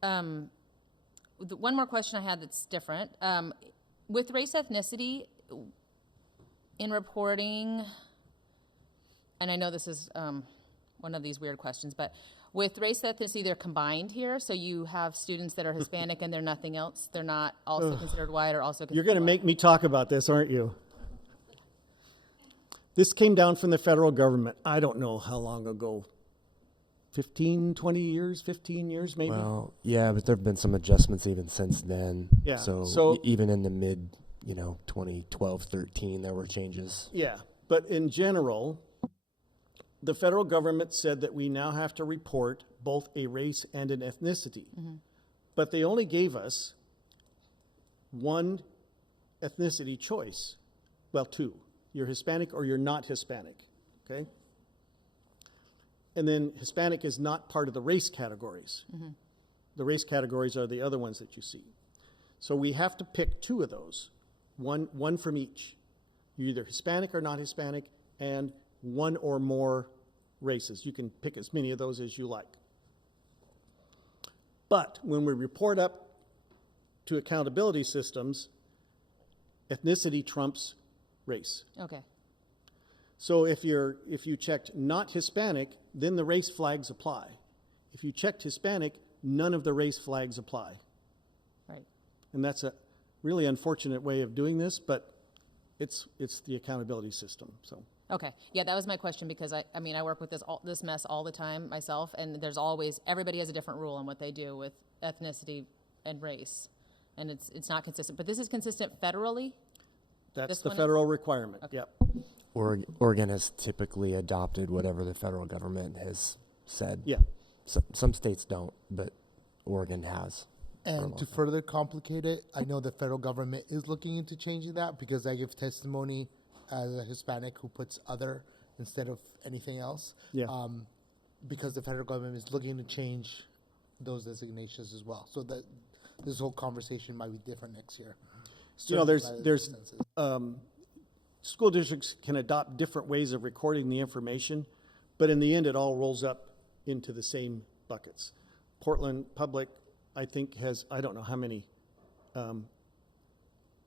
One more question I had that's different. With race ethnicity, in reporting, and I know this is one of these weird questions, but With race ethnicity, they're combined here, so you have students that are Hispanic and they're nothing else. They're not also considered white or also considered You're going to make me talk about this, aren't you? This came down from the federal government. I don't know how long ago. 15 years maybe. Well, yeah, but there have been some adjustments even since then. Yeah, So, so- even in the mid, 2012, 13, there were changes. Yeah, but in general, the federal government said that we now have to report both a race and an ethnicity. But they only gave us one ethnicity choice. Well, two. You're Hispanic or you're not Hispanic, okay? And then Hispanic is not part of the race categories. The race categories are the other ones that you see. So we have to pick two of those, one from each. You're either Hispanic or not Hispanic, and one or more races. You can pick as many of those as you like. But when we report up to accountability systems, ethnicity trumps race. Okay. So if you checked not Hispanic, then the race flags apply. If you checked Hispanic, none of the race flags apply. Right. And that's a really unfortunate way of doing this, but it's the accountability system. So. Okay, yeah, that was my question, because I work with this mess all the time myself, and there's always, everybody has a different rule on what they do with ethnicity and race, and it's not consistent. But this is consistent federally? That's the federal requirement. Okay. Yep. Oregon has typically adopted whatever the federal government has said. Yeah. Some states don't, but Oregon has. And to further complicate it, I know the federal government is looking into changing that, because I give testimony as a Hispanic who puts other instead of anything else. Yeah. Because the federal government is looking to change those designations as well. So that this whole conversation might be different next year. There's school districts can adopt different ways of recording the information, but in the end, it all rolls up into the same buckets. Portland Public, I think, has, I don't know how many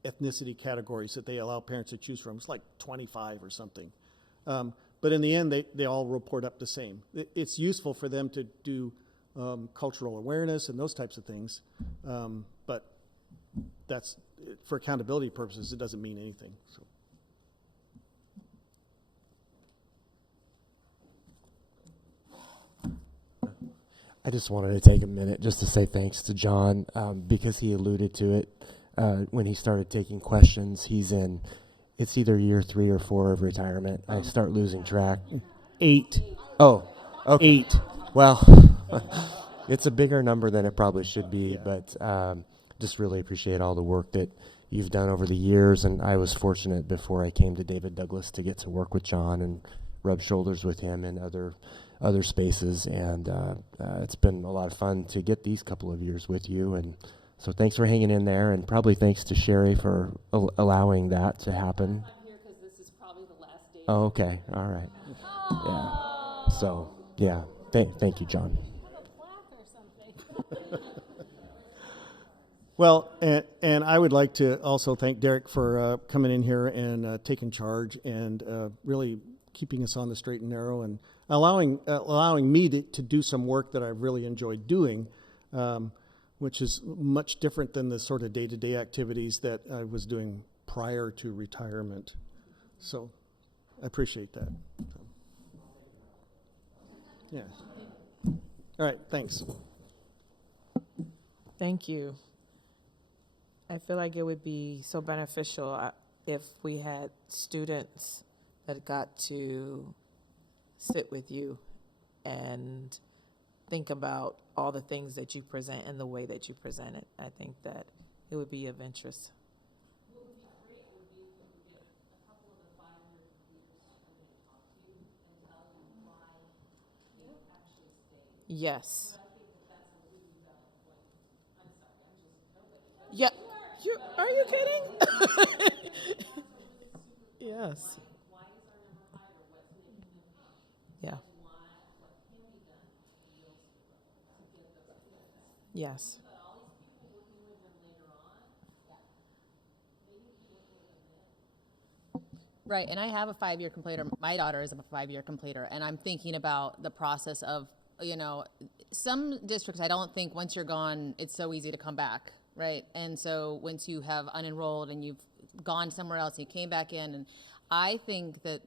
ethnicity categories that they allow parents to choose from. It's like 25 or something. But in the end, they all report up the same. It's useful for them to do cultural awareness and those types of things. But that's, for accountability purposes, it doesn't mean anything. So. I just wanted to take a minute just to say thanks to John, because he alluded to it when he started taking questions. It's either year 3 or 4 of retirement. I start losing track. 8. Oh, okay. 8. Well, it's a bigger number than it probably should be, but just really appreciate all the work that you've done over the years. And I was fortunate before I came to David Douglas to get to work with John and rub shoulders with him in other spaces, and it's been a lot of fun to get these couple of years with you, and so thanks for hanging in there, and probably thanks to Sherry for allowing that to happen. I'm here because this is probably the last day. Oh, okay, all right. Yeah. So, yeah, thank you, John. Well, and I would like to also thank Derek for coming in here and taking charge and really keeping us on the straight and narrow, and allowing me to do some work that I've really enjoyed doing, which is much different than the sort of day-to-day activities that I was doing prior to retirement. So I appreciate that. Yeah. All right, thanks. Thank you. I feel like it would be so beneficial if we had students that got to sit with you and think about all the things that you present and the way that you present it. I think that it would be of interest. Yes. Yeah. Are you kidding? Yes. Yeah. Yes. Right, and I have a 5-year completer. My daughter is a 5-year completer, and I'm thinking about the process of you know, some districts, I don't think once you're gone, it's so easy to come back, right? And so once you have unenrolled and you've gone somewhere else and you came back in, and I think that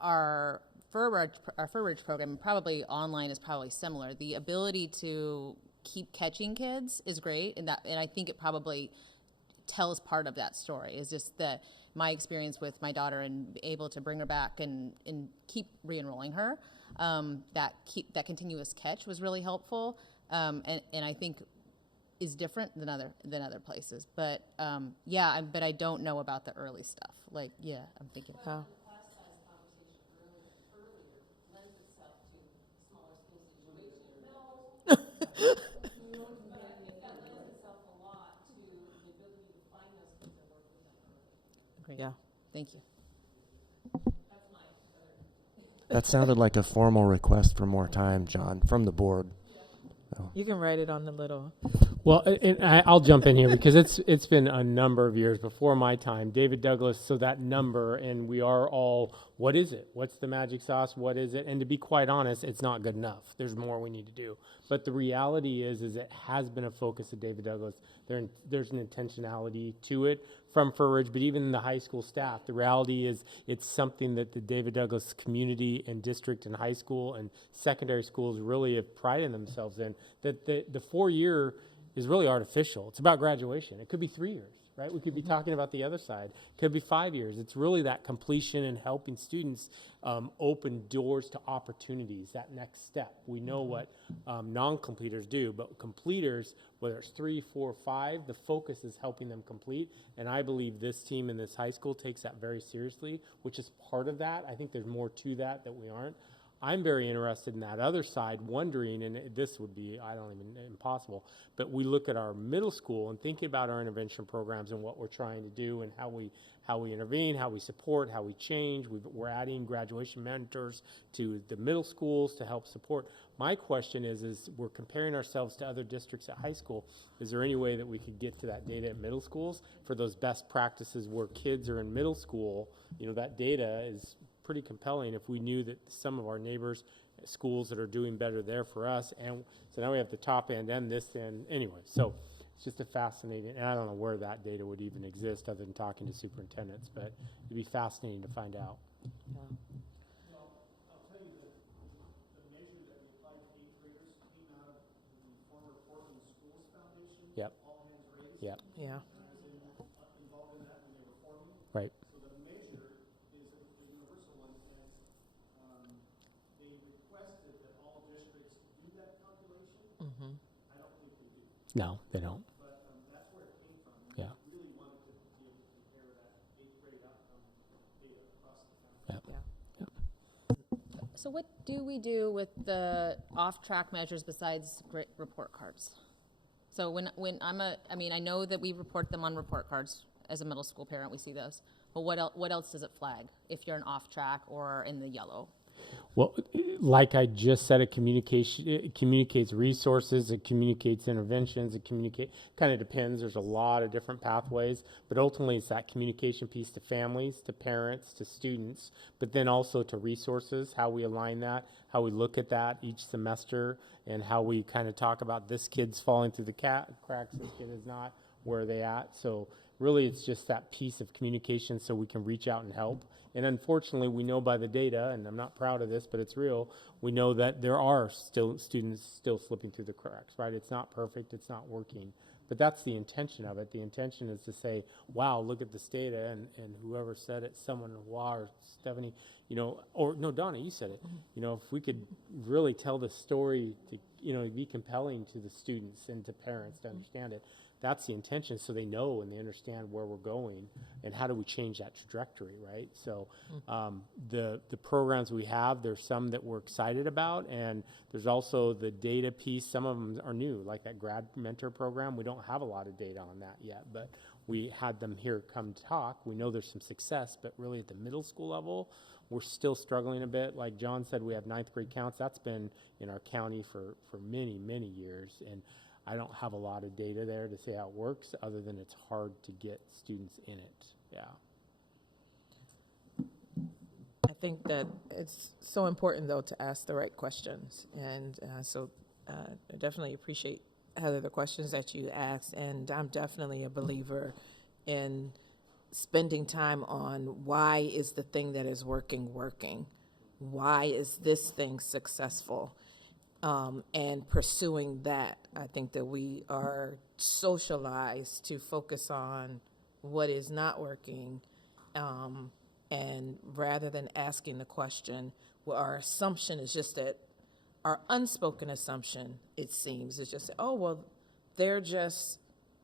our Fur-Ridge program, probably online, is probably similar. The ability to keep catching kids is great, and I think it probably tells part of that story. Is just that my experience with my daughter and able to bring her back and keep re-enrolling her. That continuous catch was really helpful, and I think is different than other places. But but I don't know about the early stuff. Like, I'm thinking. Oh. Yeah. Thank you. That sounded like a formal request for more time, John, from the board. So. You can write it on the little. Well, and I'll jump in here because it's been a number of years before my time. David Douglas, so that number, and we are all, what is it? What's the magic sauce? What is it? And to be quite honest, it's not good enough. There's more we need to do. But the reality is it has been a focus of David Douglas. There's an intentionality to it from Fur-Ridge, but even the high school staff. The reality is it's something that the David Douglas community and district and high school and secondary schools really have prided themselves in. That the 4-year is really artificial. It's about graduation. It could be 3 years, right? We could be talking about the other side. It could be 5 years. It's really that completion and helping students open doors to opportunities, that next step. We know what non-completers do, but completers, whether it's 3, 4, 5, the focus is helping them complete. And I believe this team in this high school takes that very seriously, which is part of that. I think there's more to that we aren't. I'm very interested in that other side, wondering, and this would be, impossible, but we look at our middle school and thinking about our intervention programs and what we're trying to do and how we intervene, how we support, how we change. We're adding graduation mentors to the middle schools to help support. My question is we're comparing ourselves to other districts at high school. Is there any way that we could get to that data at middle schools for those best practices where kids are in middle school? You know, that data is pretty compelling if we knew that some of our neighbors schools that are doing better there for us, and so now we have the top end and this end anyway. So it's just a fascinating, and I don't know where that data would even exist other than talking to superintendents, but it'd be fascinating to find out. Yeah. Yep. Yep. Yeah. Right. Mm-hmm. No, they don't. But that's where it came from. Yeah. We really wanted to be able to compare that grade outcome data across the country. Yeah. So what do we do with the off-track measures besides report cards? So when I know that we report them on report cards as a middle school parent, we see those. But what else does it flag if you're an off-track or in the yellow? Well, like I just said, it communicates resources, it communicates interventions, kind of depends. There's a lot of different pathways, but ultimately it's that communication piece to families, to parents, to students, but then also to resources, how we align that, how we look at that each semester, and how we kind of talk about this kid's falling through the cracks, this kid is not, where are they at? So really it's just that piece of communication so we can reach out and help. And unfortunately, we know by the data, and I'm not proud of this, but it's real, we know that there are still students still slipping through the cracks, right? It's not perfect, it's not working. But that's the intention of it. The intention is to say, wow, look at this data, and whoever said it, someone, or Stephanie, or no, Donna, you said it. Mm-hmm. If we could really tell the story to, be compelling to the students and to parents to understand it, that's the intention, so they know and they understand where we're going and how do we change that trajectory, right? So the programs we have, there's some that we're excited about, and there's also the data piece. Some of them are new, like that grad mentor program. We don't have a lot of data on that yet, but we had them here come talk. We know there's some success, but really at the middle school level, we're still struggling a bit. Like John said, we have 9th grade counts. That's been in our county for many, many years, and I don't have a lot of data there to say how it works, other than it's hard to get students in it. Yeah. I think that it's so important, though, to ask the right questions. And so I definitely appreciate, Heather, the questions that you asked. And I'm definitely a believer in spending time on why is the thing that is working? Why is this thing successful? And pursuing that. I think that we are socialized to focus on what is not working. And rather than asking the question, well, our assumption is just that our unspoken assumption, it seems, is just, oh, well, they're just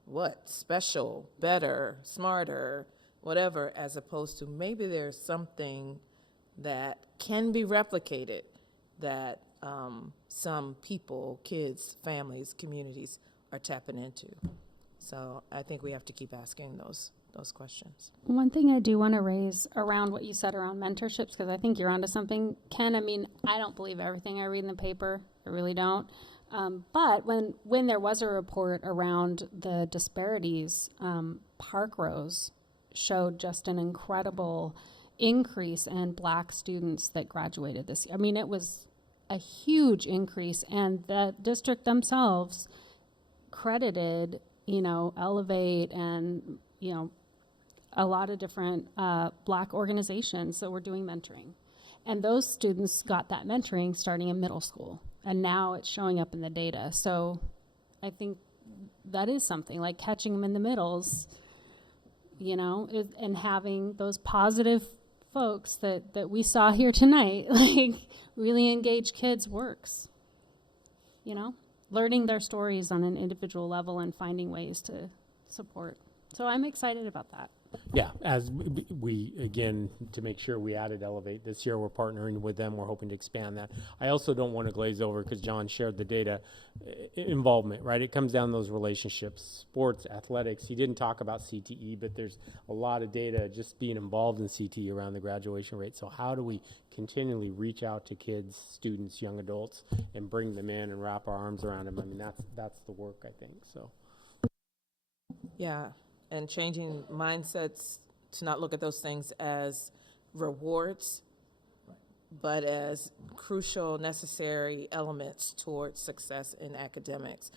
what? Special, better, smarter, whatever, as opposed to maybe there's something that can be replicated that some people, kids, families, communities are tapping into. So I think we have to keep asking those questions. One thing I do want to raise around what you said around mentorships, because I think you're onto something, Ken. I mean, I don't believe everything I read in the paper. I really don't. But when there was a report around the disparities, Park Rose showed just an incredible increase in Black students that graduated this year. I mean, it was a huge increase, and the district themselves credited, Elevate and, a lot of different Black organizations that were doing mentoring. And those students got that mentoring starting in middle school, and now it's showing up in the data. So I think that is something, like catching them in the middles, and having those positive folks that we saw here tonight, like really engaged kids works, learning their stories on an individual level and finding ways to support. So I'm excited about that. Yeah, as we, again, to make sure we added Elevate this year, we're partnering with them. We're hoping to expand that. I also don't want to glaze over, because John shared the data, involvement, right? It comes down to those relationships, sports, athletics. He didn't talk about CTE, but there's a lot of data just being involved in CTE around the graduation rate. So how do we continually reach out to kids, students, young adults, and bring them in and wrap our arms around them? I mean, that's the work, I think, so. Yeah. And changing mindsets to not look at those things as rewards, but as crucial, necessary elements towards success in academics.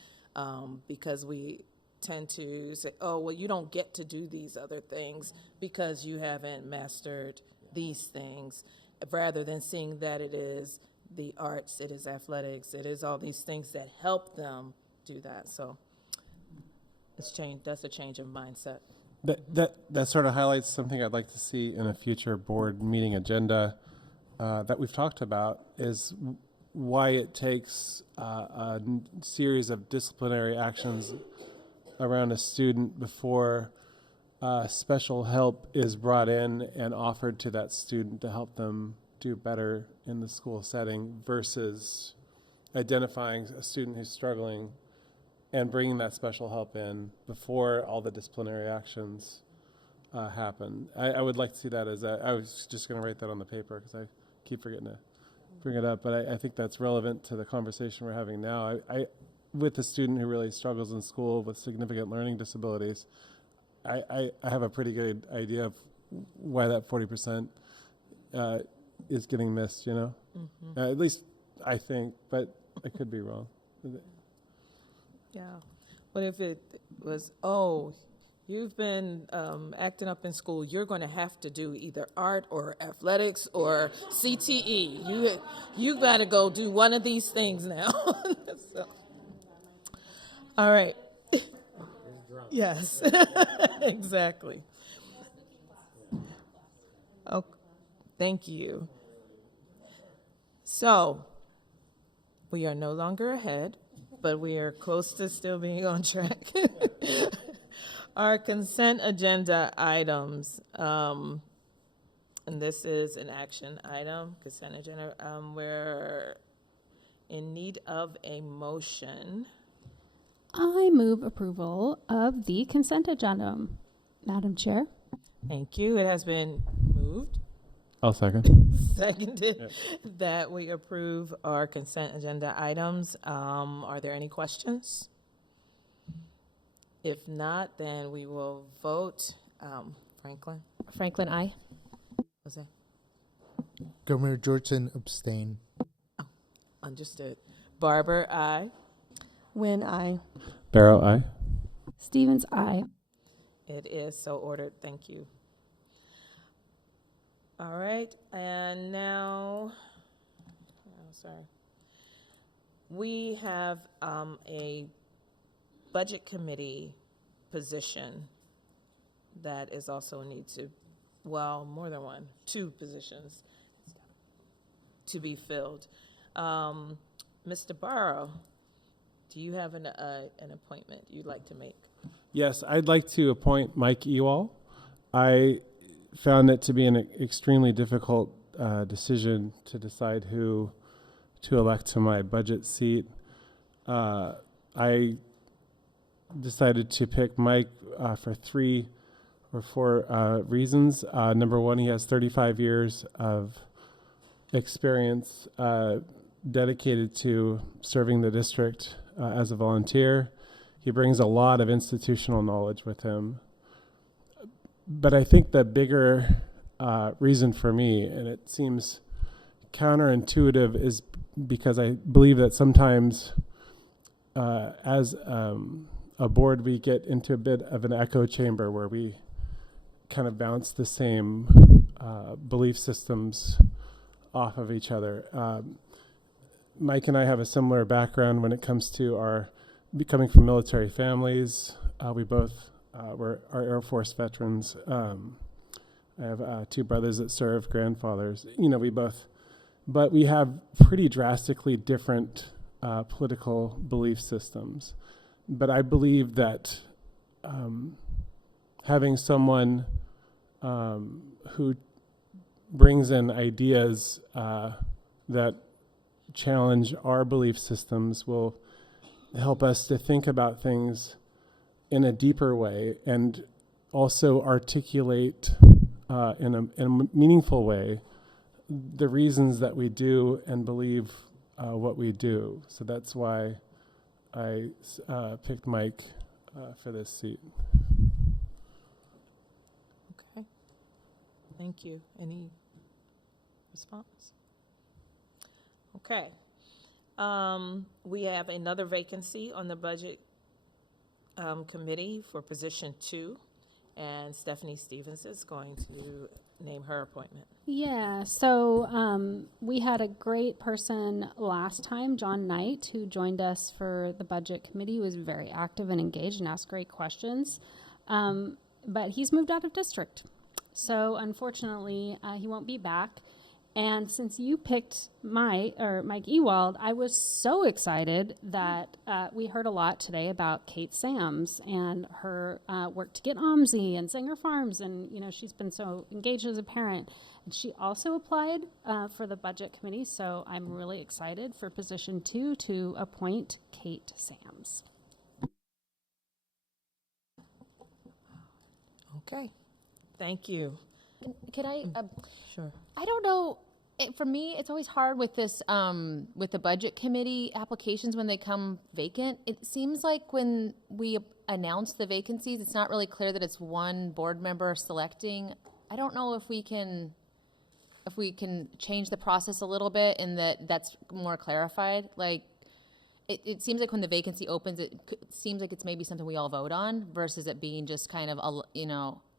Because we tend to say, oh, well, you don't get to do these other things because you haven't mastered these things, rather than seeing that it is the arts, it is athletics, it is all these things that help them do that. So it's change. That's a change of mindset. That sort of highlights something I'd like to see in a future board meeting agenda that we've talked about, is why it takes a series of disciplinary actions around a student before special help is brought in and offered to that student to help them do better in the school setting, versus identifying a student who's struggling and bringing that special help in before all the disciplinary actions happen. I would like to see that as I was just going to write that on the paper because I keep forgetting to bring it up, but I think that's relevant to the conversation we're having now. I with a student who really struggles in school with significant learning disabilities, I have a pretty good idea of why that 40% is getting missed, at least I think, but I could be wrong. Yeah. What if it was, oh, you've been acting up in school, you're going to have to do either art or athletics or CTE. You got to go do one of these things now. So, all right. Yes, exactly. Oh, thank you. So, we are no longer ahead, but we are close to still being on track. Our consent agenda items, and this is an action item, consent agenda. We're in need of a motion. I move approval of the consent agenda, Madam Chair. Thank you. It has been moved. I'll second. Seconded that we approve our consent agenda items. Are there any questions? If not, then we will vote. Franklin? Franklin, aye. Jose? Governor Georgeson, abstain. Understood. Barber, aye. When I. Barrow, aye. Stevens, aye. It is so ordered. Thank you. All right, and now, sorry. We have a budget committee position that is also a need to, well, more than one, 2 positions to be filled. Mr. Barrow, do you have an appointment you'd like to make? Yes, I'd like to appoint Mike Ewald. I found it to be an extremely difficult decision to decide who to elect to my budget seat. I decided to pick Mike for 3 or 4 reasons. Number one, he has 35 years of experience dedicated to serving the district as a volunteer. He brings a lot of institutional knowledge with him. But I think the bigger reason for me, and it seems counterintuitive, is because I believe that sometimes as a board we get into a bit of an echo chamber where we kind of bounce the same belief systems off of each other. Mike and I have a similar background when it comes to our coming from military families. We both are Air Force veterans. I have 2 brothers that served, grandfathers. But we have pretty drastically different political belief systems. But I believe that having someone who brings in ideas that challenge our belief systems will help us to think about things in a deeper way and also articulate in a meaningful way the reasons that we do and believe what we do. So that's why I picked Mike for this seat. Okay. Thank you. Any response? Okay. We have another vacancy on the budget committee for position 2, and Stephanie Stevens is going to name her appointment. Yeah, so we had a great person last time, John Knight, who joined us for the budget committee. He was very active and engaged and asked great questions. But he's moved out of district. So unfortunately, he won't be back. And since you picked Mike Ewald, I was so excited that we heard a lot today about Kate Sams and her work to get OMSI and Sanger Farms. And, she's been so engaged as a parent. And she also applied for the budget committee. So I'm really excited for position 2 to appoint Kate Sams. Okay. Thank you. Could I? Sure. I don't know. For me, it's always hard with this, with the budget committee applications when they come vacant. It seems like when we announce the vacancies, it's not really clear that it's one board member selecting. I don't know if we can change the process a little bit and that's more clarified. Like, it seems like when the vacancy opens, it seems like it's maybe something we all vote on versus it being just kind of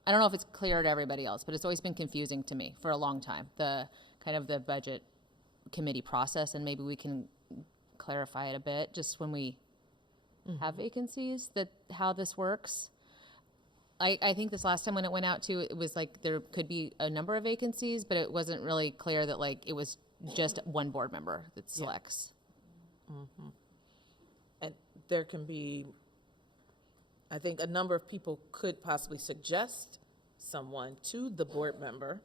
I don't know if it's clear to everybody else, but it's always been confusing to me for a long time, the budget committee process, and maybe we can clarify it a bit just when we have vacancies, how this works. I think this last time when it went out to, it was like there could be a number of vacancies, but it wasn't really clear that it was just one board member that selects. Yeah. Mm-hmm. And there can be, I think a number of people could possibly suggest someone to the board member,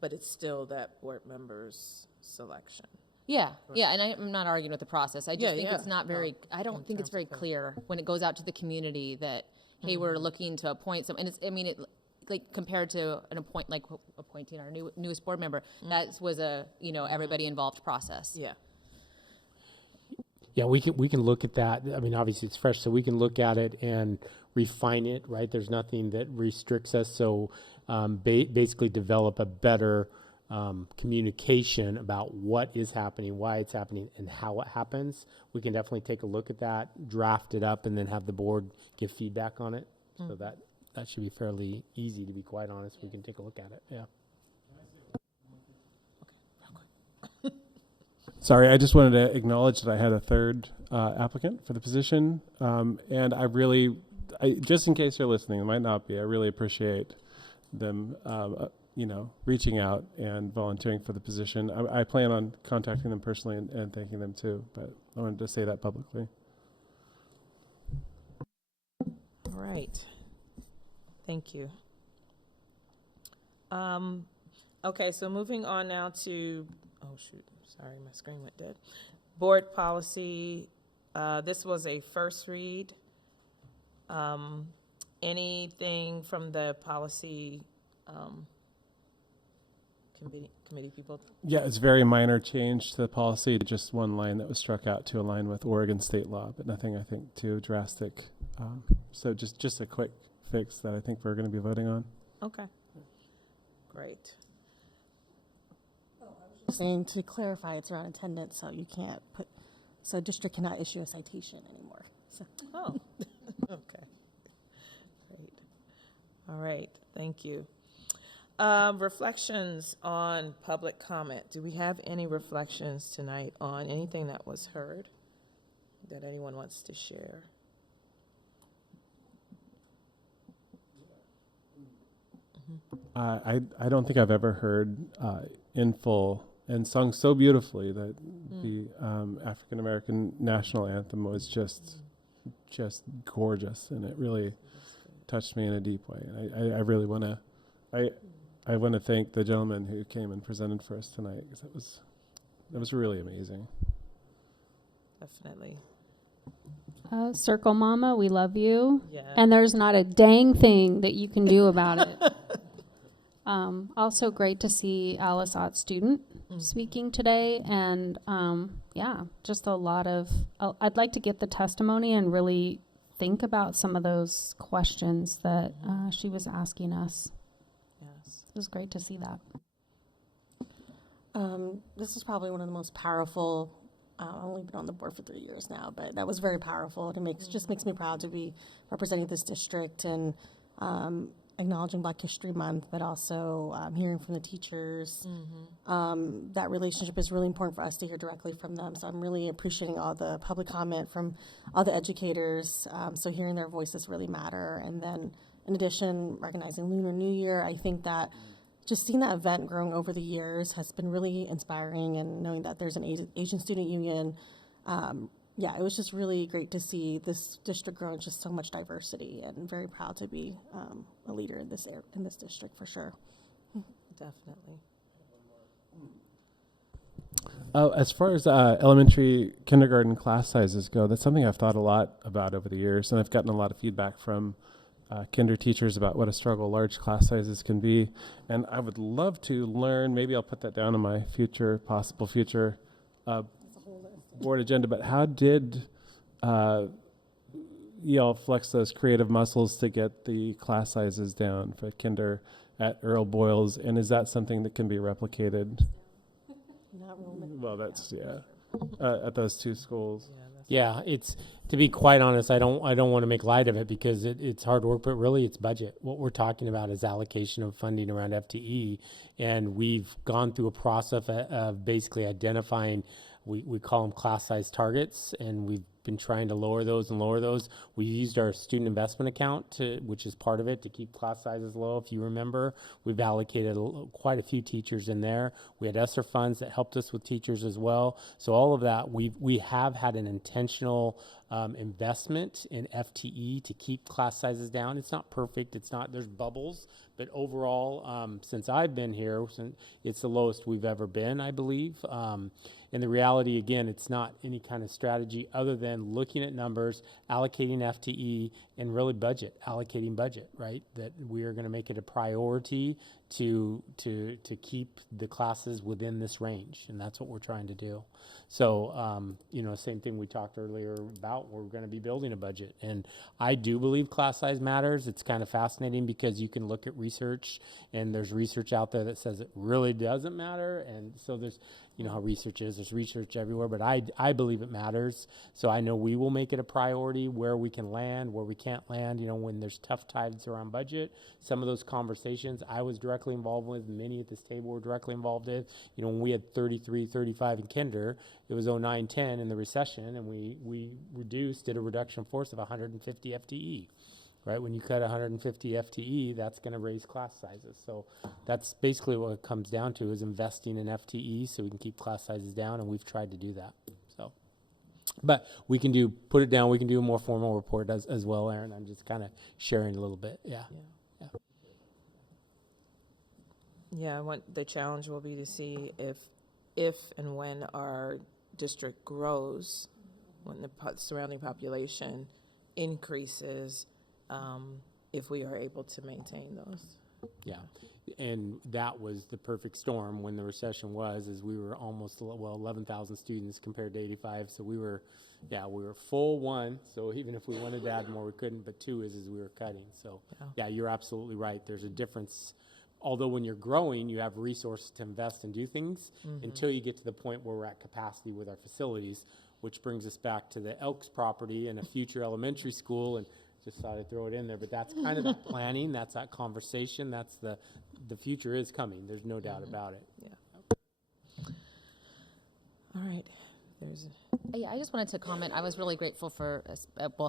but it's still that board member's selection. Yeah, yeah, and I'm not arguing with the process. I just think it's not very, I don't think it's very clear when it goes out to the community that, hey, we're looking to appoint someone. And it's, compared to appointing our newest board member, that was a, everybody involved process. Yeah. Yeah, we can look at that. I mean, obviously it's fresh, so we can look at it and refine it, right? There's nothing that restricts us. So basically develop a better communication about what is happening, why it's happening, and how it happens, we can definitely take a look at that, draft it up, and then have the board give feedback on it. So that should be fairly easy, to be quite honest. We can take a look at it. Yeah. Sorry, I just wanted to acknowledge that I had a third applicant for the position, and just in case you're listening, it might not be. I really appreciate them, reaching out and volunteering for the position. I plan on contacting them personally and thanking them too, but I wanted to say that publicly. All right. Thank you. Okay, so moving on now to, sorry, my screen went dead. Board policy. This was a first read. Anything from the policy committee people? Yeah, it's very minor change to the policy, just one line that was struck out to align with Oregon state law, but nothing, I think, too drastic. So just a quick fix that I think we're going to be voting on. Okay. Great. Saying to clarify, it's around attendance, so you can't so district cannot issue a citation anymore. So. Oh, okay. Great. All right, thank you. Reflections on public comment. Do we have any reflections tonight on anything that was heard that anyone wants to share? I don't think I've ever heard in full and sung so beautifully that the African American national anthem was just gorgeous, and it really touched me in a deep way. And I really want to I want to thank the gentleman who came and presented for us tonight, because that was really amazing. Definitely. Circle Mama, we love you. Yeah. And there's not a dang thing that you can do about it. Also great to see Alice Ott student speaking today. And just a lot of, I'd like to get the testimony and really think about some of those questions that she was asking us. Yes. It was great to see that. This is probably one of the most powerful. I've only been on the board for 3 years now, but that was very powerful. It just makes me proud to be representing this district and acknowledging Black History Month, but also hearing from the teachers. That relationship is really important for us to hear directly from them. So I'm really appreciating all the public comment from all the educators. So hearing their voices really matter. And then in addition, recognizing Lunar New Year, I think that just seeing that event growing over the years has been really inspiring, and knowing that there's an Asian student union. It was just really great to see this district grow in just so much diversity, and very proud to be a leader in this district for sure. Definitely. As far as elementary, kindergarten class sizes go, that's something I've thought a lot about over the years, and I've gotten a lot of feedback from kinder teachers about what a struggle large class sizes can be. And I would love to learn, maybe I'll put that down on my possible future board agenda, but how did y'all flex those creative muscles to get the class sizes down for kinder at Earl Boyles? And is that something that can be replicated? Well, that's, at those two schools. Yeah, it's, to be quite honest, I don't want to make light of it, because it's hard work, but really it's budget. What we're talking about is allocation of funding around FTE, and we've gone through a process of basically identifying, we call them class size targets, and we've been trying to lower those. We used our student investment account, which is part of it, to keep class sizes low. If you remember, we've allocated quite a few teachers in there. We had ESSER funds that helped us with teachers as well. So all of that, we have had an intentional investment in FTE to keep class sizes down. It's not perfect. There's bubbles, but overall, since I've been here, it's the lowest we've ever been, I believe. And the reality, again, it's not any kind of strategy other than plan, looking at numbers, allocating FTE, and really allocating budget, right? That we are going to make it a priority to keep the classes within this range, and that's what we're trying to do. So, same thing we talked earlier about, we're going to be building a budget. And I do believe class size matters. It's kind of fascinating because you can look at research, and there's research out there that says it really doesn't matter. And so there's, how research is, there's research everywhere, but I believe it matters. So I know we will make it a priority where we can land, where we can't land, when there's tough times around budget. Some of those conversations I was directly involved with, many at this table were directly involved in. When we had 33, 35 in kinder, it was 09, 10 in the recession, and we did a reduction force of 150 FTE. Right, when you cut 150 FTE, that's going to raise class sizes. So that's basically what it comes down to, is investing in FTE so we can keep class sizes down, and we've tried to do that. So, but we can put it down. We can do a more formal report as well, Aaron. I'm just kind of sharing a little bit. Yeah. The challenge will be to see if and when our district grows, when the surrounding population increases, if we are able to maintain those. Yeah, and that was the perfect storm when the recession was, is we were almost, 11,000 students compared to 85. So we were full one. So even if we wanted to add more, we couldn't. But two is we were cutting. So yeah, you're absolutely right. There's a difference. Although when you're growing, you have resources to invest and do things until you get to the point where we're at capacity with our facilities, which brings us back to the Elks property and a future elementary school. And just thought I'd throw it in there, but that's kind of that planning, that's that conversation, that's the future is coming. There's no doubt about it. Yeah. All right. I just wanted to comment. I was really grateful for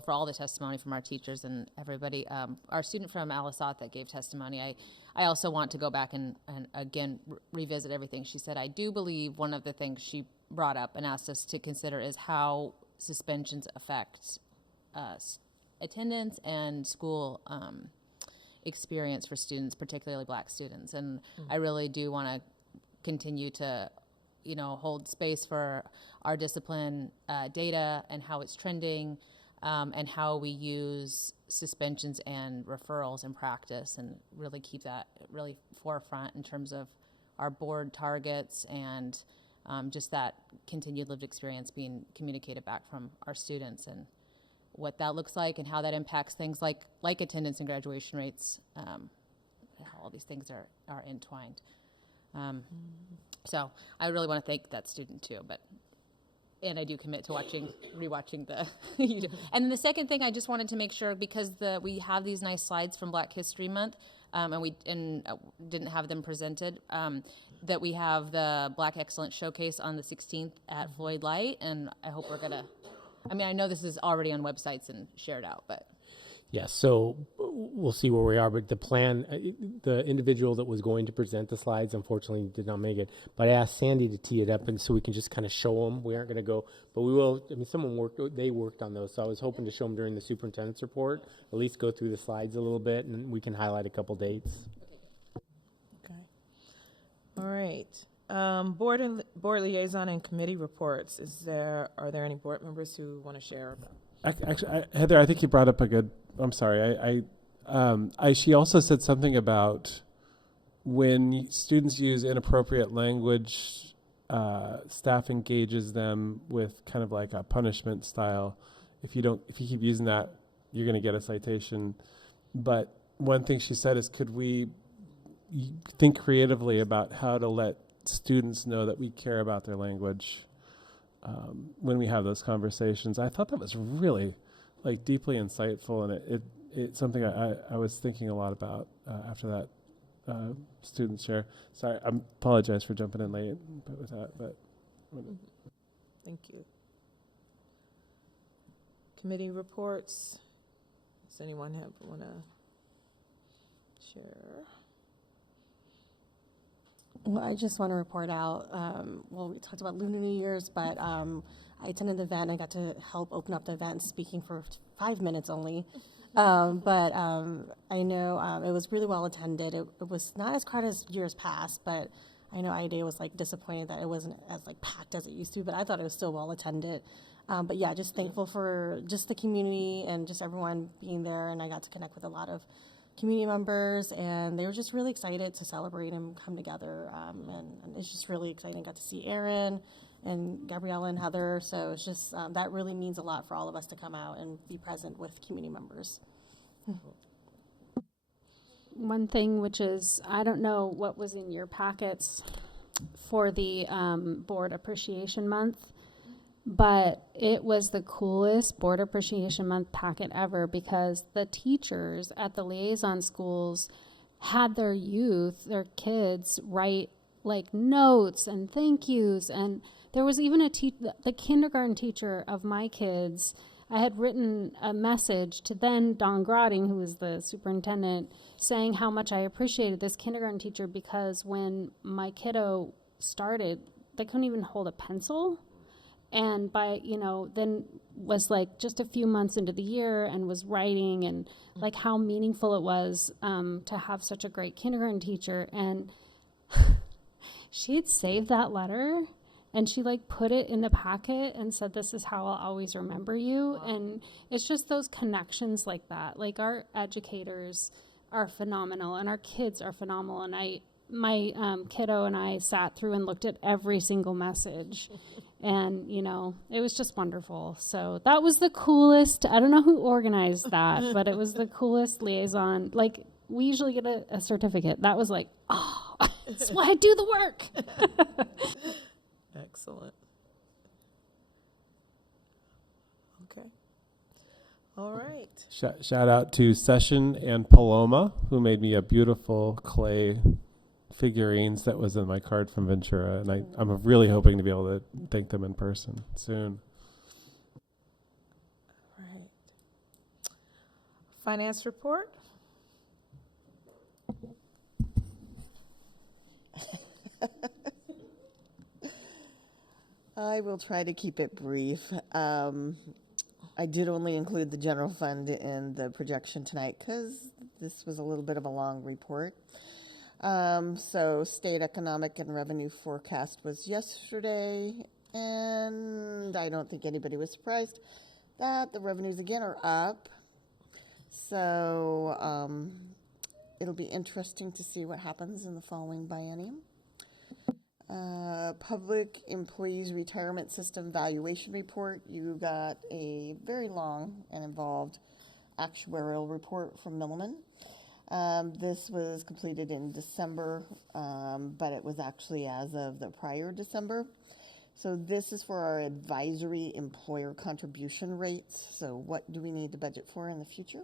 all the testimony from our teachers and everybody. Our student from Alisat that gave testimony, I also want to go back and again revisit everything she said. I do believe one of the things she brought up and asked us to consider is how suspensions affect attendance and school experience for students, particularly Black students. And I really do want to continue to, hold space for our discipline data and how it's trending, and how we use suspensions and referrals in practice, and really keep that really forefront in terms of our board targets and just that continued lived experience being communicated back from our students, and what that looks like and how that impacts things like attendance and graduation rates, how all these things are entwined. So I really want to thank that student too, and I do commit to rewatching the And the second thing I just wanted to make sure, because we have these nice slides from Black History Month, and we didn't have them presented, that we have the Black Excellence Showcase on the 16th at Floyd Light, and I hope we're gonna, I know this is already on websites and shared out, but. Yeah, so we'll see where we are, but the plan, the individual that was going to present the slides unfortunately did not make it, but I asked Sandy to tee it up, and so we can just kind of show them. We aren't going to go, but we will. They worked on those, so I was hoping to show them during the superintendent's report, at least go through the slides a little bit, and we can highlight a couple dates. Okay. All right. Board liaison and committee reports. Are there any board members who want to share? Actually, Heather, I think you brought up a good. I'm sorry. She also said something about when students use inappropriate language, staff engages them with kind of like a punishment style. If you keep using that, you're going to get a citation. But one thing she said is, could we think creatively about how to let students know that we care about their language when we have those conversations? I thought that was really deeply insightful, and it's something I was thinking a lot about after that student share. Sorry, I apologize for jumping in late with that, but thank you. Committee reports. Does anyone want to share? Well, I just want to report out, we talked about Lunar New Year's, but I attended the event. I got to help open up the event, speaking for 5 minutes only. But I know it was really well attended. It was not as crowded as years past, but I know IDA was disappointed that it wasn't as packed as it used to, but I thought it was still well attended. But yeah, just thankful for just the community and just everyone being there. And I got to connect with a lot of community members, and they were just really excited to celebrate and come together. And it's just really exciting. Got to see Aaron and Gabriella and Heather. So it's just, that really means a lot for all of us to come out and be present with community members. One thing, which is, I don't know what was in your packets for the Board Appreciation Month, but it was the coolest Board Appreciation Month packet ever, because the teachers at the liaison schools had their youth, their kids, write like notes and thank yous. And there was even the kindergarten teacher of my kids. I had written a message to then Don Grotting, who was the superintendent, saying how much I appreciated this kindergarten teacher, because when my kiddo started, they couldn't even hold a pencil. And by, then was like just a few months into the year and was writing, and like how meaningful it was to have such a great kindergarten teacher. And she had saved that letter, and she like put it in the packet and said, "This is how I'll always remember you." Wow. And it's just those connections like that. Like, our educators are phenomenal and our kids are phenomenal. And my kiddo and I sat through and looked at every single message. And, it was just wonderful. So that was the coolest. I don't know who organized that, but it was the coolest liaison. Like, we usually get a certificate. That was like, oh, that's why I do the work. Excellent. Okay. All right. Shout out to Session and Paloma, who made me a beautiful clay figurines that was in my card from Ventura, and I'm really hoping to be able to thank them in person soon. All right. Finance report. I will try to keep it brief. I did only include the general fund in the projection tonight because this was a little bit of a long report. So state economic and revenue forecast was yesterday, and I don't think anybody was surprised that the revenues again are up. So it'll be interesting to see what happens in the following biennium. Public Employees Retirement System Valuation Report. You got a very long and involved actuarial report from Milliman. This was completed in December, but it was actually as of the prior December. So this is for our advisory employer contribution rates. So what do we need to budget for in the future?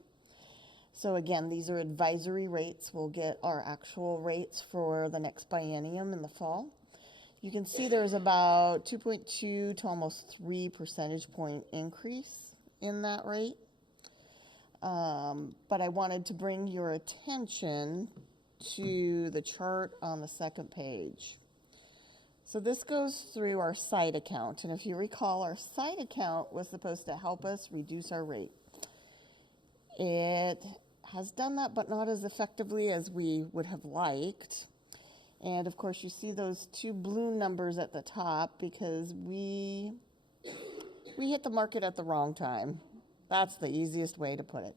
So again, these are advisory rates. We'll get our actual rates for the next biennium in the fall. You can see there's about 2.2 to almost 3 percentage point increase in that rate. But I wanted to bring your attention to the chart on the second page. So this goes through our site account. And if you recall, our site account was supposed to help us reduce our rate. It has done that, but not as effectively as we would have liked. And of course, you see those two blue numbers at the top because we hit the market at the wrong time. That's the easiest way to put it.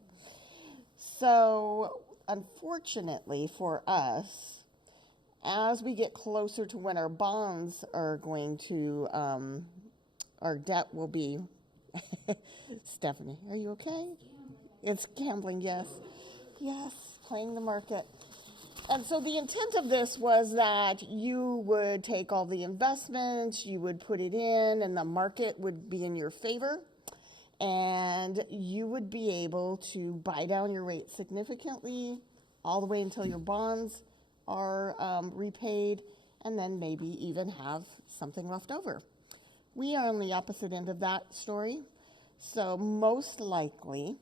So unfortunately for us, as we get closer to when our bonds are going to, our debt will be, Stephanie, are you okay? It's gambling, yes. Yes, playing the market. And so the intent of this was that you would take all the investments, you would put it in, and the market would be in your favor. And you would be able to buy down your rate significantly all the way until your bonds are repaid, and then maybe even have something left over. We are on the opposite end of that story. So most likely,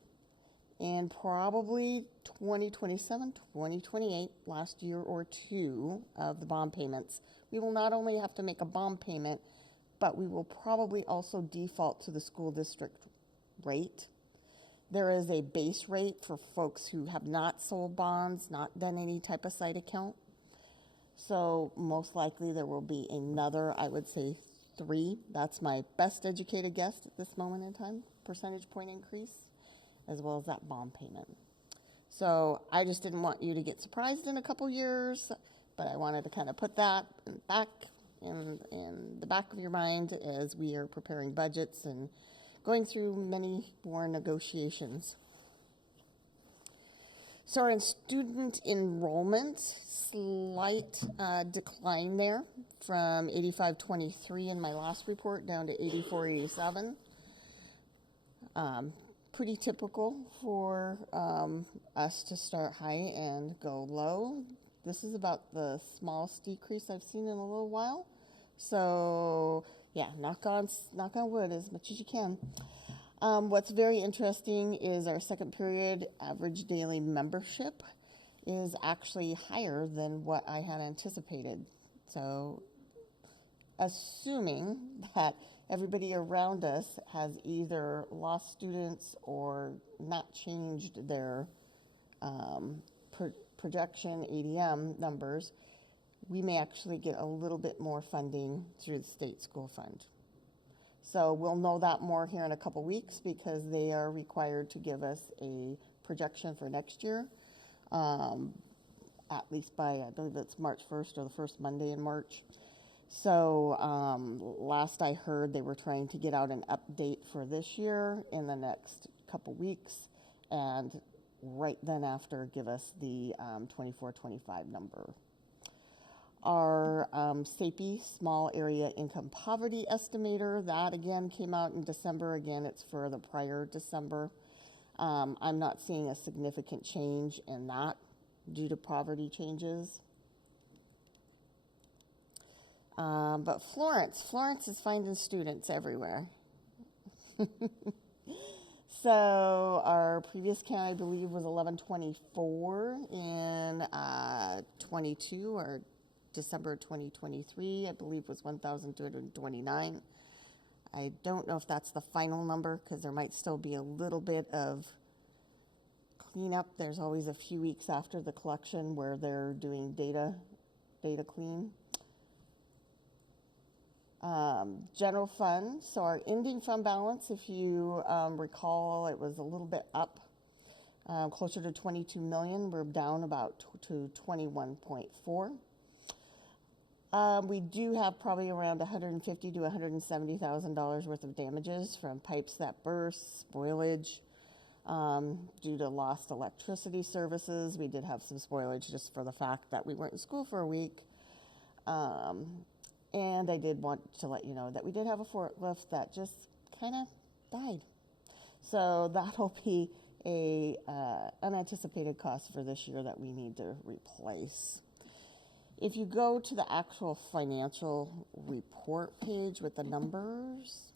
in probably 2027, 2028, last year or two of the bond payments, we will not only have to make a bond payment, but we will probably also default to the school district rate. There is a base rate for folks who have not sold bonds, not done any type of site account. So most likely there will be another, I would say, 3. That's my best educated guess at this moment in time, percentage point increase, as well as that bond payment. So I just didn't want you to get surprised in a couple years, but I wanted to kind of put that back in the back of your mind as we are preparing budgets and going through many more negotiations. So our student enrollment, slight decline there from 8523 in my last report down to 8487. Pretty typical for us to start high and go low. This is about the smallest decrease I've seen in a little while. So yeah, knock on wood as much as you can. What's very interesting is our second period average daily membership is actually higher than what I had anticipated. So assuming that everybody around us has either lost students or not changed their projection ADM numbers, we may actually get a little bit more funding through the state school fund. So we'll know that more here in a couple weeks because they are required to give us a projection for next year, at least by, I believe it's March 1st or the first Monday in March. So last I heard they were trying to get out an update for this year in the next couple weeks, and right then after give us the 24-25 number. Our SAPI, Small Area Income Poverty Estimator, that again came out in December. Again, it's for the prior December. I'm not seeing a significant change in that due to poverty changes. But Florence is finding students everywhere. So our previous count, I believe, was 1124 in 22, or December 2023, I believe, was 1,229. I don't know if that's the final number because there might still be a little bit of cleanup. There's always a few weeks after the collection where they're doing data clean. General fund, so our ending fund balance, if you recall, it was a little bit up, closer to 22 million. We're down about to 21.4. We do have probably around $150,000 to $170,000 worth of damages from pipes that burst, spoilage, due to lost electricity services. We did have some spoilage just for the fact that we weren't in school for a week. And I did want to let you know that we did have a forklift that just kind of died. So that'll be a unanticipated cost for this year that we need to replace. If you go to the actual financial report page with the numbers,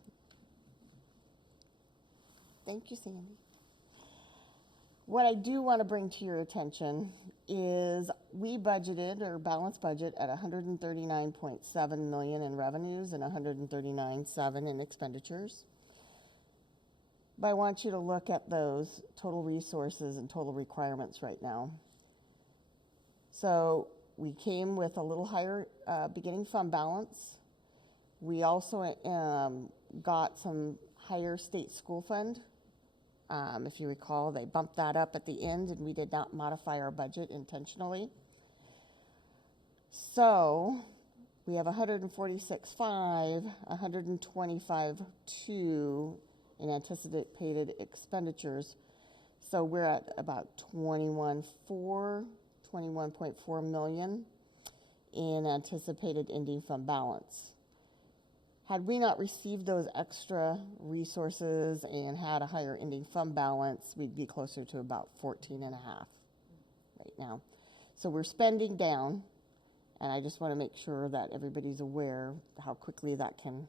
thank you, Sandy. What I do want to bring to your attention is we budgeted, or balanced budget, at $139.7 million in revenues and $139.7 in expenditures. But I want you to look at those total resources and total requirements right now. So we came with a little higher beginning fund balance. We also got some higher state school fund. If you recall, they bumped that up at the end, and we did not modify our budget intentionally. So we have 146.5, 125.2 in anticipated expenditures. So we're at about 21.4 million in anticipated ending fund balance. Had we not received those extra resources and had a higher ending fund balance, we'd be closer to about 14.5 right now. So we're spending down, and I just want to make sure that everybody's aware how quickly that can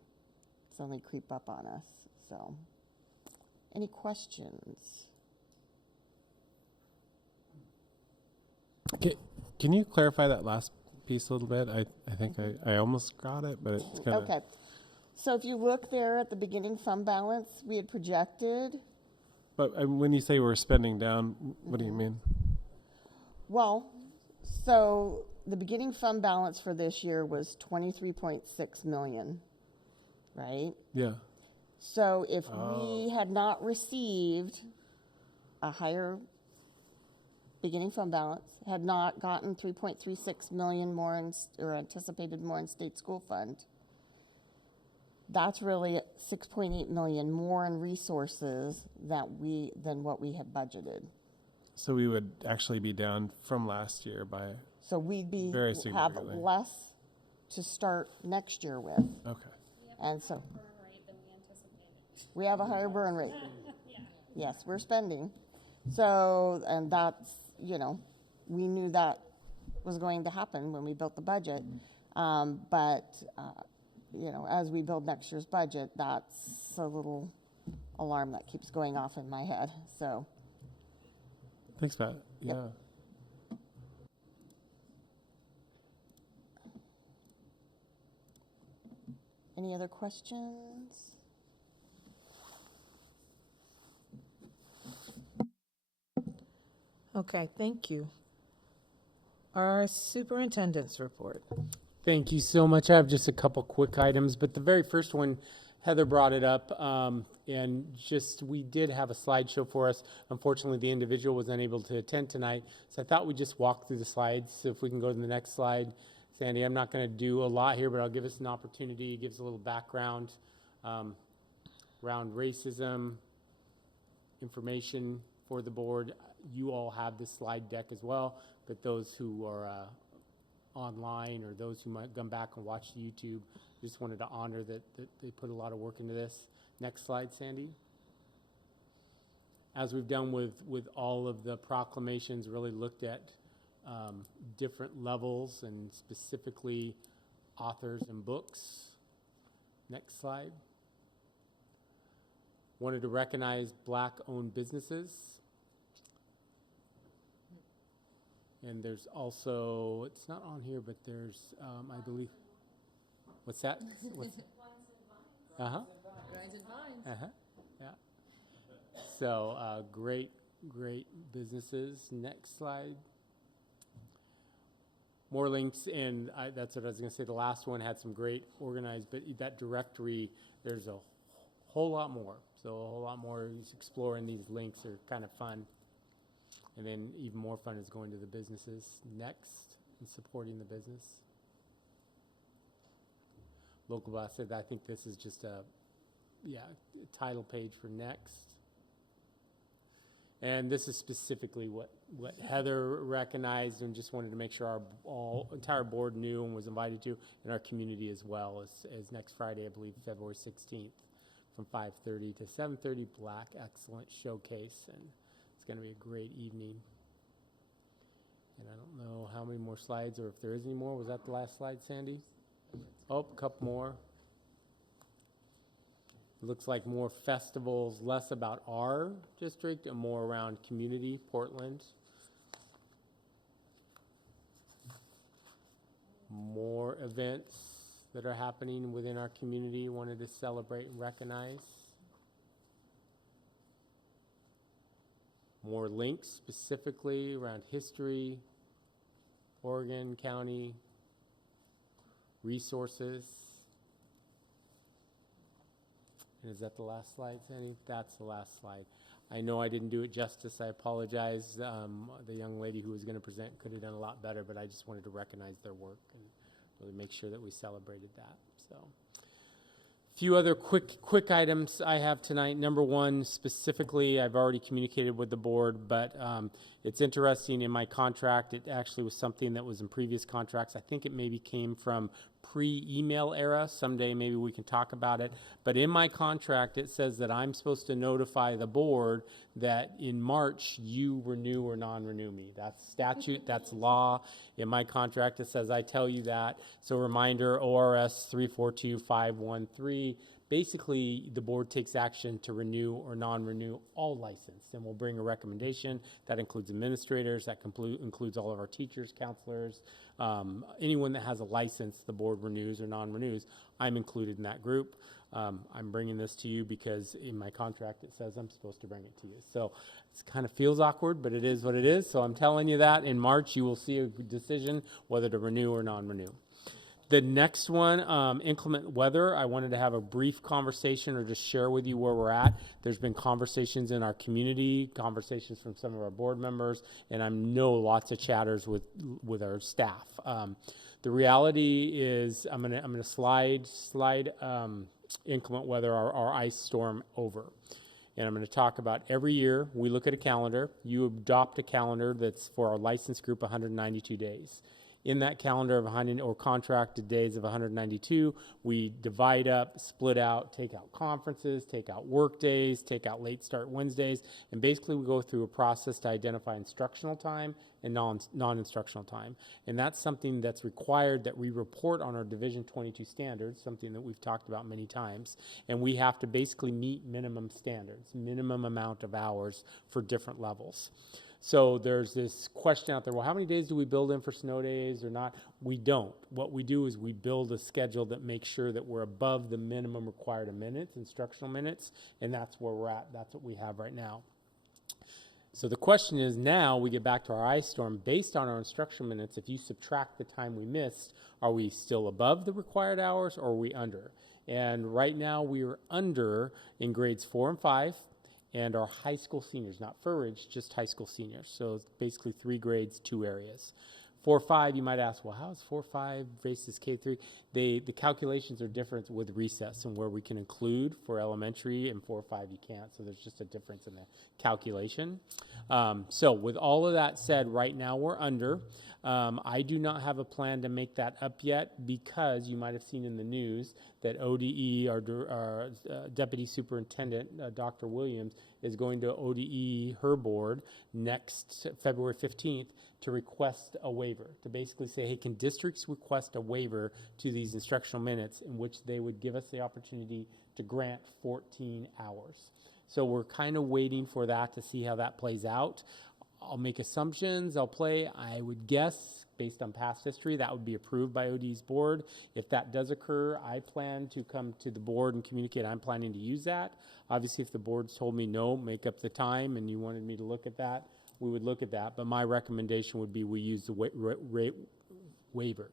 suddenly creep up on us. So, any questions? Okay, can you clarify that last piece a little bit? I think I almost got it, but it's kind of... Okay. So if you look there at the beginning fund balance, we had projected. But when you say we're spending down, what do you mean? Well, so the beginning fund balance for this year was 23.6 million. right? Yeah. So if we had not received a higher beginning fund balance, had not gotten 3.36 million more or anticipated more in state school fund, that's really 6.8 million more in resources than what we had budgeted. So we would actually be down from last year by So we'd be very have significantly. less to start next year with. Okay. And so we have a higher burn rate. Yes, we're spending. So, and that's, we knew that was going to happen when we built the budget. As we build next year's budget, that's a little alarm that keeps going off in my head. So, Thanks, Pat. Yeah. Yep. Any other questions? Okay, thank you. Our superintendent's report. Thank you so much. I have just a couple quick items, but the very first one, Heather brought it up, and we did have a slideshow for us. Unfortunately, the individual was unable to attend tonight, so I thought we'd just walk through the slides. So if we can go to the next slide. Sandy, I'm not going to do a lot here, but I'll give us an opportunity. It gives a little background around racism, information for the board. You all have this slide deck as well, but those who are online or those who might come back and watch YouTube, just wanted to honor that they put a lot of work into this. Next slide, Sandy. As we've done with all of the proclamations, really looked at different levels and specifically authors and books. Next slide. Wanted to recognize Black-owned businesses. And there's also, it's not on here, but there's, I believe, what's that? Uh-huh. Uh-huh, yeah. So, great businesses. Next slide. More links, and that's what I was going to say. The last one had some great organized, but that directory, there's a whole lot more. So a whole lot more. Exploring these links are kind of fun. And then even more fun is going to the businesses next and supporting the business. Local boss said, I think this is just a title page for next. And this is specifically what Heather recognized and just wanted to make sure our entire board knew and was invited to, and our community as well, as next Friday, I believe, February 16th, from 5:30 to 7:30, Black Excellence Showcase. And it's going to be a great evening. And I don't know how many more slides, or if there is any more. Was that the last slide, Sandy? Oh, a couple more. It looks like more festivals, less about our district and more around community, Portland. More events that are happening within our community, wanted to celebrate and recognize. More links specifically around history, Oregon County, resources. And is that the last slide, Sandy? That's the last slide. I know I didn't do it justice. I apologize. The young lady who was going to present could have done a lot better, but I just wanted to recognize their work and really make sure that we celebrated that. So, a few other quick items I have tonight. Number one, specifically, I've already communicated with the board, but it's interesting in my contract. It actually was something that was in previous contracts. I think it maybe came from pre-email era. Someday maybe we can talk about it. But in my contract, it says that I'm supposed to notify the board that in March you renew or non-renew me. That's statute, that's law. In my contract, it says I tell you that. So reminder, ORS 342513. Basically, the board takes action to renew or non-renew all licensed, and we'll bring a recommendation. That includes administrators, that includes all of our teachers, counselors, anyone that has a license, the board renews or non-renews. I'm included in that group. I'm bringing this to you because in my contract it says I'm supposed to bring it to you. So it kind of feels awkward, but it is what it is. So I'm telling you that in March you will see a decision whether to renew or non-renew. The next one, inclement weather, I wanted to have a brief conversation or just share with you where we're at. There's been conversations in our community, conversations from some of our board members, and I know lots of chatters with our staff. The reality is, I'm gonna slide inclement weather, our ice storm over. And I'm going to talk about every year we look at a calendar. You adopt a calendar that's for our license group 192 days. In that calendar of 100 or contracted days of 192, we divide up, split out, take out conferences, take out work days, take out late start Wednesdays, and basically we go through a process to identify instructional time and non-instructional time. And that's something that's required that we report on our Division 22 standards, something that we've talked about many times. And we have to basically meet minimum standards, minimum amount of hours for different levels. So there's this question out there, well, how many days do we build in for snow days or not? We don't. What we do is we build a schedule that makes sure that we're above the minimum required of minutes, instructional minutes, and that's where we're at. That's what we have right now. So the question is, now we get back to our ice storm. Based on our instructional minutes, if you subtract the time we missed, are we still above the required hours or are we under? And right now we are under in grades 4 and 5 and our high school seniors, not for Ridge, just high school seniors. So it's basically 3 grades, 2 areas. 4-5, you might ask, well, how is 4-5 versus K-3? The calculations are different with recess and where we can include for elementary, and 4-5 you can't. So there's just a difference in the calculation. So with all of that said, right now we're under. I do not have a plan to make that up yet because you might have seen in the news that ODE, our Deputy Superintendent, Dr. Williams, is going to ODE her board next February 15th to request a waiver, to basically say, hey, can districts request a waiver to these instructional minutes in which they would give us the opportunity to grant 14 hours. So we're kind of waiting for that to see how that plays out. I'll make assumptions, I'll play. I would guess, based on past history, that would be approved by OD's board. If that does occur, I plan to come to the board and communicate I'm planning to use that. Obviously, if the board's told me no, make up the time, and you wanted me to look at that, we would look at that. But my recommendation would be we use the waiver,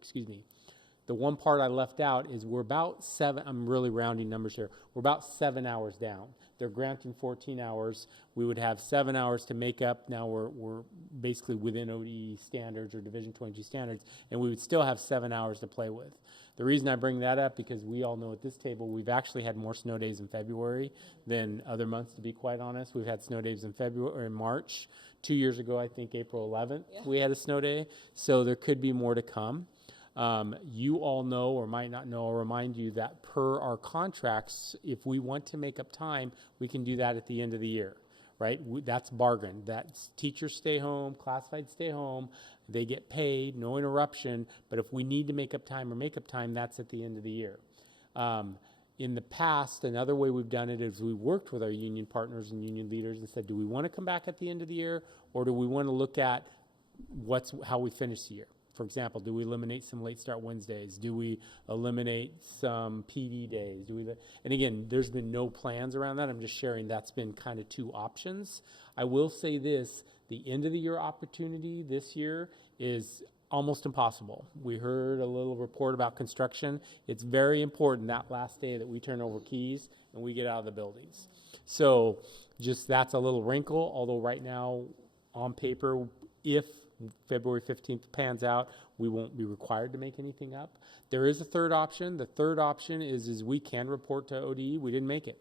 The one part I left out is we're about 7, I'm really rounding numbers here, we're about 7 hours down. They're granting 14 hours. We would have 7 hours to make up. Now we're basically within ODE standards or Division 22 standards, and we would still have 7 hours to play with. The reason I bring that up, because we all know at this table, we've actually had more snow days in February than other months, to be quite honest. We've had snow days in February or in March. 2 years ago, I think April 11th, we had a snow day. So there could be more to come. You all know or might not know, I'll remind you that per our contracts, if we want to make up time, we can do that at the end of the year, right? That's bargain. That's teachers stay home, classified stay home, they get paid, no interruption, but if we need to make up time or make up time, that's at the end of the year. In the past, another way we've done it is we worked with our union partners and union leaders and said, do we want to come back at the end of the year, or do we want to look at how we finish the year? For example, do we eliminate some late start Wednesdays? Do we eliminate some PD days? And again, there's been no plans around that. I'm just sharing that's been kind of 2 options. I will say this, the end of the year opportunity this year is almost impossible. We heard a little report about construction. It's very important that last day that we turn over keys and we get out of the buildings. So just that's a little wrinkle, although right now on paper, if February 15th pans out, we won't be required to make anything up. There is a third option. The third option is we can report to ODE, we didn't make it.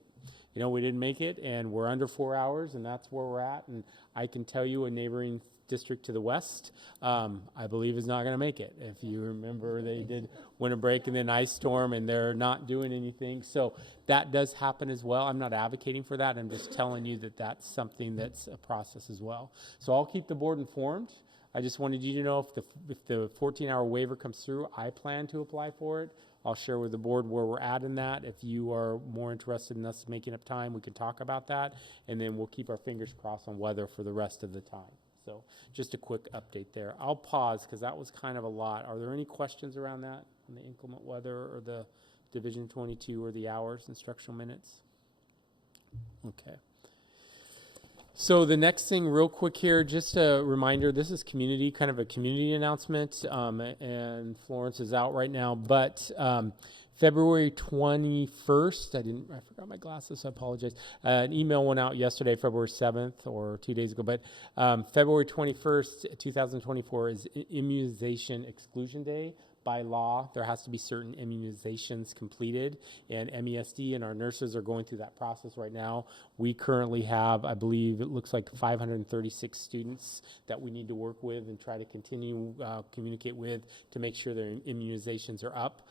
We didn't make it, and we're under 4 hours, and that's where we're at. And I can tell you a neighboring district to the west, I believe is not going to make it. If you remember, they did winter break and then ice storm, and they're not doing anything. So that does happen as well. I'm not advocating for that. I'm just telling you that that's something that's a process as well. So I'll keep the board informed. I just wanted you to know if the 14-hour waiver comes through, I plan to apply for it. I'll share with the board where we're at in that. If you are more interested in us making up time, we can talk about that. And then we'll keep our fingers crossed on weather for the rest of the time. So just a quick update there. I'll pause because that was kind of a lot. Are there any questions around that on the inclement weather or the Division 22 or the hours, instructional minutes? Okay. So the next thing, real quick here, just a reminder, this is kind of a community announcement, and Florence is out right now, but February 21st, I forgot my glasses, so I apologize. An email went out yesterday, February 7th, or 2 days ago, but February 21st, 2024 is Immunization Exclusion Day. By law, there has to be certain immunizations completed, and MESD and our nurses are going through that process right now. We currently have, I believe, it looks like 536 students that we need to work with and try to continue communicate with to make sure their immunizations are up.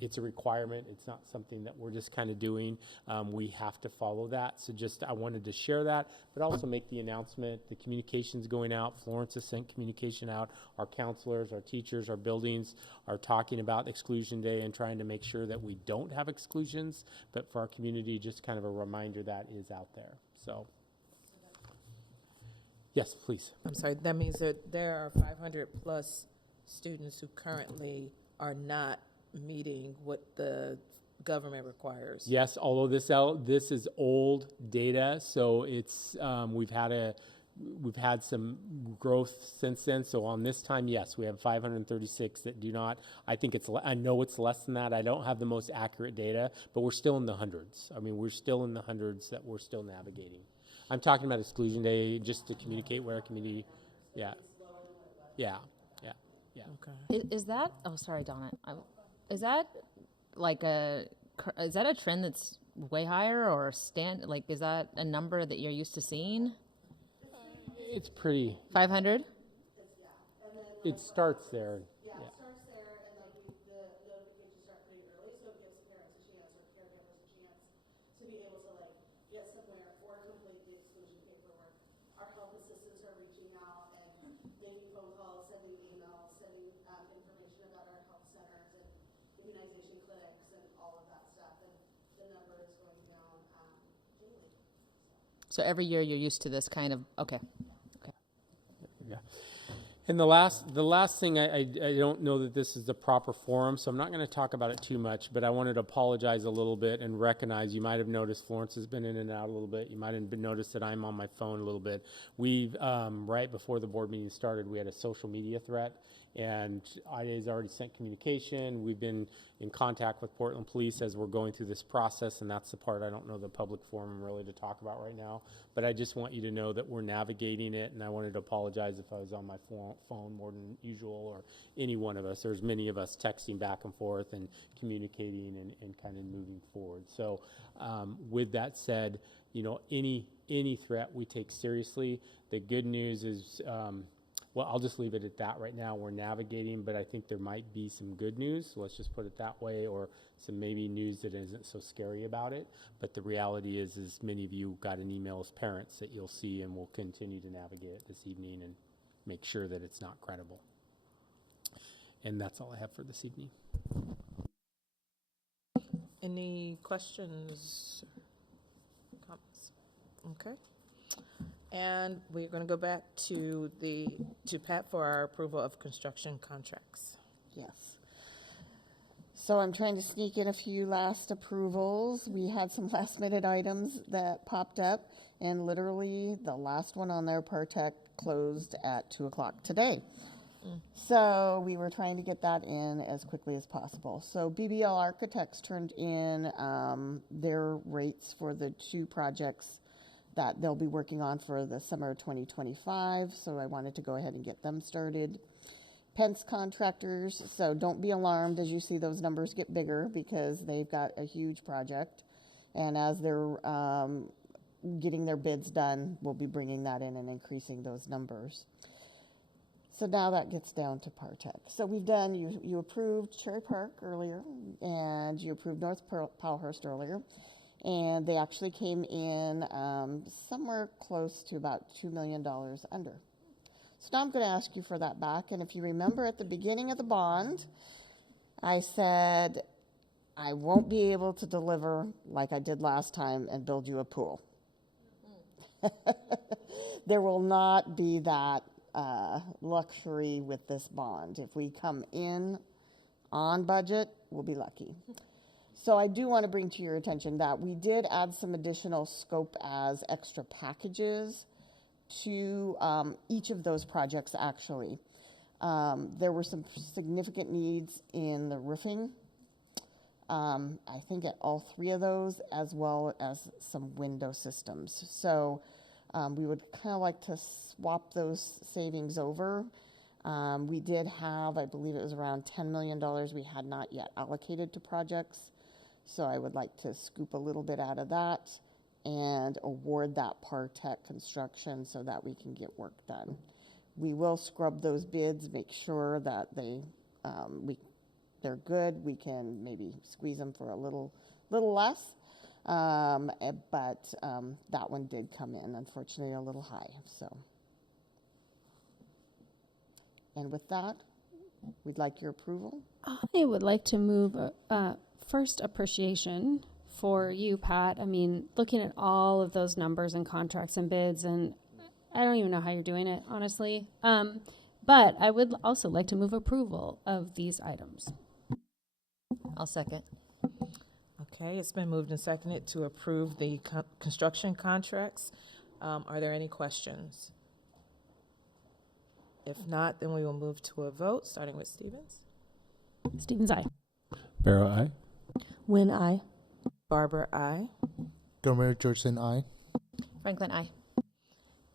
It's a requirement. It's not something that we're just kind of doing. We have to follow that. So I wanted to share that, but also make the announcement. The communication's going out. Florence has sent communication out. Our counselors, our teachers, our buildings are talking about Exclusion Day and trying to make sure that we don't have exclusions, but for our community, just kind of a reminder that is out there. So, yes, please. I'm sorry, that means that there are 500 plus students who currently are not meeting what the government requires. Yes, although this is old data, so it's we've had some growth since then. So on this time, yes, we have 536 that do not. I know it's less than that. I don't have the most accurate data, but we're still in the hundreds. I mean, we're still in the hundreds that we're still navigating. I'm talking about Exclusion Day just to communicate with our community. Yeah. Okay. Is that? Oh, sorry, Donna. Is that is that a trend that's way higher, or is that a number that you're used to seeing? It's pretty. 500? It starts there. Yeah, it starts there, and the notifications start pretty early, so it gives parents a chance or caregivers a chance to be able to get somewhere or complete the exclusion paperwork. Our health assistants are reaching out and making phone calls, sending emails, sending information about our health centers and immunization clinics and all of that stuff, and the number is going down daily. So every year you're used to this kind of, okay. Yeah. And the last thing, I don't know that this is the proper forum, so I'm not going to talk about it too much, but I wanted to apologize a little bit and recognize, you might have noticed Florence has been in and out a little bit. You might have noticed that I'm on my phone a little bit. We've, right before the board meeting started, we had a social media threat, and IDA's already sent communication. We've been in contact with Portland Police as we're going through this process, and that's the part I don't know the public forum really to talk about right now. But I just want you to know that we're navigating it, and I wanted to apologize if I was on my phone more than usual, or any one of us. There's many of us texting back and forth and communicating and kind of moving forward. So with that said, any threat we take seriously. The good news is, well, I'll just leave it at that right now. We're navigating, but I think there might be some good news. So let's just put it that way, or some maybe news that isn't so scary about it. But the reality is many of you got an email as parents that you'll see, and we'll continue to navigate it this evening and make sure that it's not credible. And that's all I have for this evening. Any questions? Comments? Okay. And we're going to go back to Pat for our approval of construction contracts. Yes. So I'm trying to sneak in a few last approvals. We had some last minute items that popped up, and literally the last one on there, Partech, closed at 2 o'clock today. So we were trying to get that in as quickly as possible. So BBL Architects turned in their rates for the 2 projects that they'll be working on for the summer of 2025. So I wanted to go ahead and get them started. Pence Contractors, so don't be alarmed as you see those numbers get bigger, because they've got a huge project. And as they're getting their bids done, we'll be bringing that in and increasing those numbers. So now that gets down to Partech. So we've done, you approved Cherry Park earlier, and you approved North Powellhurst earlier. And they actually came in somewhere close to about $2 million under. So now I'm going to ask you for that back. And if you remember at the beginning of the bond, I said I won't be able to deliver like I did last time and build you a pool. There will not be that luxury with this bond. If we come in on budget, we'll be lucky. So I do want to bring to your attention that we did add some additional scope as extra packages to each of those projects, actually. There were some significant needs in the roofing, I think at all three of those, as well as some window systems. So we would kind of like to swap those savings over. We did have, I believe it was around $10 million we had not yet allocated to projects. So I would like to scoop a little bit out of that and award that Partech construction so that we can get work done. We will scrub those bids, make sure that they're good. We can maybe squeeze them for a little less. But that one did come in, unfortunately, a little high. So, and with that, we'd like your approval. I would like to move first appreciation for you, Pat. I mean, looking at all of those numbers and contracts and bids, and I don't even know how you're doing it, honestly. But I would also like to move approval of these items. I'll second. Okay, it's been moved and seconded to approve the construction contracts. Are there any questions? If not, then we will move to a vote, starting with Stevens. Stevens, aye. Barrow, aye. Win, aye. Barber, aye. Gomer Georgeson, aye. Franklin, aye.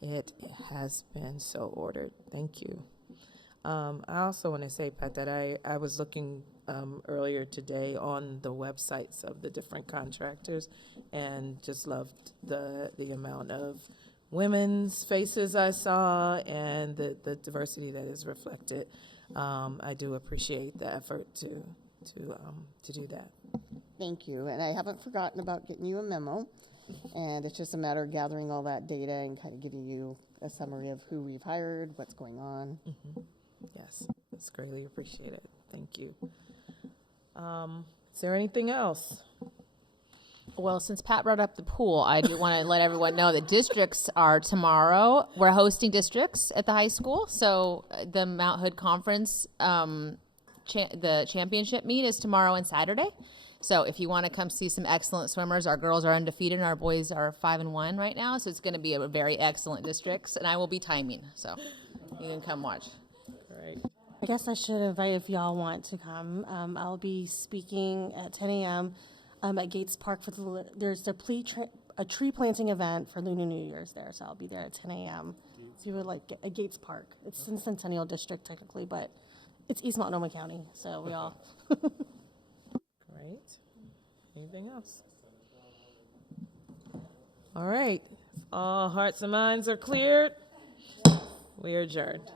It has been so ordered. Thank you. I also want to say, Pat, that I was looking earlier today on the websites of the different contractors and just loved the amount of women's faces I saw and the diversity that is reflected. I do appreciate the effort to do that. Thank you. And I haven't forgotten about getting you a memo. And it's just a matter of gathering all that data and kind of giving you a summary of who we've hired, what's going on. Mm-hmm. Yes, that's greatly appreciated. Thank you. Is there anything else? Well, since Pat brought up the pool, I do want to let everyone know that districts are tomorrow. We're hosting districts at the high school. So the Mount Hood Conference, the championship meet is tomorrow and Saturday. So if you want to come see some excellent swimmers, our girls are undefeated and our boys are 5-1 right now. So it's going to be a very excellent districts, and I will be timing. So you can come watch. Great. I guess I should invite if y'all want to come. I'll be speaking at 10 a.m. At Gates Park for there's a tree planting event for Lunar New Year's there, so I'll be there at 10 a.m. So you would like at Gates Park. It's in Centennial District technically, but it's East Multnomah County, so we all. Great. Anything else? All right. If all hearts and minds are cleared, we are adjourned.